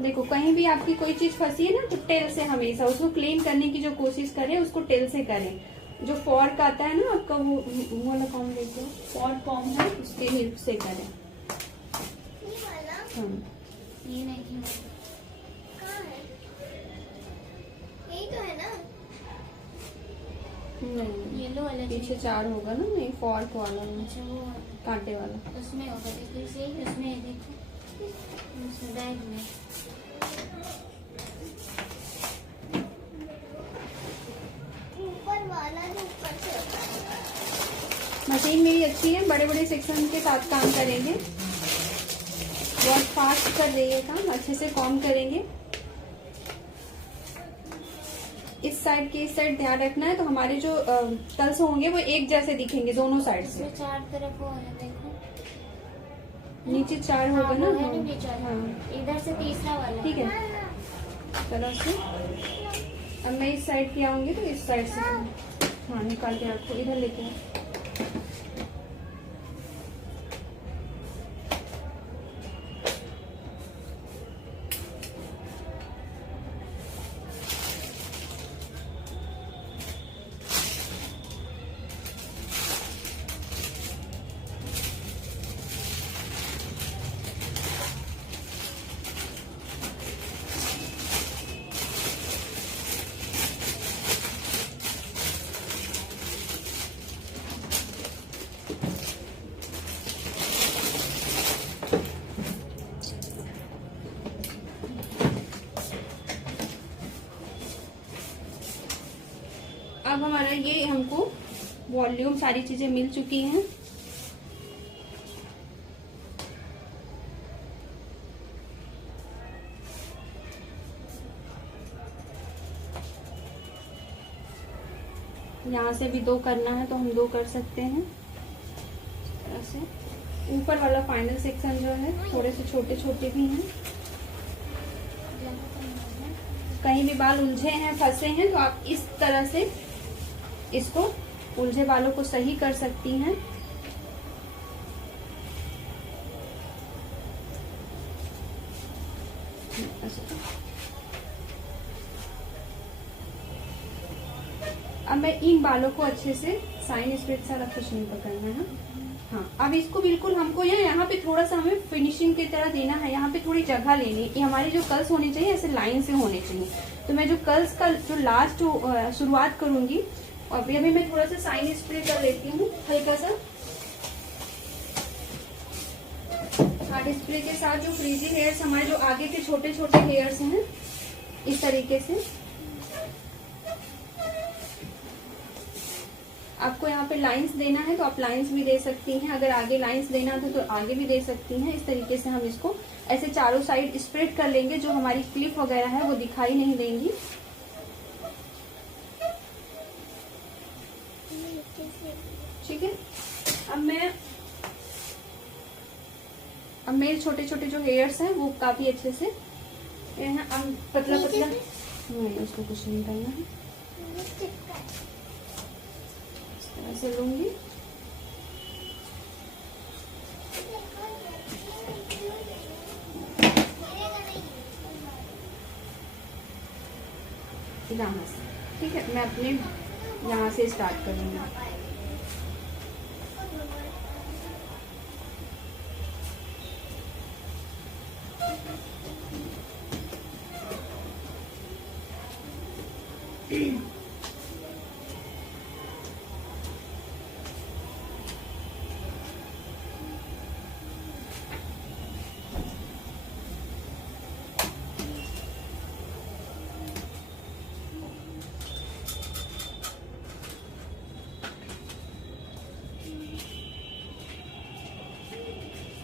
देखो कहीं भी आपकी कोई चीज फंसी है ना तो टेल से हमेशा उसको क्लीन करने की जो कोशिश करें उसको टेल से करें। जो फॉर्क आता है ना आपका वो वाला कॉम देखो, फॉर्क कॉम है उसके हेल्प से करें। ये नहीं कहाँ है? यही तो है ना? नहीं येलो वाला पीछे 4 होगा ना, नहीं फॉर्क वाला अच्छा वो कांटे वाला उसमें होगा, देखो इसे उसमें देखो उस बैग में। ऊपर वाला जो ऊपर से होता है। मशीन मेरी अच्छी है, बड़े बड़े सेक्शन के साथ काम करेंगे, बहुत फास्ट कर रही है काम, अच्छे से कॉम करेंगे। इस साइड के इस साइड ध्यान रखना है, तो हमारे जो तल्स होंगे वो एक जैसे दिखेंगे दोनों साइड से। इसमें 4 तरफ वो है देखो, नीचे 4 होगा ना, वो है ना नीचे वाला। हाँ इधर से तीसरा वाला ठीक है। तरह से अब मैं इस साइड की आऊंगी तो इस साइड से हाँ निकाल के रखो, इधर लेके आओ। अब हमारा ये हमको वॉल्यूम सारी चीजें मिल चुकी हैं। यहाँ से भी 2 करना है तो हम 2 कर सकते हैं। ऐसे ऊपर वाला फाइनल सेक्शन जो है थोड़े से छोटे छोटे भी हैं, कहीं भी बाल उलझे हैं फंसे हैं तो आप इस तरह से इसको उलझे बालों को सही कर सकती हैं। अब मैं इन बालों को अच्छे से साइन स्प्रेड सारा कुछ नहीं पकड़ना है। हाँ अब इसको बिल्कुल हमको यहाँ पे थोड़ा सा हमें फिनिशिंग की तरह देना है, यहाँ पे थोड़ी जगह लेनी है। हमारे जो कर्ल्स होने चाहिए ऐसे लाइन से होने चाहिए, तो मैं जो कर्ल्स का जो लास्ट शुरुआत करूंगी, और अभी मैं थोड़ा सा साइन स्प्रे कर लेती हूँ हल्का सा। हार्ड स्प्रे के साथ जो फ्रीजी हेयर्स हमारे जो आगे के छोटे छोटे हेयर्स हैं इस तरीके से आपको यहाँ पे लाइंस देना है तो आप लाइंस भी दे सकती हैं। अगर आगे लाइंस देना था तो आगे भी दे सकती हैं। इस तरीके से हम इसको ऐसे चारों साइड स्प्रेड कर लेंगे, जो हमारी क्लिप वगैरह है वो दिखाई नहीं देंगी। ठीक है। अब मेरे छोटे छोटे जो हेयर्स हैं वो काफी अच्छे से पतला पतला नहीं, उसको कुछ नहीं करना है। ऐसे लूंगी, यहाँ से ठीक है। मैं अपने यहाँ से स्टार्ट करूंगी।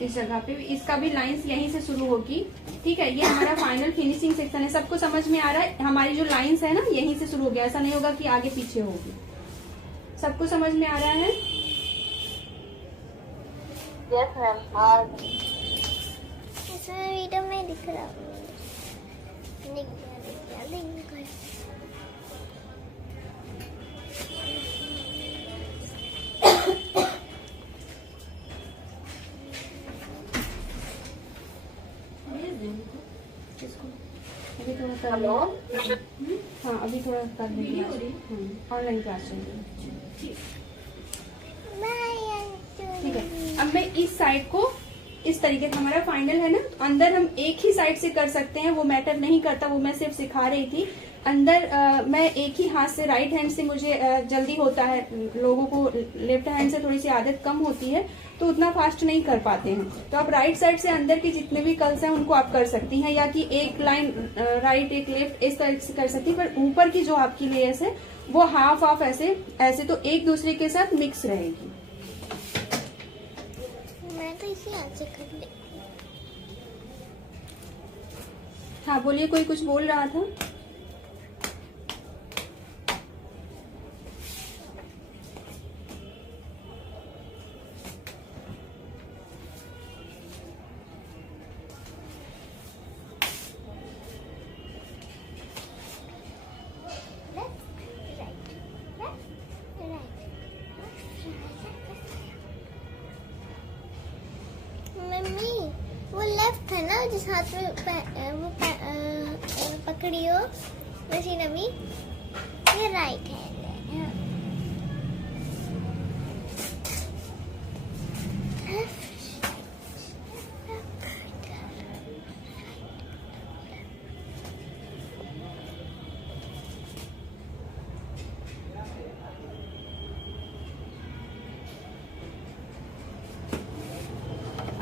इस जगह पे इसका भी लाइंस यहीं से शुरू होगी। ठीक है, ये हमारा फाइनल फिनिशिंग सेक्शन है। सबको समझ में आ रहा है? हमारी जो लाइंस है ना यहीं से शुरू हो गया, ऐसा नहीं होगा कि आगे पीछे होगी। सबको समझ में आ रहा है? Yes ma'am. इसमें वीडियो में दिख रहा है। इसको हेलो। हाँ अभी थोड़ा कर देंगे, ऑनलाइन क्लास चल रही है। ठीक है, अब मैं इस साइड को इस तरीके से, हमारा फाइनल है ना, अंदर हम एक ही साइड से कर सकते हैं, वो मैटर नहीं करता, वो मैं सिर्फ सिखा रही थी। अंदर मैं एक ही हाथ से, राइट हैंड से मुझे जल्दी होता है, लोगों को लेफ्ट हैंड से थोड़ी सी आदत कम होती है तो उतना फास्ट नहीं कर पाते हैं। तो आप राइट साइड से अंदर के जितने भी कर्ल्स हैं उनको आप कर सकती हैं, या कि एक लाइन राइट एक लेफ्ट इस तरह से कर सकती है, पर ऊपर की जो आपकी लेयर्स है वो हाफ हाफ ऐसे ऐसे, तो एक दूसरे के साथ मिक्स रहेगी। मैं तो इसी हाथ से कर ले। हाँ बोलिए, कोई कुछ बोल रहा था? मम्मी वो लेफ्ट है ना जिस हाथ में पकड़ी हो वैसी नमी, ये राइट है।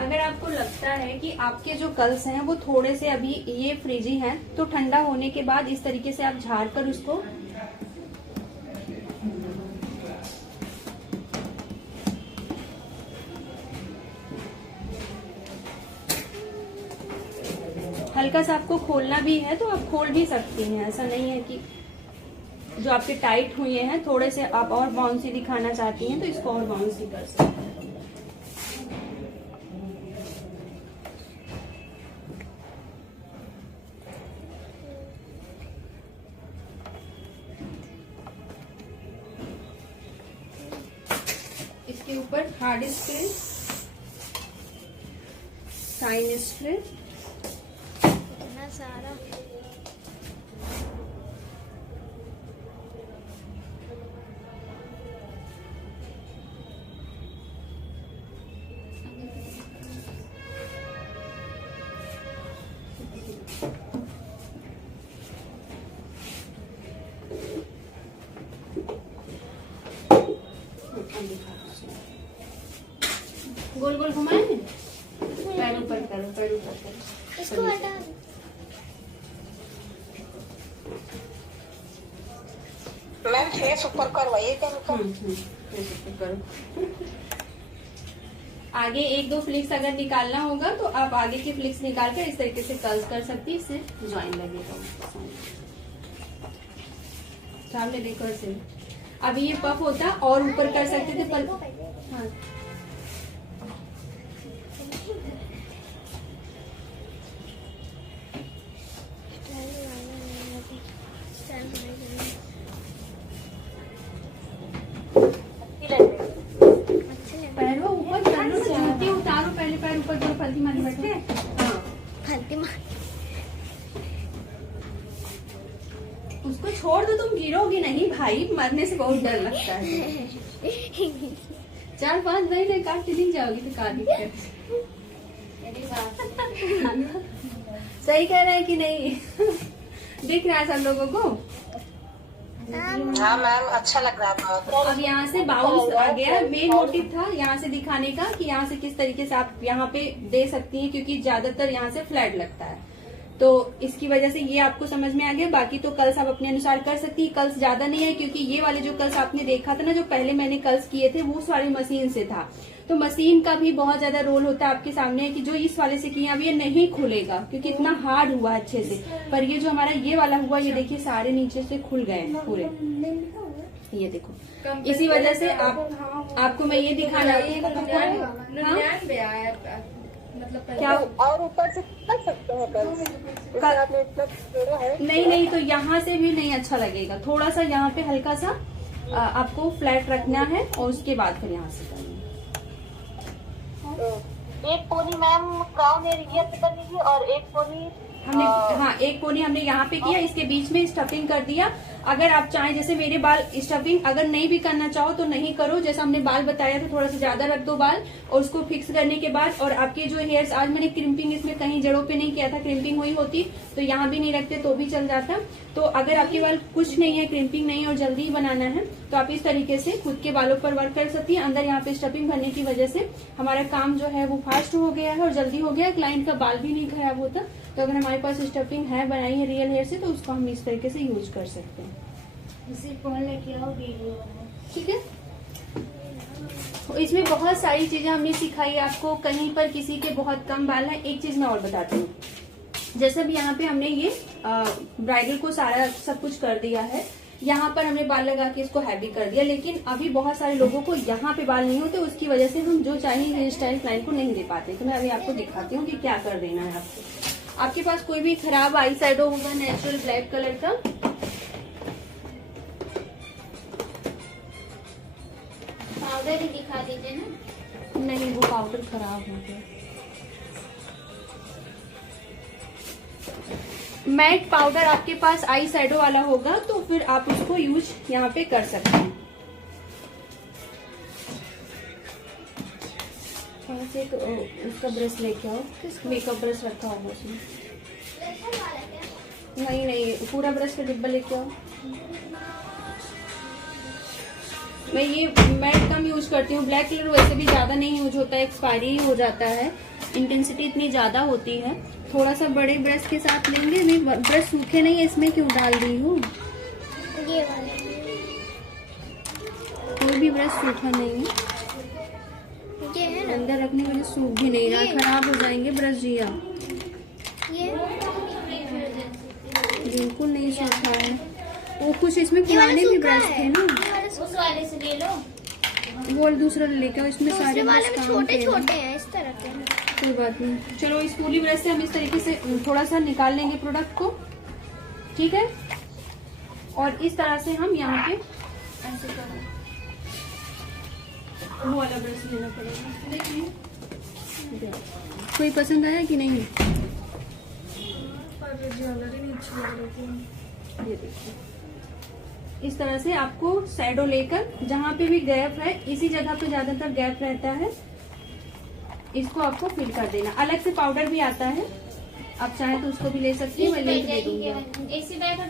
अगर आपको लगता है कि आपके जो कर्ल्स हैं वो थोड़े से अभी ये फ्रिजी हैं, तो ठंडा होने के बाद इस तरीके से आप झाड़ कर उसको हल्का सा, आपको खोलना भी है तो आप खोल भी सकती हैं, ऐसा नहीं है कि जो आपके टाइट हुए हैं थोड़े से आप और बाउंसी दिखाना चाहती हैं तो इसको और बाउंसी कर सकते हैं। इसके ऊपर हार्ड स्क्रीन, साइन स्क्रीन, इतना सारा गोल गोल घुमाए, पैर ऊपर करो, पैर ऊपर करो, इसको हटा। मैम फेस ऊपर करवाइए क्या? करो। आगे एक दो फ्लिक्स अगर निकालना होगा तो आप आगे की फ्लिक्स निकाल कर इस तरीके से कर्ल कर सकती है, इससे ज्वाइन लगेगा। सामने देखो ऐसे, अभी ये पफ होता और ऊपर कर सकते थे पर हाँ। पैरों ऊपर करो, जूते उतारो पहले, पैर ऊपर करो, फल्ती मारी बैठे। हाँ फल्ती मार, उसको छोड़ दो, तुम गिरोगी नहीं भाई, मरने से बहुत डर लगता है। 4-5 महीने काट नहीं जाओगी तो का दिक्कत। सही कह रहा है कि नहीं? दिख रहा है सब लोगों को? हाँ मैम, अच्छा लग रहा था। अब यहाँ से बाउंस आ गया, मेन मोटिव था यहाँ से दिखाने का कि यहाँ से किस तरीके से आप यहाँ पे दे सकती हैं, क्योंकि ज्यादातर यहाँ से फ्लैट लगता है, तो इसकी वजह से ये आपको समझ में आ गया। बाकी तो कर्ल्स आप अपने अनुसार कर सकती है, कर्ल्स ज्यादा नहीं है, क्योंकि ये वाले जो कर्ल्स आपने देखा था ना, जो पहले मैंने कर्ल्स किए थे वो सारी मशीन से था, तो मशीन का भी बहुत ज्यादा रोल होता है। आपके सामने है कि जो इस वाले से किया, अब ये नहीं खुलेगा क्योंकि इतना हार्ड हुआ अच्छे से, पर ये जो हमारा ये वाला हुआ, ये देखिए सारे नीचे से खुल गए पूरे, ये देखो। इसी वजह से आपको मैं ये दिखाना, मतलब क्या और ऊपर से कर सकते हैं आपने इतना छोड़ा है? नहीं, तो यहाँ से भी नहीं अच्छा लगेगा, थोड़ा सा यहाँ पे हल्का सा आपको फ्लैट रखना है और उसके बाद फिर यहाँ से करना है। एक पोनी मैम क्राउन एरिया पे कर लीजिए और एक पोनी हमने हाँ एक पोनी हमने यहाँ पे किया, इसके बीच में स्टफिंग कर दिया। अगर आप चाहें, जैसे मेरे बाल स्टफिंग अगर नहीं भी करना चाहो तो नहीं करो, जैसा हमने बाल बताया था थोड़ा सा ज्यादा रख दो बाल, और उसको फिक्स करने के बाद, और आपके जो हेयर्स, आज मैंने क्रिम्पिंग इसमें कहीं जड़ों पे नहीं किया था, क्रिम्पिंग हुई होती तो यहाँ भी नहीं रखते तो भी चल जाता। तो अगर आपके बाल कुछ नहीं है, क्रिम्पिंग नहीं है और जल्दी ही बनाना है तो आप इस तरीके से खुद के बालों पर वर्क कर सकती है। अंदर यहाँ पे स्टफिंग भरने की वजह से हमारा काम जो है वो फास्ट हो गया है और जल्दी हो गया, क्लाइंट का बाल भी नहीं खराब होता। तो अगर हमारे पास स्टफिंग है बनाई है रियल हेयर से तो उसको हम इस तरीके से यूज कर सकते हैं। इसी फोन लेके आओ, वीडियो बनाओ। ठीक है, इसमें बहुत सारी चीजें हमने सिखाई आपको। कहीं पर किसी के बहुत कम बाल है, एक चीज मैं और बताती हूँ, जैसे भी यहाँ पे हमने ये ब्राइडल को सारा सब कुछ कर दिया है, यहाँ पर हमने बाल लगा के इसको हैवी कर दिया, लेकिन अभी बहुत सारे लोगों को यहाँ पे बाल नहीं होते, उसकी वजह से हम जो चाहिए हेयर स्टाइल क्लाइंट को नहीं दे पाते। तो मैं अभी आपको दिखाती हूँ कि क्या कर देना है आपको। आपके पास कोई भी खराब आई शैडो होगा नेचुरल ब्लैक कलर का, पाउडर ही दिखा दीजिए ना। नहीं वो पाउडर खराब हो गया। मैट पाउडर आपके पास आई शैडो वाला होगा तो फिर आप उसको यूज यहाँ पे कर सकते हैं। थोड़ा सा एक उसका ब्रश लेके आओ, मेकअप ब्रश रखा होगा उसमें। नहीं पूरा ब्रश का डिब्बा लेके आओ। मैं ये मैट कम यूज करती हूँ, ब्लैक कलर वैसे भी ज्यादा नहीं यूज होता है, एक्सपायरी हो जाता है, इंटेंसिटी इतनी ज्यादा होती है। थोड़ा सा बड़े ब्रश के साथ लेंगे। मैं ब्रश सूखे नहीं है, इसमें क्यों डाल दी हूँ? ये वाले कोई भी ब्रश सूखा नहीं है, ये है ना, अंदर रखने के लिए सूख भी नहीं रहा, खराब हो जाएंगे ब्रश जिया। ये बिल्कुल नहीं सूखा है। वो कुछ इसमें पुराने भी ब्रश थे ना, उस वाले से ले लो। वो दूसरा लेके आओ, इसमें दूसरे सारे वाले ब्रश में काम छोटे के छोटे हैं इस तरह के। कोई बात नहीं। चलो इस पूरी ब्रश से हम इस तरीके से थोड़ा सा निकाल लेंगे प्रोडक्ट को, ठीक है। और इस तरह से हम यहाँ पे ऐसे करें, वो वाला ब्रश लेना पड़ेगा। देखिए कोई पसंद आया कि नहीं? ये देखिए इस तरह से आपको शैडो लेकर, जहाँ पे भी गैप है, इसी जगह पे ज्यादातर गैप रहता है, इसको आपको फिल कर देना। अलग से पाउडर भी आता है, आप चाहे तो उसको भी ले सकती है, मैं लिंक दे दूंगी,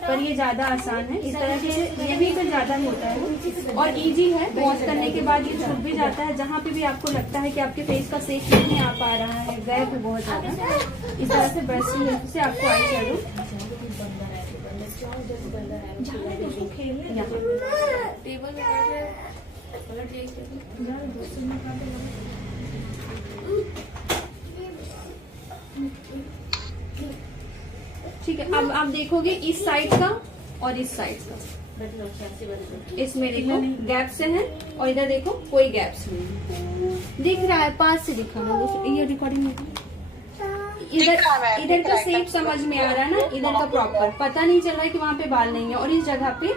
पर ये ज्यादा आसान है। इस तरह से ये भी तो ज्यादा होता है और इजी है, वॉश करने के बाद ये छूट भी जाता है। जहाँ पे भी आपको लगता है कि आपके फेस का शेप नहीं आ पा रहा है, गैप है बहुत ज्यादा, इस तरह से ब्रश की हेल्प से आपको आई शैडो ठीक है। अब आप देखोगे इस साइड का और इस साइड का, इसमें देखो गैप से है और इधर देखो कोई गैप्स नहीं दिख रहा है। पास से दिखाना, ये रिकॉर्डिंग इधर का शेप समझ में आ रहा है ना, इधर का प्रॉपर पता नहीं चल रहा है कि वहाँ पे बाल नहीं है और इस जगह पे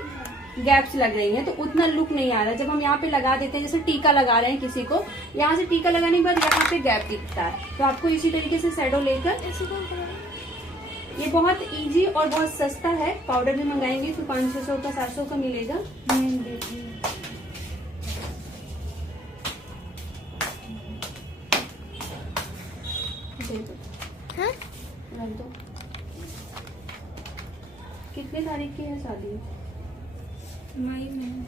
गैप्स लग रही हैं, तो उतना लुक नहीं आ रहा। जब हम यहाँ पे लगा देते हैं, जैसे टीका लगा रहे हैं किसी को, यहाँ से टीका लगाने के बाद यहाँ पे गैप दिखता है, तो आपको इसी तरीके से शैडो लेकर, ये बहुत इजी और बहुत सस्ता है। पाउडर भी मंगाएंगे तो 500 का 700 का मिलेगा। हाँ? रख दो। कितने तारीख की है शादी? मई में।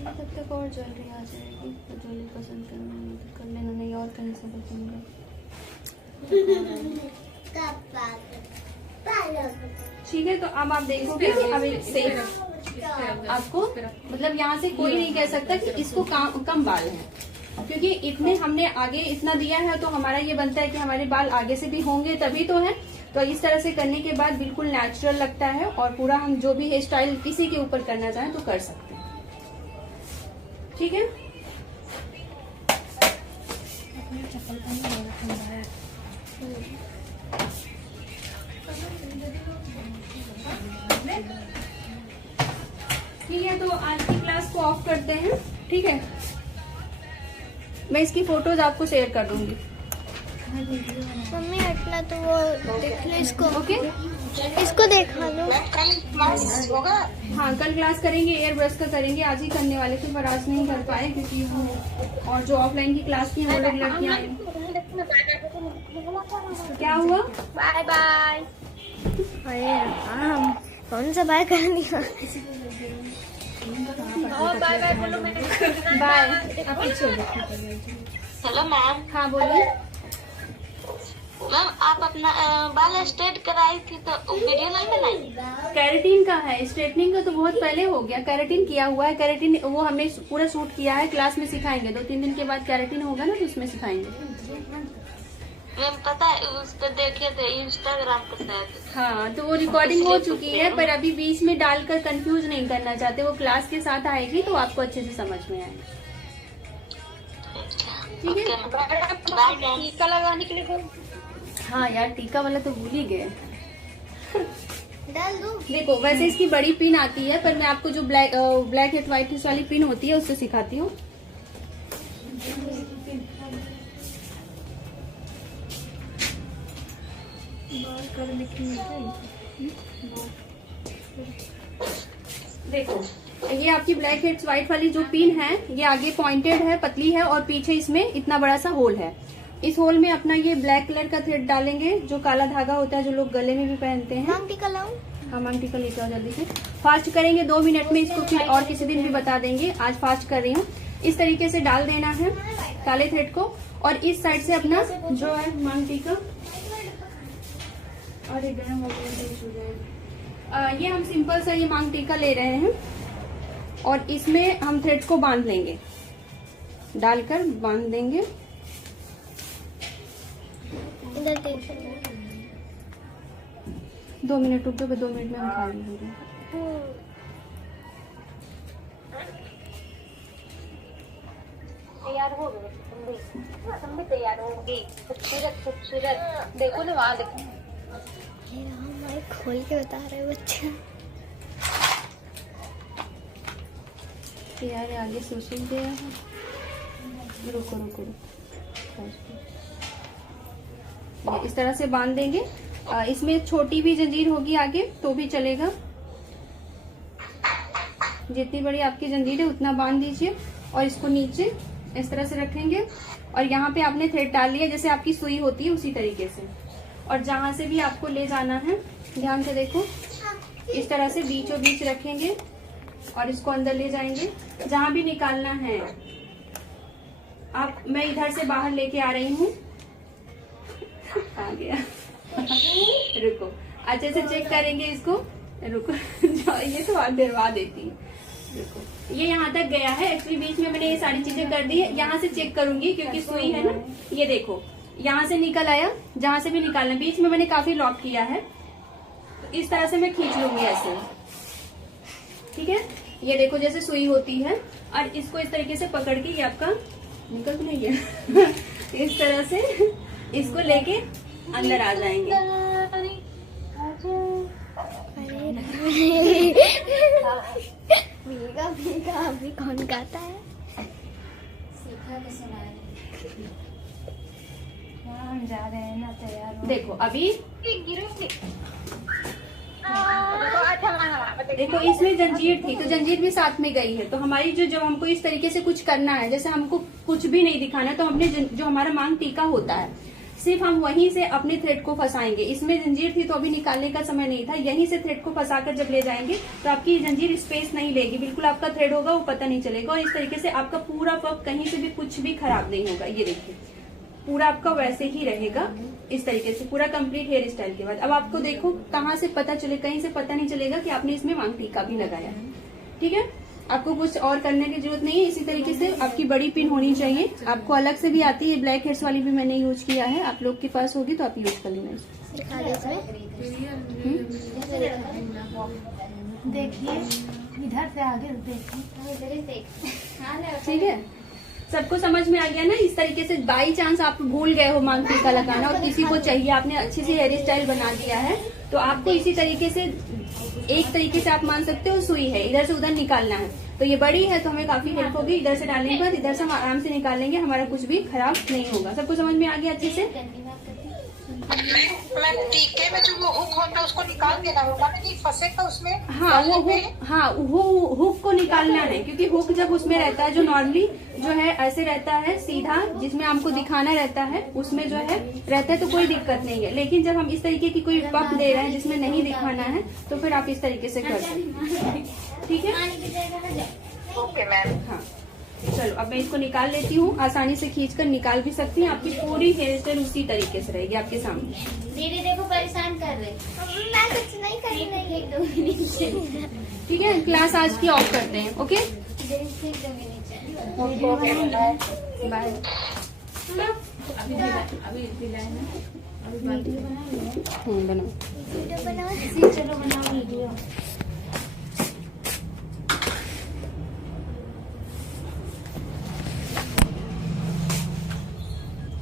तब तक और ज्वेलरी आ जाएगी, तो ज्वेलरी पसंद करना है तो कर लेना, नहीं और कहीं से बचूंगा। ठीक है, तो अब आप देखोगे अब एक सेफ आपको, मतलब यहाँ से कोई नहीं कह सकता कि इसको कम बाल है, क्योंकि इतने हमने आगे इतना दिया है, तो हमारा ये बनता है कि हमारे बाल आगे से भी होंगे तभी तो है। तो इस तरह से करने के बाद बिल्कुल नेचुरल लगता है और पूरा हम जो भी हेयर स्टाइल किसी के ऊपर करना चाहें तो कर सकते हैं। ठीक है, ठीक है, तो आज की क्लास को ऑफ करते हैं। ठीक है, मैं इसकी फोटोज आपको शेयर कर दूंगी। मम्मी हटना तो वो देख लो इसको। ओके, इसको देखा लो। कल क्लास होगा? हाँ कल क्लास करेंगे, एयर ब्रश का करेंगे, आज ही करने वाले थे पर आज नहीं कर पाए क्योंकि वो और जो ऑफलाइन की क्लास थी वो लोग लड़कियाँ आई। क्या हुआ? Bye bye. अरे हम कौन सा बाय कर दिया? बाय बाय बोलो। बाय। आप पीछे हो जाओ। Hello ma'am. हाँ बोलिए। मैम आप अपना बाल स्ट्रेट कराई थी तो वीडियो नहीं बनाई? कैरेटीन का है, स्ट्रेटनिंग का तो बहुत पहले हो गया। कैरेटीन किया हुआ है, कैरेटीन वो हमने पूरा शूट किया है, क्लास में सिखाएंगे। 2-3 दिन के बाद कैरेटीन होगा ना तो उसमें सिखाएंगे। मैम पता है उस पर देखे थे इंस्टाग्राम पर शायद। हाँ तो वो रिकॉर्डिंग हो चुकी है पर अभी बीच में डालकर कंफ्यूज नहीं करना चाहते। वो क्लास के साथ आएगी तो आपको अच्छे से समझ में आएगा। ठीक है। टीका लगाने के लिए हाँ यार टीका वाला तो भूल ही गए। डाल दो। देखो वैसे इसकी बड़ी पिन आती है पर मैं आपको जो ब्लैक हेड व्हाइट हेड वाली पिन होती है उससे सिखाती हूँ। देखो ये आपकी ब्लैक हेड्स व्हाइट वाली जो पिन है ये आगे पॉइंटेड है, पतली है और पीछे इसमें इतना बड़ा सा होल है। इस होल में अपना ये ब्लैक कलर का थ्रेड डालेंगे जो काला धागा होता है जो लोग गले में भी पहनते हैं। मांग टीका लाऊं? हाँ मांग टीका लेकर आओ जल्दी से। फास्ट करेंगे 2 मिनट में इसको, फिर और किसी दिन भी बता देंगे, आज फास्ट कर रही हूँ। इस तरीके से डाल देना है काले थ्रेड को और इस साइड से अपना जो है मांग टीका। अरे गर्म हो गया, ये हम सिंपल सा ये मांग टीका ले रहे हैं और इसमें हम थ्रेड को बांध लेंगे, डालकर बांध देंगे। इधर देख। 2 मिनट रुक दो, 2 मिनट में हम खा लेंगे। तैयार हो गए तुम भी तैयार होगी। खूबसूरत खूबसूरत देखो ना वहाँ देखो। ये रहा माइक खोल के बता रहे बच्चे। यार आगे सोशल दे रहा है। रुको रुको रुको, ये इस तरह से बांध देंगे। इसमें छोटी भी जंजीर होगी आगे तो भी चलेगा, जितनी बड़ी आपकी जंजीर है उतना बांध दीजिए और इसको नीचे इस तरह से रखेंगे और यहाँ पे आपने थ्रेड डाल लिया जैसे आपकी सुई होती है उसी तरीके से। और जहां से भी आपको ले जाना है ध्यान से देखो, इस तरह से बीचों बीच रखेंगे और इसको अंदर ले जाएंगे। जहां भी निकालना है आप, मैं इधर से बाहर लेके आ रही हूँ। आ गया। रुको अच्छे से चेक करेंगे इसको। रुको ये तो हाथ डरवा देती है। रुको ये यहाँ तक गया है। एक्चुअली बीच में मैंने ये सारी चीजें कर दी है। यहाँ से चेक करूंगी क्योंकि सुई है ना। ये देखो यहाँ से निकल आया, जहां से भी निकालना। बीच में मैंने काफी लॉक किया है तो इस तरह से मैं खींच लूंगी ऐसे। ठीक है, ये देखो जैसे सुई होती है और इसको इस तरीके से पकड़ के, ये आपका निकल तो नहीं है इस तरह से इसको लेके अंदर आ जाएंगे। भीगा भीगा अभी कौन गाता है? सीखा के सुनाए। हम जा रहे हैं ना, तैयार हो। देखो अभी देखो इसमें जंजीर थी तो जंजीर भी साथ में गई है। तो हमारी जो हमको इस तरीके से कुछ करना है, जैसे हमको कुछ भी नहीं दिखाना तो हमने जो हमारा मांग टीका होता है सिर्फ हम वहीं से अपने थ्रेड को फंसाएंगे। इसमें जंजीर थी तो अभी निकालने का समय नहीं था, यहीं से थ्रेड को फंसाकर जब ले जाएंगे तो आपकी जंजीर स्पेस नहीं लेगी, बिल्कुल आपका थ्रेड होगा वो पता नहीं चलेगा। और इस तरीके से आपका पूरा वर्क कहीं से भी कुछ भी खराब नहीं होगा। ये देखिए पूरा आपका वैसे ही रहेगा इस तरीके से, पूरा कंप्लीट हेयर स्टाइल के बाद। अब आपको देखो कहाँ से पता चले, कहीं से पता नहीं चलेगा कि आपने इसमें मांग टीका भी लगाया है। ठीक है, आपको कुछ और करने की जरूरत नहीं है। इसी तरीके से आपकी बड़ी पिन होनी चाहिए। आपको अलग से भी आती है, ब्लैक हेड्स वाली भी मैंने यूज किया है, आप लोग के पास होगी तो आप यूज कर लेना। दिखा दो इसमें। देखिए इधर से आगे देखिए। ठीक है, सबको समझ में आ गया ना। इस तरीके से बाई चांस आप भूल गए हो मांग टीका लगाना और किसी को चाहिए, आपने अच्छी सी हेयर स्टाइल बना दिया है तो आपको इसी तरीके से, एक तरीके से आप मान सकते हो सुई है, इधर से उधर निकालना है तो ये बड़ी है तो हमें काफी हेल्प होगी। इधर से डालने के बाद इधर से हम आराम से निकाल लेंगे, हमारा कुछ भी खराब नहीं होगा। सबको समझ में आ गया अच्छे से? मैम टीके में जो वो हुक होता है उसको निकाल देना होगा ना, कि फंसेगा उसमें? हाँ वो हुक को निकालना है, क्योंकि हुक जब उसमें रहता है जो नॉर्मली जो है ऐसे रहता है सीधा, जिसमें हमको दिखाना रहता है, उसमें जो है रहता है तो कोई दिक्कत नहीं है। लेकिन जब हम इस तरीके की कोई पप दे रहे हैं जिसमें नहीं दिखाना है तो फिर आप इस तरीके से कर सकते हैं। ठीक है? Okay ma'am. हाँ चलो अब मैं इसको निकाल लेती हूँ। आसानी से खींचकर निकाल भी सकती हैं, आपकी पूरी हेयर स्टाइल उसी तरीके से रहेगी आपके सामने। दीदी देखो परेशान कर रहे। मैं कुछ नहीं कर रही। ठीक है, क्लास आज की ऑफ करते हैं। Okay bye. बनाओ वीडियो बनाओ। चलो बनाओ वीडियो।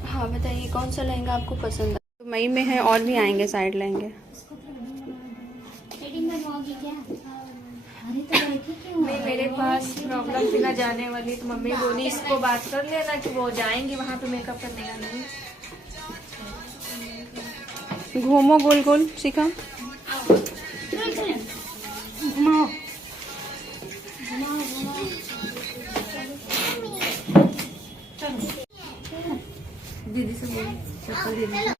हाँ बताइए कौन सा लहंगा आपको पसंद है? तो मई में है और भी आएंगे साइड लहंगे। नहीं, मेरे पास प्रॉब्लम थी ना जाने वाली, तो मम्मी बोली इसको बात कर लेना कि वो जाएंगी वहाँ पे मेकअप करने का। नहीं घूमो गोल गोल सिखा। दीदी से बोलो चप्पल दे दीजिए।